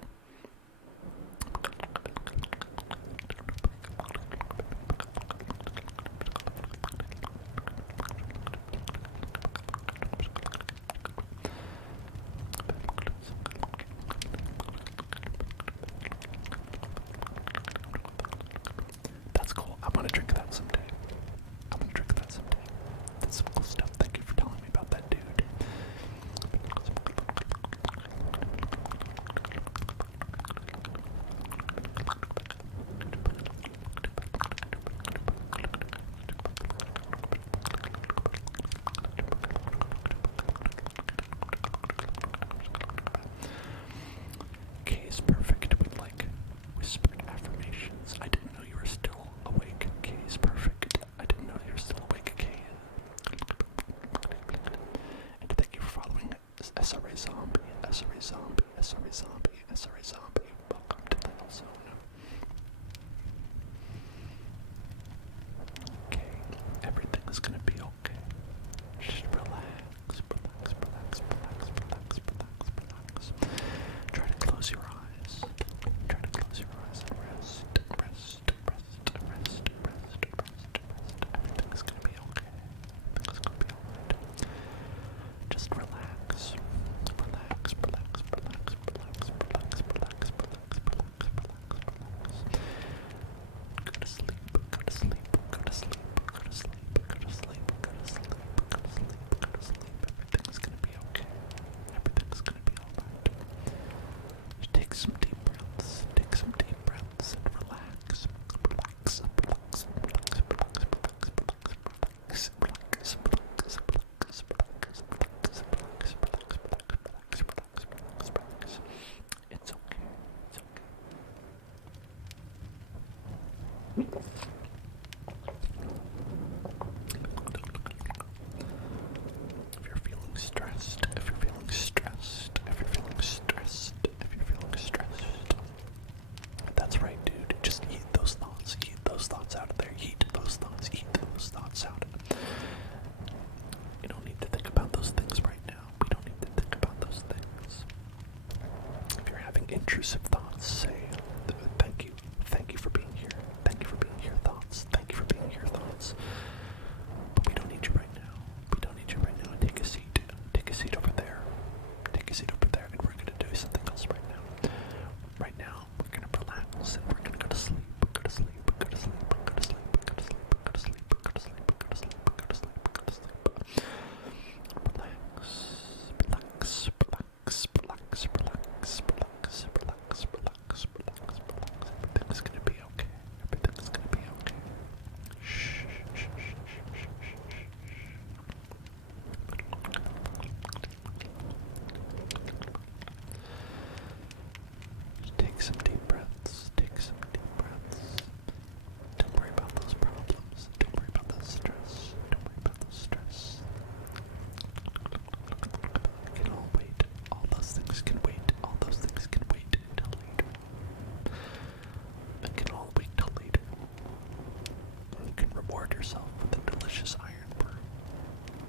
yourself with a delicious iron brew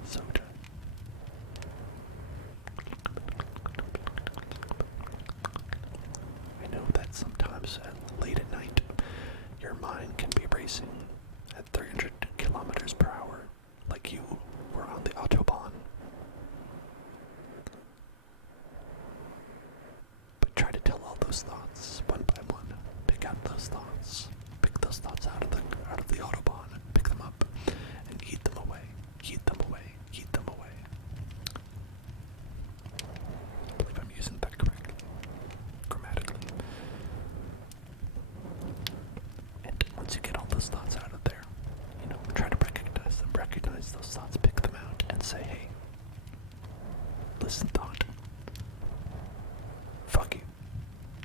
soda. I know that sometimes late at night, your mind can be racing at 300 kilometers per hour, like you were on the Autobahn. But try to tell all those thoughts one by one. Pick out those thoughts. Pick those thoughts out of the Autobahn. Pick them up and eat them away. Eat them away. Eat them away. I believe I'm using that correctly, grammatically. And once you get all those thoughts out of there, try to recognize them. Recognize those thoughts. Pick them out and say, hey, listen, thought. Fuck you.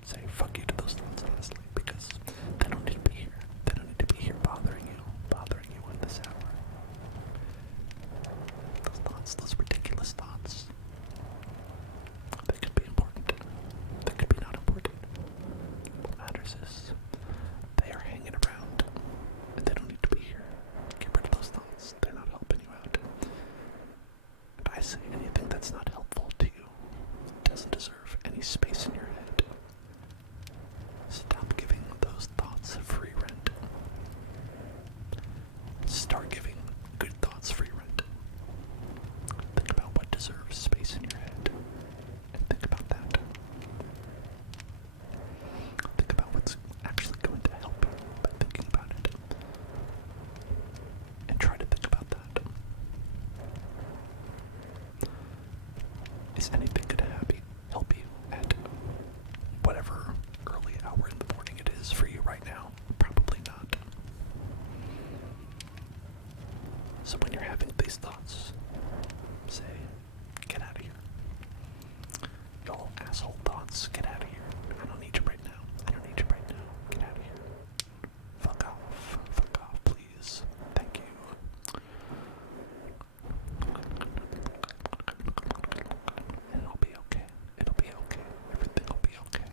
Say fuck you to those thoughts, honestly, because they don't need to be here. They don't need to be here bothering you in this hour. Those thoughts, those ridiculous thoughts, they could be important. They could be not important. What matters is they are hanging around, and they don't need to be here. Get rid of those thoughts. They're not helping you out. And I say anything that's not helpful to you doesn't deserve any space in your head. Stop giving those thoughts free rent. Start giving good thoughts free rent. Think about what deserves space in your head, and think about that. Think about what's actually going to help you by thinking about it. And try to think about that. Is anything going to help you at whatever early hour in the morning it is for you right now? Probably not. So when you're having these thoughts, say, get out of here. Y'all asshole thoughts, get out of here. I don't need you right now. I don't need you right now. Get out of here. Fuck off. Fuck off, please. Thank you. And it'll be okay. It'll be okay. Everything will be okay.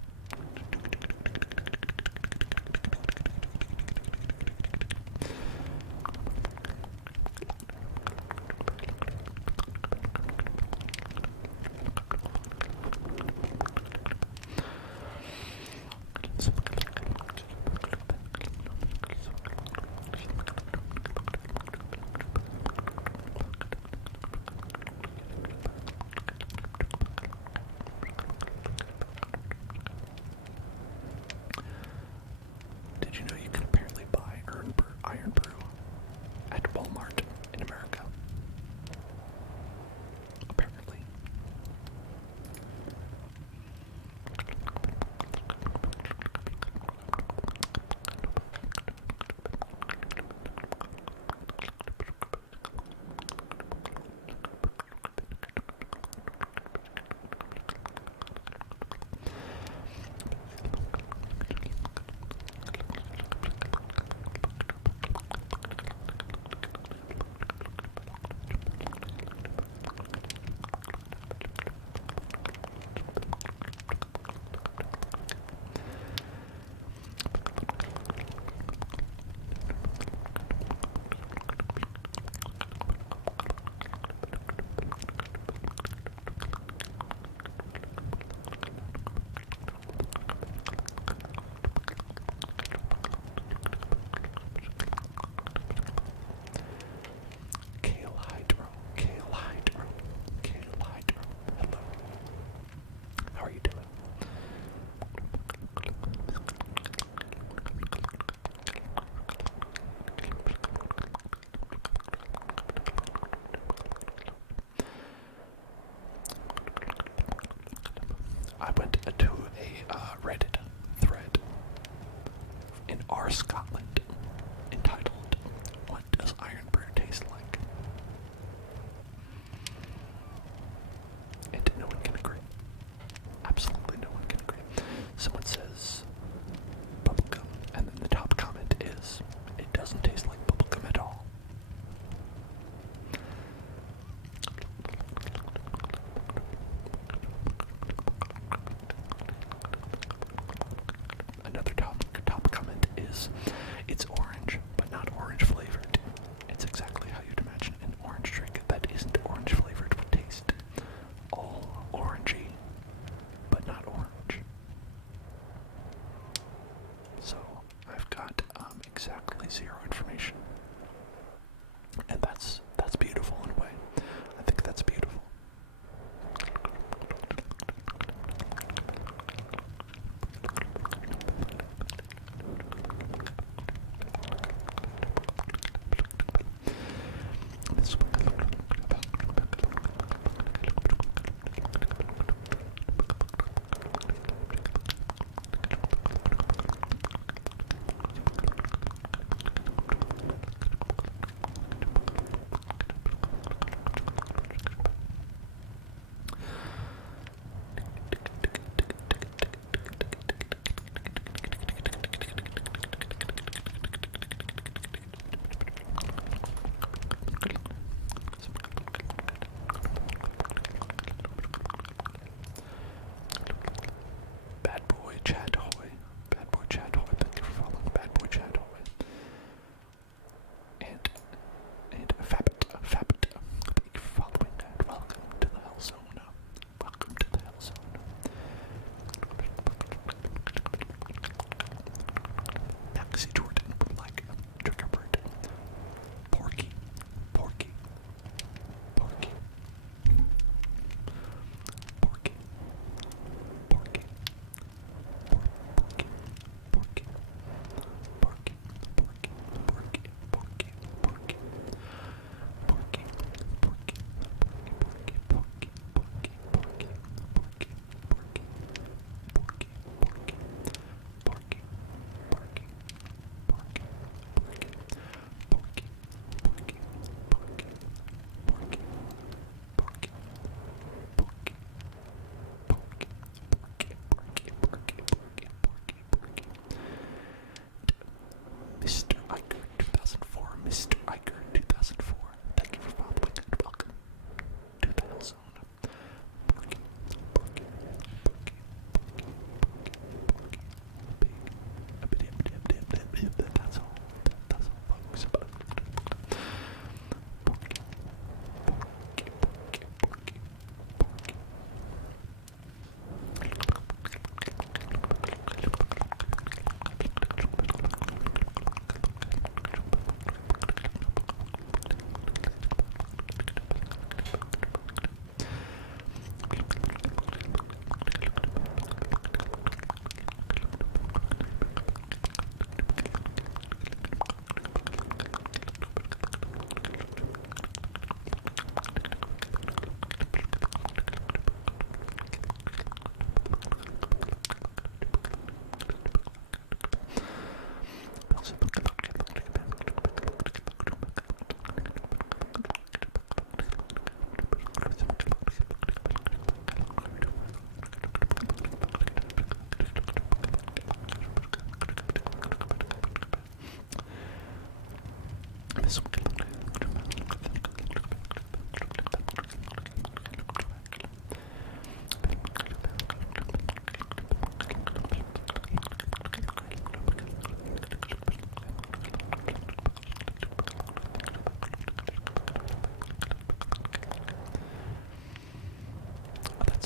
That's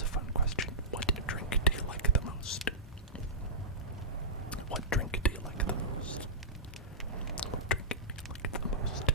a fun question. What drink do you like the most? What drink do you like the most? What drink do you like the most?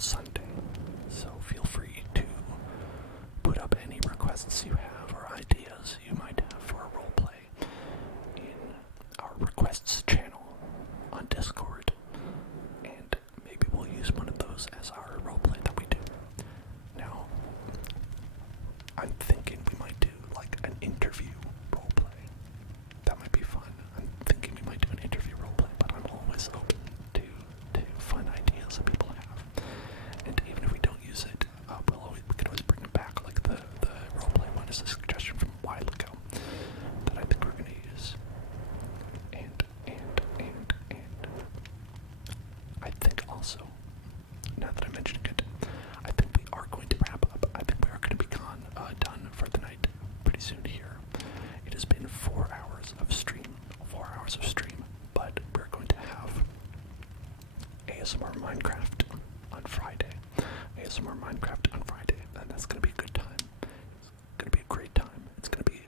Sunday. So feel free to put up any requests you have or ideas you might have for a roleplay in our requests channel on Discord, and maybe we'll use one of those as our roleplay that we do. Now, I'm thinking we might do like an interview roleplay. That might be fun. I'm thinking we might do an interview roleplay, but I'm always open to fun ideas that people have. And even if we don't use it, we can always bring it back. Like the roleplay one is a suggestion from a while ago that I think we're gonna use. And I think also, now that I'm mentioning it, I think we are going to wrap up. I think we are going to be done for the night pretty soon here. It has been 4 hours of stream, but we're going to have ASMR Minecraft on Friday. And that's going to be a good time. It's going to be a great time. It's going to be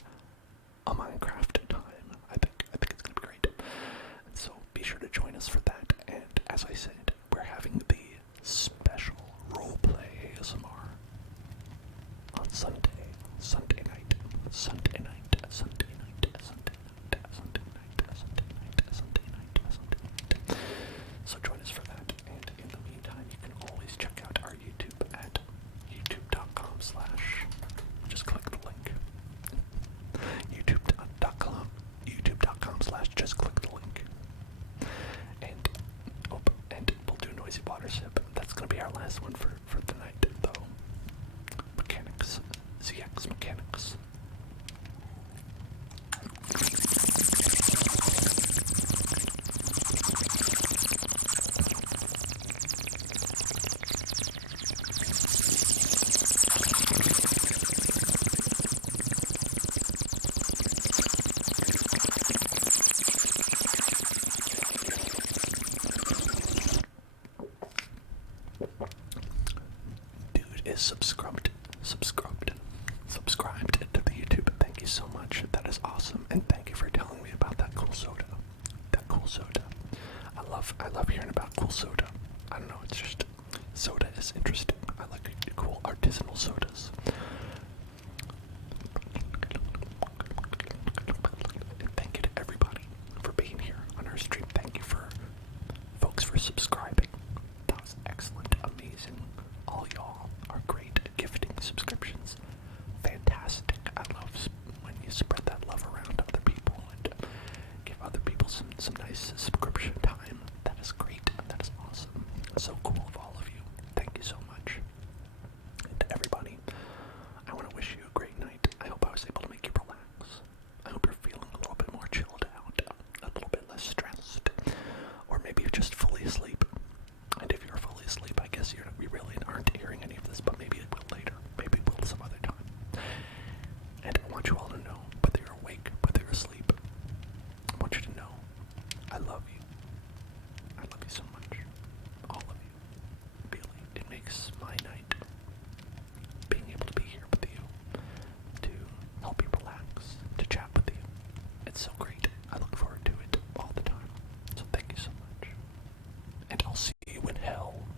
a Minecraft time. I think it's going to be great. And so be sure to join us for that. And as I said, we're having the special roleplay ASMR on Sunday night. So join us for that, and in the meantime, you can always check out our YouTube at youtube.com/ just click the link. youtube.com / just click the link. And we'll do Noisy Water Sip. That's gonna be our last one for the night, though. Mechanics. ZX Mechanics. Dude is subscribed to the YouTube. Thank you so much. That is awesome. And thank you for telling me about that cool soda. I love hearing about cool soda. I don't know, it's just soda is interesting.